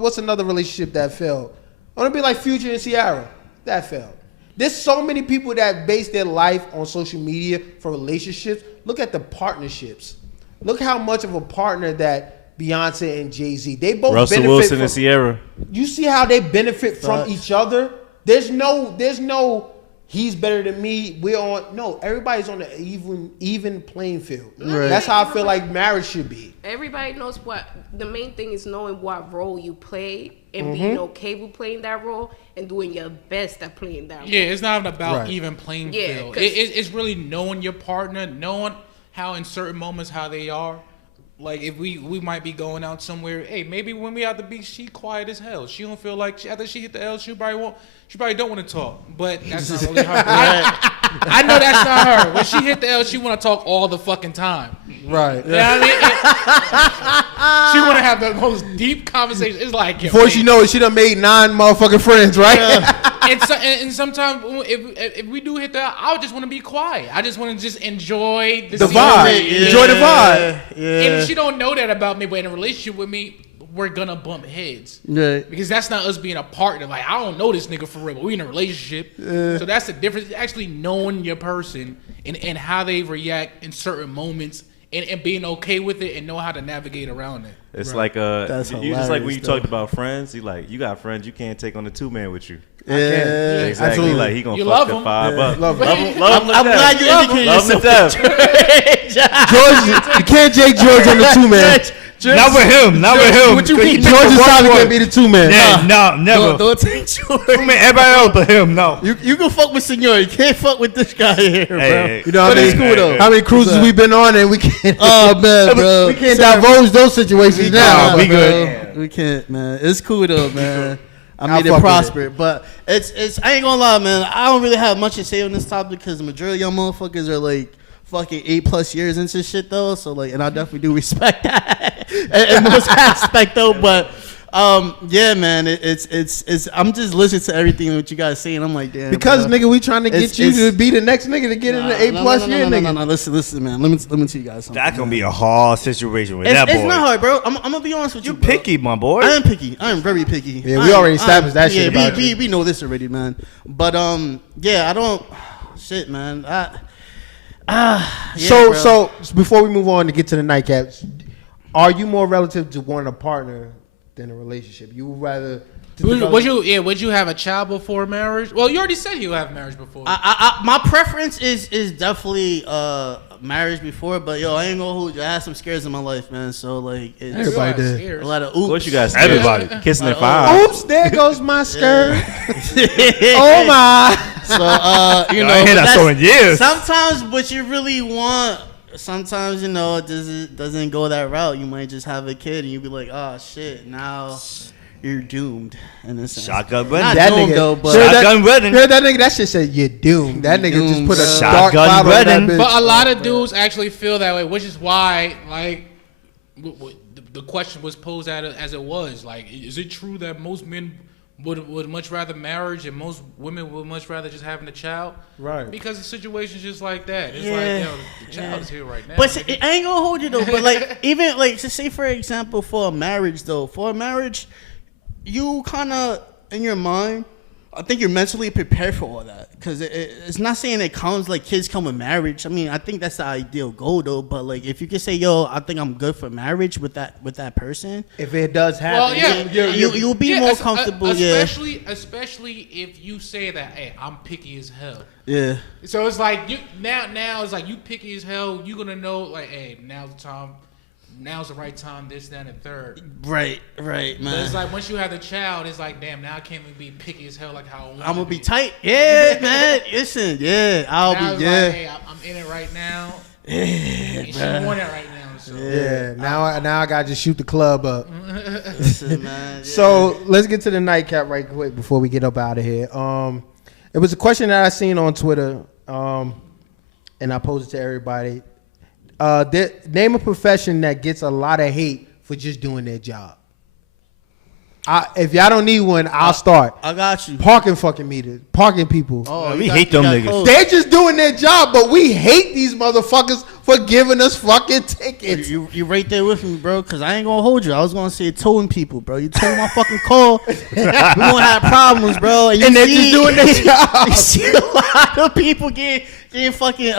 what's another relationship that failed? I want to be like Future and Ciara. That failed. There's so many people that base their life on social media for relationships. Look at the partnerships. Look how much of a partner that Beyonce and Jay-Z. They both Russell benefit Wilson from, and Sierra. You see how they benefit from each other? There's no he's better than me. Everybody's on an even playing field. Right. That's how I feel like marriage should be. Everybody knows what the main thing is, knowing what role you play and being okay with playing that role and doing your best at playing that role. Yeah, it's not about Right. even playing Yeah, field. 'cause- It's really knowing your partner, knowing how in certain moments how they are. Like if we might be going out somewhere. Hey, maybe when we out the beach, she quiet as hell. She don't feel like after she hit the L, she probably don't want to talk. But that's not really her. I know that's not her. When she hit the L, she want to talk all the fucking time. Right. You know what I mean? She want to have the most deep conversation. It's like Before she know it, she done made 9 motherfucking friends, right? and sometimes if we do hit that, I just want to be quiet. I just want to just enjoy the vibe. scenery. Enjoy the vibe. And if she don't know that about me, but in a relationship with me, we're gonna bump heads. Right. Because that's not us being a partner. Like, I don't know this nigga for real, but we in a relationship. So that's the difference. Actually knowing your person and how they react in certain moments and being okay with it and know how to navigate around it. It's like That's you just like when you hilarious, talked about friends. You got friends you can't take on the 2-man with you. Yeah. Exactly. absolutely. Like he gonna You fuck love the him. 5 up. Love him. Love him to I'm death. glad you indicated Love him yourself. to death. George, you can't take George on the 2-man. Not with him. Not with him. What you 'Cause mean? he George picked and the Savy wrong can't one. be the 2-man. Yeah, no, never. Don't take George. I mean, everybody else but him. No. You can fuck with Senor. You can't fuck with this guy here, bro. Hey, You know what But I it's mean? cool though. How many cruises we been on and we can't Oh man, bro. we can't divulge those situations now. Nah, we bro. good. We can't, man. It's cool though, man. I I'll made fuck it with prosper, but it's. I ain't gonna lie, man. I don't really have much to say on this topic because the majority of y'all motherfuckers are like fucking 8+ years into shit though. So like, and I definitely do respect that in most aspect though. But yeah, man. It's. I'm just listening to everything that you guys saying. I'm like, damn. Because bro. nigga, we trying to get It's- you to it's- be the next nigga to get in the 8+ year nigga. No. Listen, man. Let me tell you guys something. That's gonna be a hard situation with It's, that boy. it's not hard, bro. I'm gonna be honest with you. You bro. picky, my boy. I am picky. I am very picky. Yeah, we already established that shit about you. We know this already, man. But yeah, I don't. Shit, man. Yeah, bro. So before we move on to get to the nightcaps, are you more relative to wanting a partner than a relationship? You would rather. Would you have a child before marriage? Well, you already said you have marriage before. My preference is definitely marriage before, but yo, I ain't gonna hold you. I had some scares in my life, man. So like, it's Everybody did. a lot of oops. Of course you guys. Everybody. Kissing at 5. Oops, there goes my skirt. Oh my. So you know, I ain't hear that that's- song in years. Sometimes what you really want, sometimes it doesn't go that route. You might just have a kid and you be like, oh shit, now you're doomed in a sense. Shotgun Not wedding. That doomed nigga- though, but Shotgun wedding. Heard that nigga? That shit said you're doomed. That nigga just Doomed, put a bro. dark Shotgun cloud on that wedding. bitch. But a lot of dudes actually feel that way, which is why, like, the question was posed as it was. Like, is it true that most men would much rather marriage and most women would much rather just having a child? Right. Because the situation's just like that. It's Yeah. like, yo, the child is here right now. But see, I ain't gonna hold you though. But like, even like, to say for example, for a marriage, you kind of in your mind, I think you're mentally prepared for all that. Because it's not saying it comes like kids come with marriage. I mean, I think that's the ideal goal though. But like, if you can say, yo, I think I'm good for marriage with that person. If it does happen, Well, yeah, You'll be more comfortable. Especially if you say that, hey, I'm picky as hell. Yeah. So it's like you now it's like you picky as hell. You gonna know like, hey, now's the time. now's the right time, this, that, and the third. Right, But man. it's like once you have the child, it's like, damn, now I can't even be picky as hell like how I want I'm gonna to be tight. Yeah, man. Listen, yeah, I'll Now it's be. like, Yeah, hey, I'm in it right now. yeah, And she bruh. want it right now. So. Yeah, now I gotta just shoot the club up. Listen, man. Yeah. So let's get to the nightcap right quick before we get up out of here. It was a question that I seen on Twitter, and I posed it to everybody. Name a profession that gets a lot of hate for just doing their job. If y'all don't need one, I'll start. I got you. Parking fucking meters, parking people. Oh, we you hate you them got niggas. close. They're just doing their job, but we hate these motherfuckers for giving us fucking tickets. You right there with me, bro, because I ain't going to hold you. I was going to say towing people, bro. You tow my fucking car, we going to have problems, bro. And, And they're just doing their job. You see a lot of people getting fucking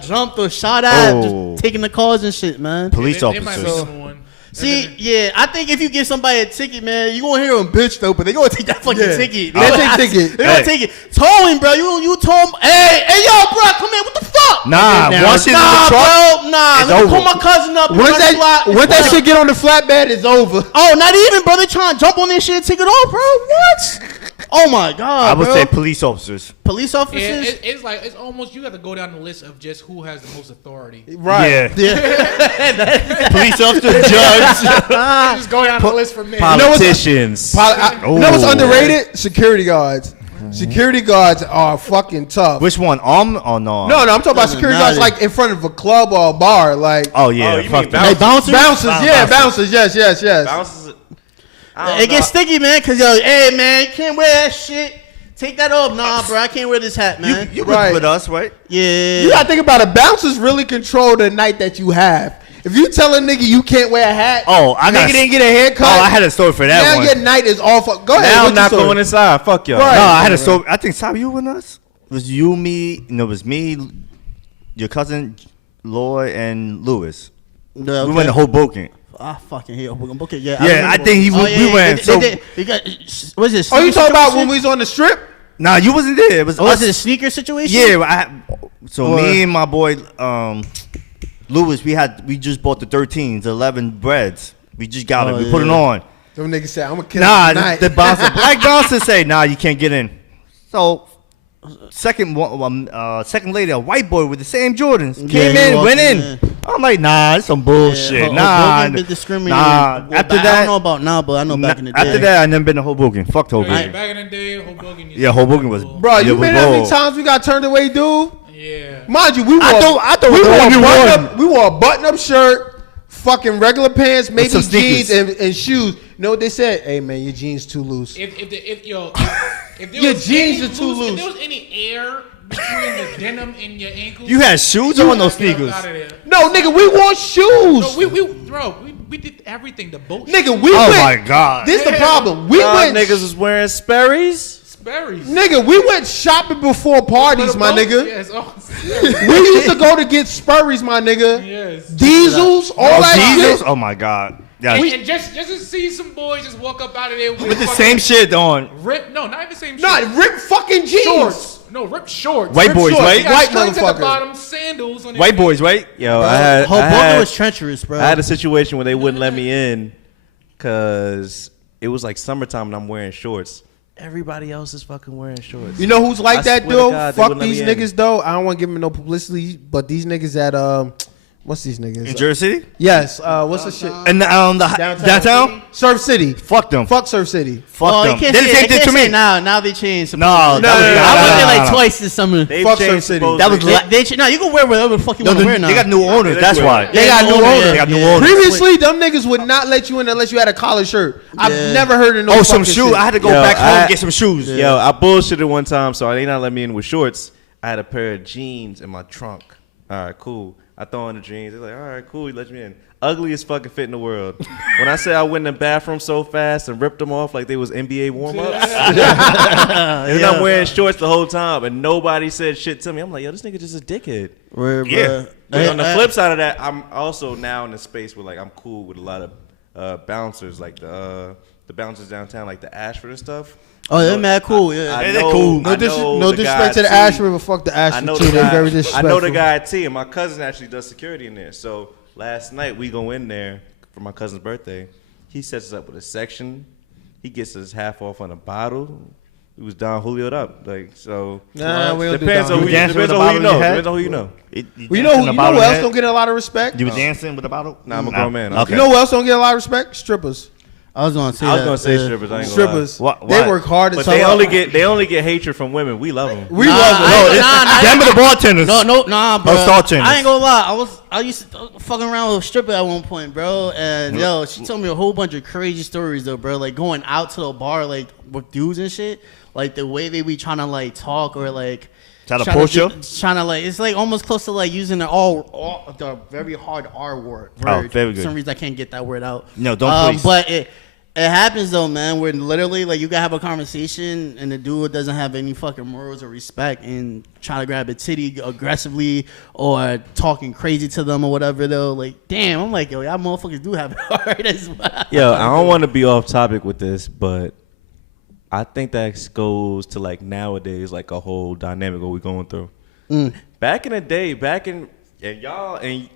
jumped or shot at, Oh. just taking the cars and shit, man. Police They might be officers. someone. See, yeah, I think if you give somebody a ticket, man, you gonna hear them bitch though, but they gonna take that fucking Yeah. ticket. They'll take ticket. They gonna Hey. take it. Towing, bro. You tow him. Hey, yo, bro, come here. What the fuck? Nah, Now, once it's in the Nah, truck, bro. Nah, it's let me over. call my cousin up. Once run the block. that shit get on the flatbed, it's over. Oh, not even, bro. They trying to jump on this shit and take it off, bro. What? Oh my god, I would bro. say police officers. Police Yeah, officers. it's like it's almost you have to go down the list of just who has the most authority. Right. Yeah. Police officers, judge, Just go down the list from there. Politicians. You know what's Ooh. underrated? Security guards. Security guards are fucking tough. Which one? Or no? No, I'm talking about Doesn't security guards matter. like in front of a club or a bar. Like Oh yeah. Oh, you fuck mean that. Hey, bouncers. bouncers, yeah, bouncers, yes. Bounces. I don't It gets know. sticky, man. Cause yo, hey, man, you can't wear that shit. Take that off, nah, bro. I can't wear this hat, man. You Right. with us, right? Yeah. You gotta think about it. Bouncers really control the night that you have. If you tell a nigga you can't wear a hat, Oh, I nigga got. didn't get a haircut. Oh, I had a story for that now one. your night is all fuck. Go ahead. Now what's I'm your not story? going inside. Fuck y'all. Right. No, I had a story. I think Savy, you with us? It was you, me? No, it was me, your cousin Lloyd, and Lewis. Yeah, We went to Hoboken. I fucking hate Hoboken. Okay, yeah. Yeah, remember. I think we went. You got, what's this? Oh, you talking about when we? we was on the strip? Nah, you wasn't there. It was Oh, was us. it a sneaker situation? Yeah, so Or- me and my boy Lewis, we just bought the 13s, 11 breads. We just got it. We put it yeah. on. Them niggas said I'm gonna kill Nah, him tonight. the bouncer, black bouncer say, nah, you can't get in. So second later, a white boy with the same Jordans came he in, walked went in. in. I'm like, nah, it's some bullshit. Hoboken Nah, been discriminated. nah. Well, After I that, don't know about now, but I know back in the day. after that, I never been to Hoboken. Fucked Yeah, Hoboken. back in the day, Hoboken. Yeah, Hoboken was. cool. Bro, Yeah, you we been how many both. times we got turned away, dude? Yeah. Mind you, we wore, I thought we the wore, only a button one. up, we wore a button-up shirt, fucking regular pants, maybe some jeans sneakers. and shoes. You know what they said? Hey man, your jeans too loose. If there Your was jeans any are too loose. If there was any air between the denim and your ankles, You had shoes on those get up sneakers. out of there. No, nigga, we wore shoes. No, we did everything. The boat. Nigga, we Oh went. my god. This the problem. We Y'all went. niggas was wearing Sperry's. Sperry's. Nigga, we went shopping before parties, my nigga. Yes. Oh, We used to go to get Spurries, my nigga. yes. Diesels, all that Jesus? shit. Oh my god. Yeah. And just to see some boys just walk up out of there with With the fucking same shit on. rip. No, not even the same. Nah, shit. rip fucking jeans. Shorts. No, rip shorts. White Rip boys, shorts. right? They got White strings at motherfucker. the bottom, sandals on their White feet. boys, right? Yo, I had Hoboken was treacherous, bro. I had a situation where they wouldn't let me in because it was like summertime and I'm wearing shorts. Everybody else is fucking wearing shorts. You know who's like I that, swear to dude? God, they Fuck wouldn't let these me in. niggas, though. I don't want to give them no publicity, but these niggas at what's these niggas? In Jersey? Yes. What's the shit? And downtown? Surf City. Fuck them. Fuck Surf City. Fuck Oh, them. you can't They say, the same thing to me. Now they changed. No, I that was- went there like no. twice this summer. They've Fuck changed Surf City. That was supposedly. No, you can wear whatever the fuck you No, want to wear now. they got new owners. That's why. They got new owner, owners. They got new yeah. owners. Previously, them niggas would not let you in unless you had a collared shirt. I've Yeah. never heard of no Oh, some fucking shoes. shit. I had to go Yo, back home I- and get some shoes. Yo, I bullshitted one time, so they not let me in with shorts. I had a pair of jeans in my trunk. All right, cool. I throw in the jeans. They're like, all right, cool. You let me in. Ugliest fucking fit in the world. When I say I went in the bathroom so fast and ripped them off like they was NBA warm-ups. And then I'm wearing shorts the whole time, and nobody said shit to me. I'm like, yo, this nigga just a dickhead. Yeah. But on the flip side of that, I'm also now in a space where like I'm cool with a lot of bouncers, like the bouncers downtown, like the Ashford and stuff. Oh, they're mad cool. Yeah. I they're know- cool. I No, know no the disrespect guy to the T. Ashford, but fuck the I Ashford know too. the They're guy. very I disrespectful. know the guy at T, and my cousin actually does security in there. So last night we go in there for my cousin's birthday. He sets us up with a section. He gets us half off on a bottle. We was down Julio'd up, like so. Nah, we don't depends do on down. who dancing depends with on the who you bottle know. in your Depends on who you know. Well, you know who else don't get a lot of respect? You was dancing with a bottle? Nah, I'm a grown man. Okay. You know who else don't get a lot of respect? Strippers. I was gonna say. I was gonna say strippers. I ain't gonna Strippers. Why? They work hard as lie. But they only get hatred from women. We love them. We love them. Them are the bartenders. Nah, bro. star tenders. I ain't gonna lie. I used to fucking around with a stripper at one point, bro. And yo, she told me a whole bunch of crazy stories though, bro. Like going out to the bar, like with dudes and shit. Like the way they be trying to like talk or like Trying to push you? Trying to like, it's like almost close to like using the the very hard R word. Oh, very good. For some reason I can't get that word out. No, don't please. But it happens though, man. Where literally like you can have a conversation and the dude doesn't have any fucking morals or respect and trying to grab a titty aggressively or talking crazy to them or whatever though. Like, damn, I'm like, yo, y'all motherfuckers do have it hard as well. Yo, I don't want to be off topic with this, but I think that goes to like nowadays, like a whole dynamic what we're going through. Back in the day, and y'all, and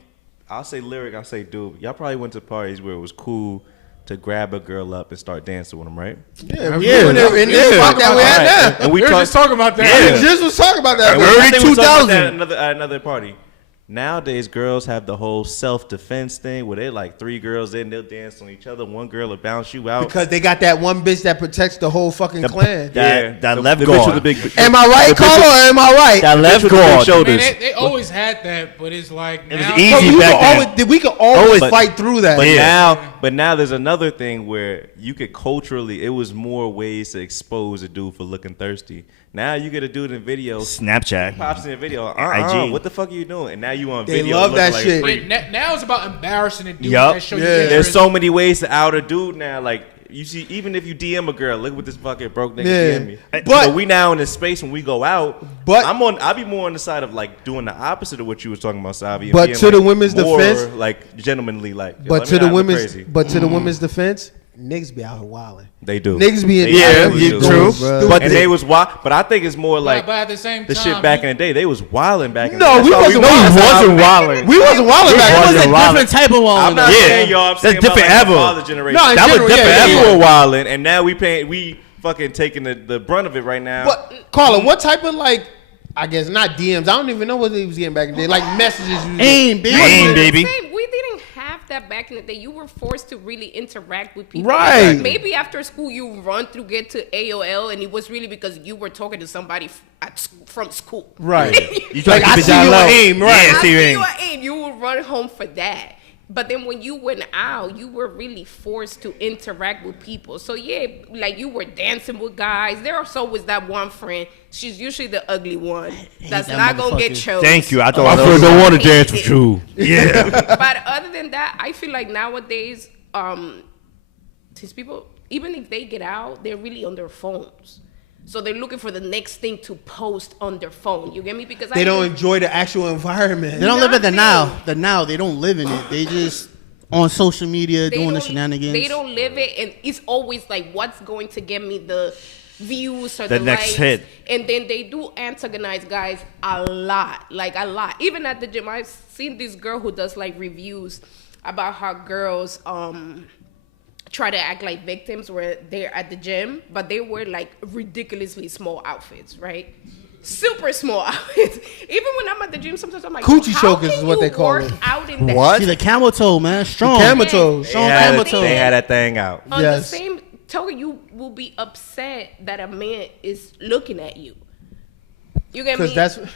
I'll say lyric, I'll say dude, y'all probably went to parties where it was cool to grab a girl up and start dancing with them, right? Yeah. We had that. And we were just talking about that. Yeah. We just was talking about that. Early 2000. At another party. Nowadays, girls have the whole self-defense thing where they're like 3 girls in, they'll dance on each other. One girl will bounce you out. Because they got that one bitch that protects the whole fucking clan. That left the guard. bitch with the big, Am I right, Carla, or am I right? That left with the guard. big shoulders. Man, they always had that, but it's like It was now. easy back then. We could always fight through that. But now there's another thing where you could culturally, it was more ways to expose a dude for looking thirsty. Now you get a dude in video. Snapchat. Pops in a video. IG. What the fuck are you doing? And now you on They video. love that like shit. Now it's about embarrassing a dude Yup. that show you There's interest. so many ways to out a dude now. Like you see, even if you DM a girl, look what this fucking broke nigga DM me. But- So we now in this space when we go out. But- I'll be more on the side of like doing the opposite of what you was talking about, Savy. and But being, to the like, women's more, defense- like gentlemanly, like. yo, But let to me the not look women's, crazy. but to the women's defense, niggas be out here wilding. They do. Niggas be in Yeah, there. true. Stupid. But they was wild. But I think it's more like but at the same the time, shit back in the day. They was wilding back in No, the day. we wasn't wilding. wilding. We wasn't wilding back It then. was a different type of I'm walling. not Yeah. saying y'all. I'm That's saying about, different like, ever. the father generation. No, in That was general, different yeah, we ever. were wilding, and now we fucking taking the brunt of it right now. But Carla, what type of like? I guess not DMs. I don't even know what they was getting back in the day. Like messages. Aim, baby. Aim, baby. We didn't have that back in the day. You were forced to really interact with people. Right. Maybe after school you run through, get to AOL, and it was really because you were talking to somebody from school. Right. You try Like to I keep it see down you low. on aim, right? Yeah, I see you see ain't. you at AIM. You would run home for that. But then when you went out, you were really forced to interact with people. So yeah, like you were dancing with guys. There's always that one friend. She's usually the ugly one that's that not gonna get motherfucker. chose. Thank you. I thought My that friend was don't want to dance with you. Yeah. But other than that, I feel like nowadays, these people, even if they get out, they're really on their phones. So they're looking for the next thing to post on their phone. You get me? Because They don't enjoy the actual environment. They don't live in the now. Nothing. The now, they don't live in it. They just on social media They doing the don't- shenanigans. They don't live it, and it's always like, what's going to get me the views or The the next likes? hit. And then they do antagonize guys a lot, like a lot. Even at the gym, I've seen this girl who does like reviews about how girls try to act like victims where they're at the gym, but they wear like ridiculously small outfits, right? Super small outfits. Even when I'm at the gym, sometimes I'm like, Coochie how chokers can is what you they call work it. out in that What? See the camel toe, man, strong. Camel toes. Strong Yeah. camel They toe. They had that thing out. On the Yes. same token, you will be upset that a man is looking at you. You get me? Because that's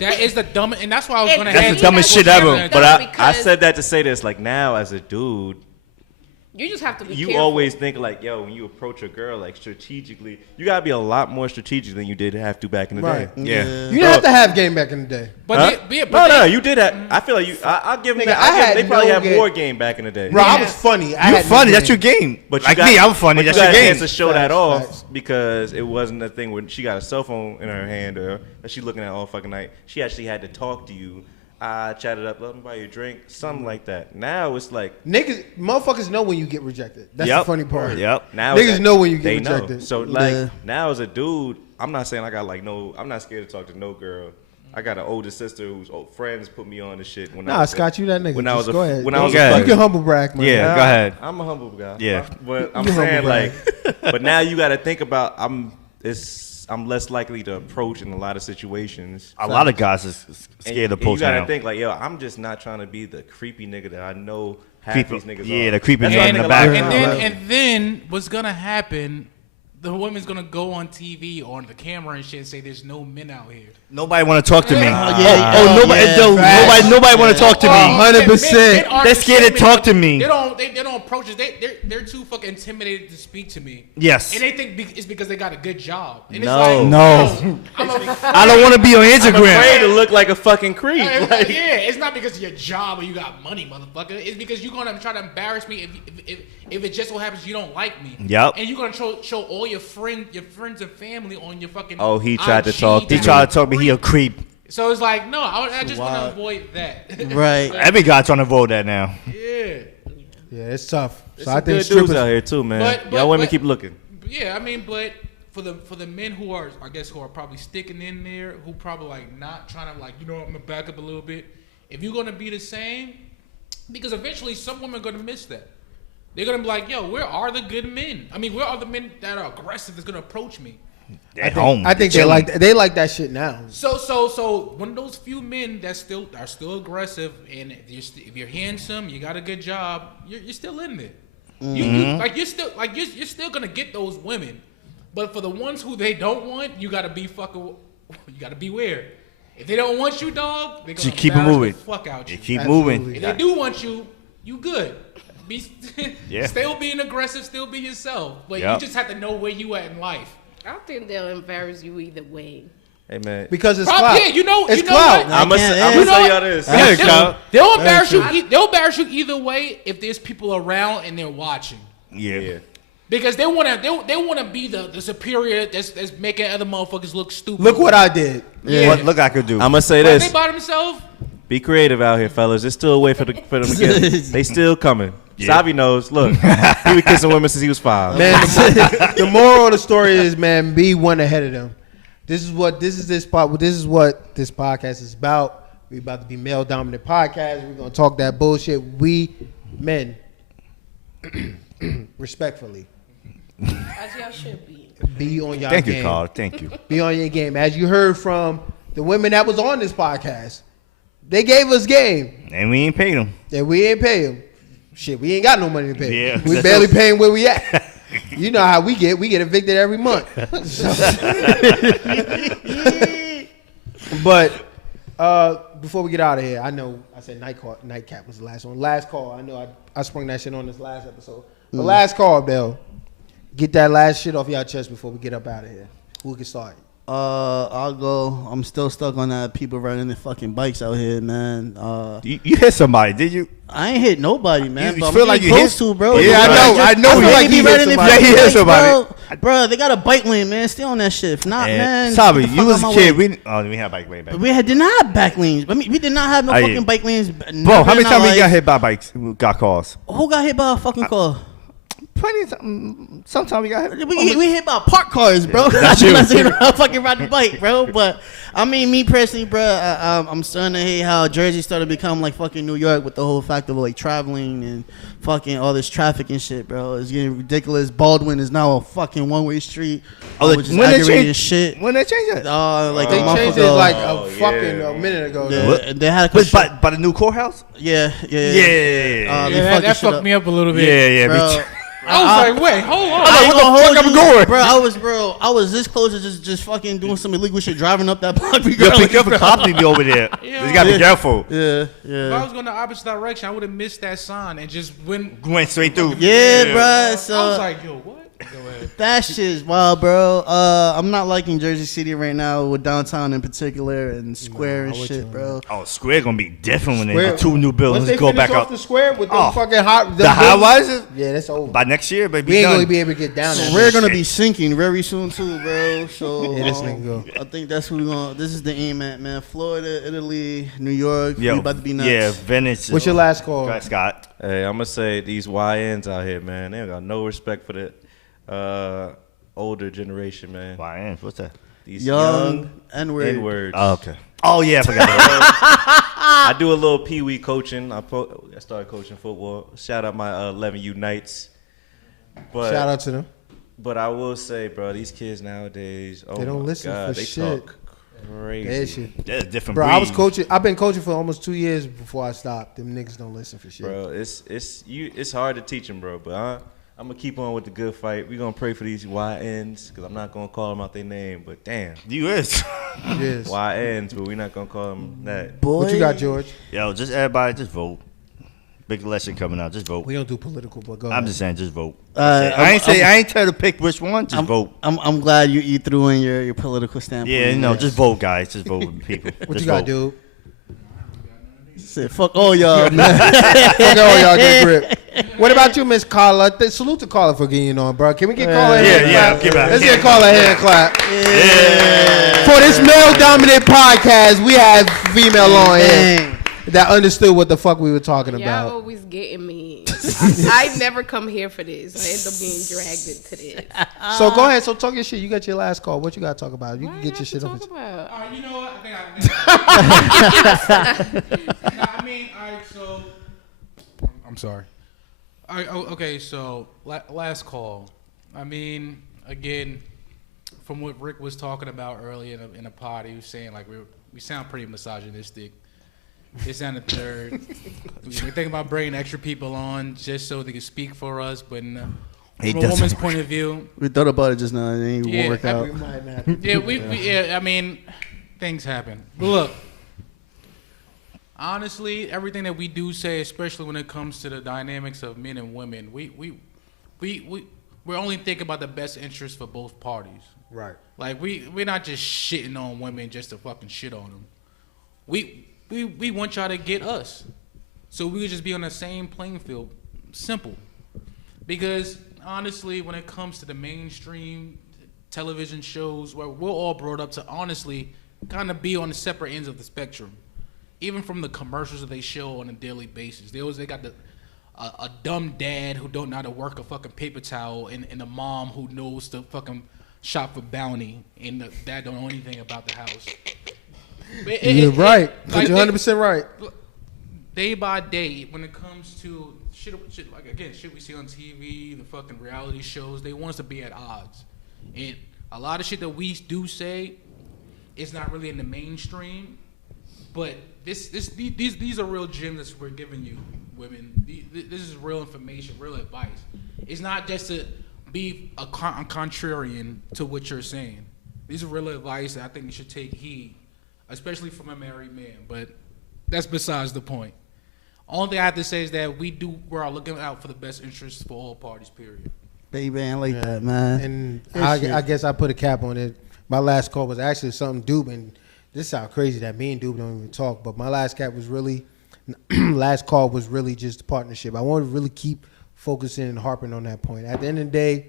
That is the dumbest, and that's why I was And gonna to That's ask the you. dumbest shit that's ever. very But dumb I because said that to say this. Like now, as a dude, you just have to be you careful. always think like, yo, when you approach a girl, like strategically, you gotta be a lot more strategic than you did have to back in the Right. day. Yeah. you didn't have to have game back in the day. But Huh? No, you did have. I feel like you. I'll give them Nigga, that. I had They probably no had game. more game back in the day. Bro, I was funny. I You had no funny. game. That's your game. But you Like got, me, I'm funny. But That's you your got a game. chance to show that Facts, off facts. because it wasn't a thing when she got a cell phone in her hand or that she looking at all fucking night. She actually had to talk to you. I chatted up, let me buy you a drink, something like that. Now it's like Motherfuckers know when you get rejected. That's Yep. the funny part. Yep. now Niggas it's know when you get they know. rejected. So like Yeah. now as a dude, I'm not saying I got like no. I'm not scared to talk to no girl. I got an older sister whose old friends put me on the shit. When Nah, Scott, you that nigga. When I was go ahead. When I was Go ahead. You can humble brag, man. Yeah, go ahead. I'm a humble guy. Yeah. But I'm can saying humble brag. but now you got to think about I'm less likely to approach in a lot of situations. A lot of guys is scared to And approach you gotta now. think like, yo, I'm just not trying to be the creepy nigga that I know half Creepy- these niggas yeah, are. the creepy That's nigga why I in the think a back. lot of times- And then what's gonna happen? The woman's gonna go on TV or on the camera and shit and say, "There's no men out here." Nobody want to talk to me. yeah, Nobody want to talk to me. 100%. They're scared to talk to me. They don't approach us. They're too fucking intimidated to speak to me. Yes. And they think it's because they got a good job. And No. it's like, No. I'm I don't want to be on I'm Instagram. afraid to look like a fucking creep. Yeah, Like, it's not because of your job or you got money, motherfucker. It's because you're gonna try to embarrass me if it just so happens you don't like me. Yep. And you're gonna show all your friends and family on your fucking. Oh, he tried to IG talk to He that tried to talk to me. He a creep. So it's like, no, I just want to avoid that. Right. Every guy trying to avoid that now. Yeah. Yeah, it's tough. there's So some I think good dudes strippers. out here too, man. But- Y'all women but- keep looking. Yeah, I mean, but for the men who are, I guess, who are probably sticking in there, who probably like not trying to like, I'm gonna back up a little bit. If you're gonna be the same, because eventually some women are gonna miss that. They're gonna be like, yo, where are the good men? I mean, where are the men that are aggressive that's gonna approach me? At home. I think they like that shit now. So one of those few men that are still aggressive, and if you're handsome, you got a good job, you're still in there. You're still gonna get those women, but for the ones who they don't want, you gotta beware. If they don't want you, dog, they're gonna Just keep it embarrass moving. the fuck out you. Keep moving. If they do want you, you good. Yeah. Still being aggressive, still be yourself, but Yep. you just have to know where you at in life. I think they'll embarrass you either way. Hey man, Because it's Probably, clout. yeah, you know it's what? clout. I'm gonna You know tell what? y'all this. They'll embarrass you. They'll embarrass you either way if there's people around and they're watching, Yeah. because they wanna be the superior that's making other motherfuckers look stupid. Look what I did. What look I could do. I'm gonna say But if this. they by themselves. Be creative out here, fellas. There's still a way for them to get. They still coming. Savy knows. Look, he was kissing women since he was 5. Man, the moral of the story is, man, be one ahead of them. This is what this podcast is about. We about to be male dominant podcast. We're gonna talk that bullshit. We men, respectfully, As y'all should be. be on your Thank game. you, Carl. Thank you. Be on your game. As you heard from the women that was on this podcast, they gave us game, And we ain't paid him. and we ain't pay them. Shit, we ain't got no money to pay. Yeah. We barely paying where we at. You know how we get evicted every month. But before we get out of here, I know I said nightcap was the last one. Last call. I know I sprung that shit on this last episode. The last call, Bill. Get that last shit off y'all chest before we get up out of here. Who can start? I'll go. I'm still stuck on that people riding their fucking bikes out here, man. You hit somebody, did you? I ain't hit nobody, man. You but feel I'm like getting you close hit- to, bro. Yeah, I know feel like they you be hit riding their somebody. fucking Yeah, he hit bikes, somebody. Bro, they got a bike lane, man. Stay on that shit. If not, man. Sabi, get the you fuck was out a my kid. way. We had a bike way back. We did not have back lanes. I mean, we did not have no I fucking did. bike lanes. Bro, how many times we got hit by bikes? Got cars? Who got hit by a fucking car? Plenty of times. Sometimes we got hit. We hit by park cars, bro. That's you. Not saying I fucking ride the bike, bro. But I mean, me personally, bro, I'm starting to hate how Jersey started to become like fucking New York with the whole fact of like traveling and fucking all this traffic and shit, bro. It's getting ridiculous. Baldwin is now a fucking one-way street, which is aggravating as shit. When they changed it? Like They a month changed it ago. like a minute ago. Yeah, and they had a couple By the new courthouse? yeah. Yeah. That fucked me up a little bit. Yeah, Bro, me too. I was like, wait, hold on. I ain't Where the gonna hold fuck I'm you, going? I was this close to just fucking doing some illegal shit, driving up that block. Yo, be careful, cops be over there. Yeah. You gotta be careful. Yeah, If I yeah. was going the opposite direction, I would have missed that sign and just went. Went straight through. Yeah, bruh. I was So like, yo, what? Go ahead. that shit is wild, bro. I'm not liking Jersey City right now with downtown in particular and Square and shit, bro. Oh, Square gonna be different when they Square- do 2 new Once buildings. they Go finish back off up. the square with Oh, them fucking hot, The high rises? Yeah, that's over. By next year, baby. We ain't done. gonna be able to get down there. We're gonna be sinking very soon too, bro. So Yeah, this nigga go. I think that's what we're gonna. This is the aim at, man. Florida, Italy, New York. Yo, we about to be nuts. Yeah, Venice. What's your last call? Go ahead, Scott. Hey, I'm gonna say these YNs out here, man. They don't got no respect for the older generation, man. YN, what's that? These Young N-word. N-words. Oh, okay. Oh yeah, I forgot that. I do a little pee-wee coaching. I started coaching football. Shout out my 11U Knights. But, Shout out to them. But I will say, bro, these kids nowadays, They don't my listen God, for they shit. talk crazy. That shit. That's a different Bro, breed. I've been coaching for almost 2 years before I stopped. Them niggas don't listen for shit. Bro, it's hard to teach them, bro. But I'm gonna keep on with the good fight. We gonna pray for these YNs because I'm not gonna call them out their name. But damn, You is. Yes. YNs, but we're not gonna call them that. Boy. What you got, George? Yo, just everybody, just vote. Big election coming out. Just vote. We don't do political, but go I'm ahead. just saying, just vote. I'm- I ain't tell to pick which one. Just vote. I'm glad you threw in your political standpoint. Yeah, you know, just vote, guys. Just vote with people. What Just you got, vote. dude? Said, fuck all y'all, man. Fuck all y'all, get grip. What about you, Miss Carla? Salute to Carla for getting on, bro. Can we get Carla a hand clap? give it up. Let's get Carla a hand clap. For this male-dominated podcast, we have female on here that understood what the fuck we were talking Y'all about. always getting me. I never come here for this. I end up getting dragged into this. So go ahead. So talk your shit. You got your last call. What you got to talk about? You What can I get have your shit to off. talk about? You know what? I mean, all right, so I'm sorry. All right, okay, so last call. I mean, again, from what Rick was talking about earlier in a pod, he was saying like we sound pretty misogynistic. This and the third. We're thinking about bringing extra people on just so they can speak for us, but from a woman's point of view, We thought about it just now. It ain't Yeah, work out. yeah, I mean, things happen. But look, honestly, everything that we do say, especially when it comes to the dynamics of men and women, we're only thinking about the best interest for both parties. Right. Like we're not just shitting on women just to fucking shit on them. We want y'all to get us, so we would just be on the same playing field. Simple. Because honestly, when it comes to the mainstream television shows, where we're all brought up to honestly kind of be on the separate ends of the spectrum. Even from the commercials that they show on a daily basis, they got a dumb dad who don't know how to work a fucking paper towel, and a mom who knows to fucking shop for Bounty, and the dad don't know anything about the house. You're right. Like, You're 100% right. Day by day, when it comes to shit like again, shit we see on TV, the fucking reality shows, they want us to be at odds. And a lot of shit that we do say is not really in the mainstream, but these are real gems that we're giving you, women. This is real information, real advice. It's not just to be a contrarian to what you're saying. These are real advice that I think you should take heed, especially from a married man. But that's besides the point. Only thing I have to say is that we're looking out for the best interests for all parties, period. Baby, I like that, man. And I guess I put a cap on it. My last call was actually something Dube, and this is how crazy that me and Dube don't even talk, but my last call was really just a partnership. I want to really keep focusing and harping on that point. At the end of the day,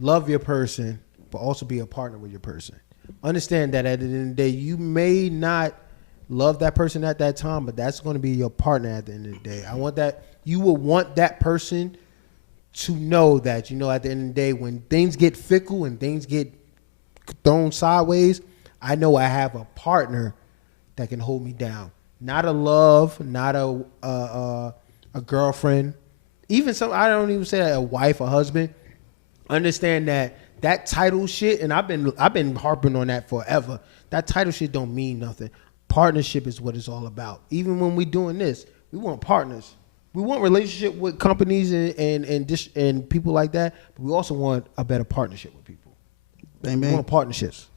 love your person, but also be a partner with your person. Understand that at the end of the day, you may not love that person at that time, but that's going to be your partner at the end of the day. I want that. You will want that person to know that, at the end of the day, when things get fickle and things get thrown sideways, I know I have a partner that can hold me down. Not a love, not a girlfriend, even I don't even say a wife, a husband. Understand that title shit, and I've been harping on that forever. That title shit don't mean nothing. Partnership is what it's all about. Even when we doing this, we want partners. We want relationship with companies and people like that, but we also want a better partnership with people. Bang, bang. We want partnerships.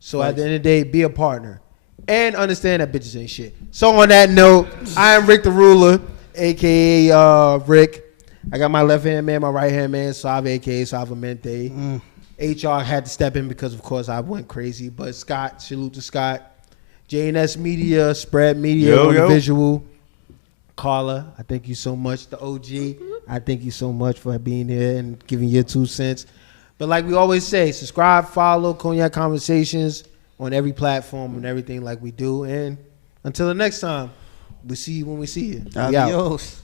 So at the end of the day, be a partner. And understand that bitches ain't shit. So on that note, I am Rick the Ruler, a.k.a. Rick. I got my left-hand man, my right-hand man, Savy, a.k.a. Savamente. HR had to step in because, of course, I went crazy. But Scott, salute to Scott. JNS Media, Spread Media, on the visual. Carla, I thank you so much. The OG, I thank you so much for being here and giving your 2 cents. But like we always say, subscribe, follow Cognac Conversations on every platform and everything like we do. And until the next time, we see you when we see you. Adios.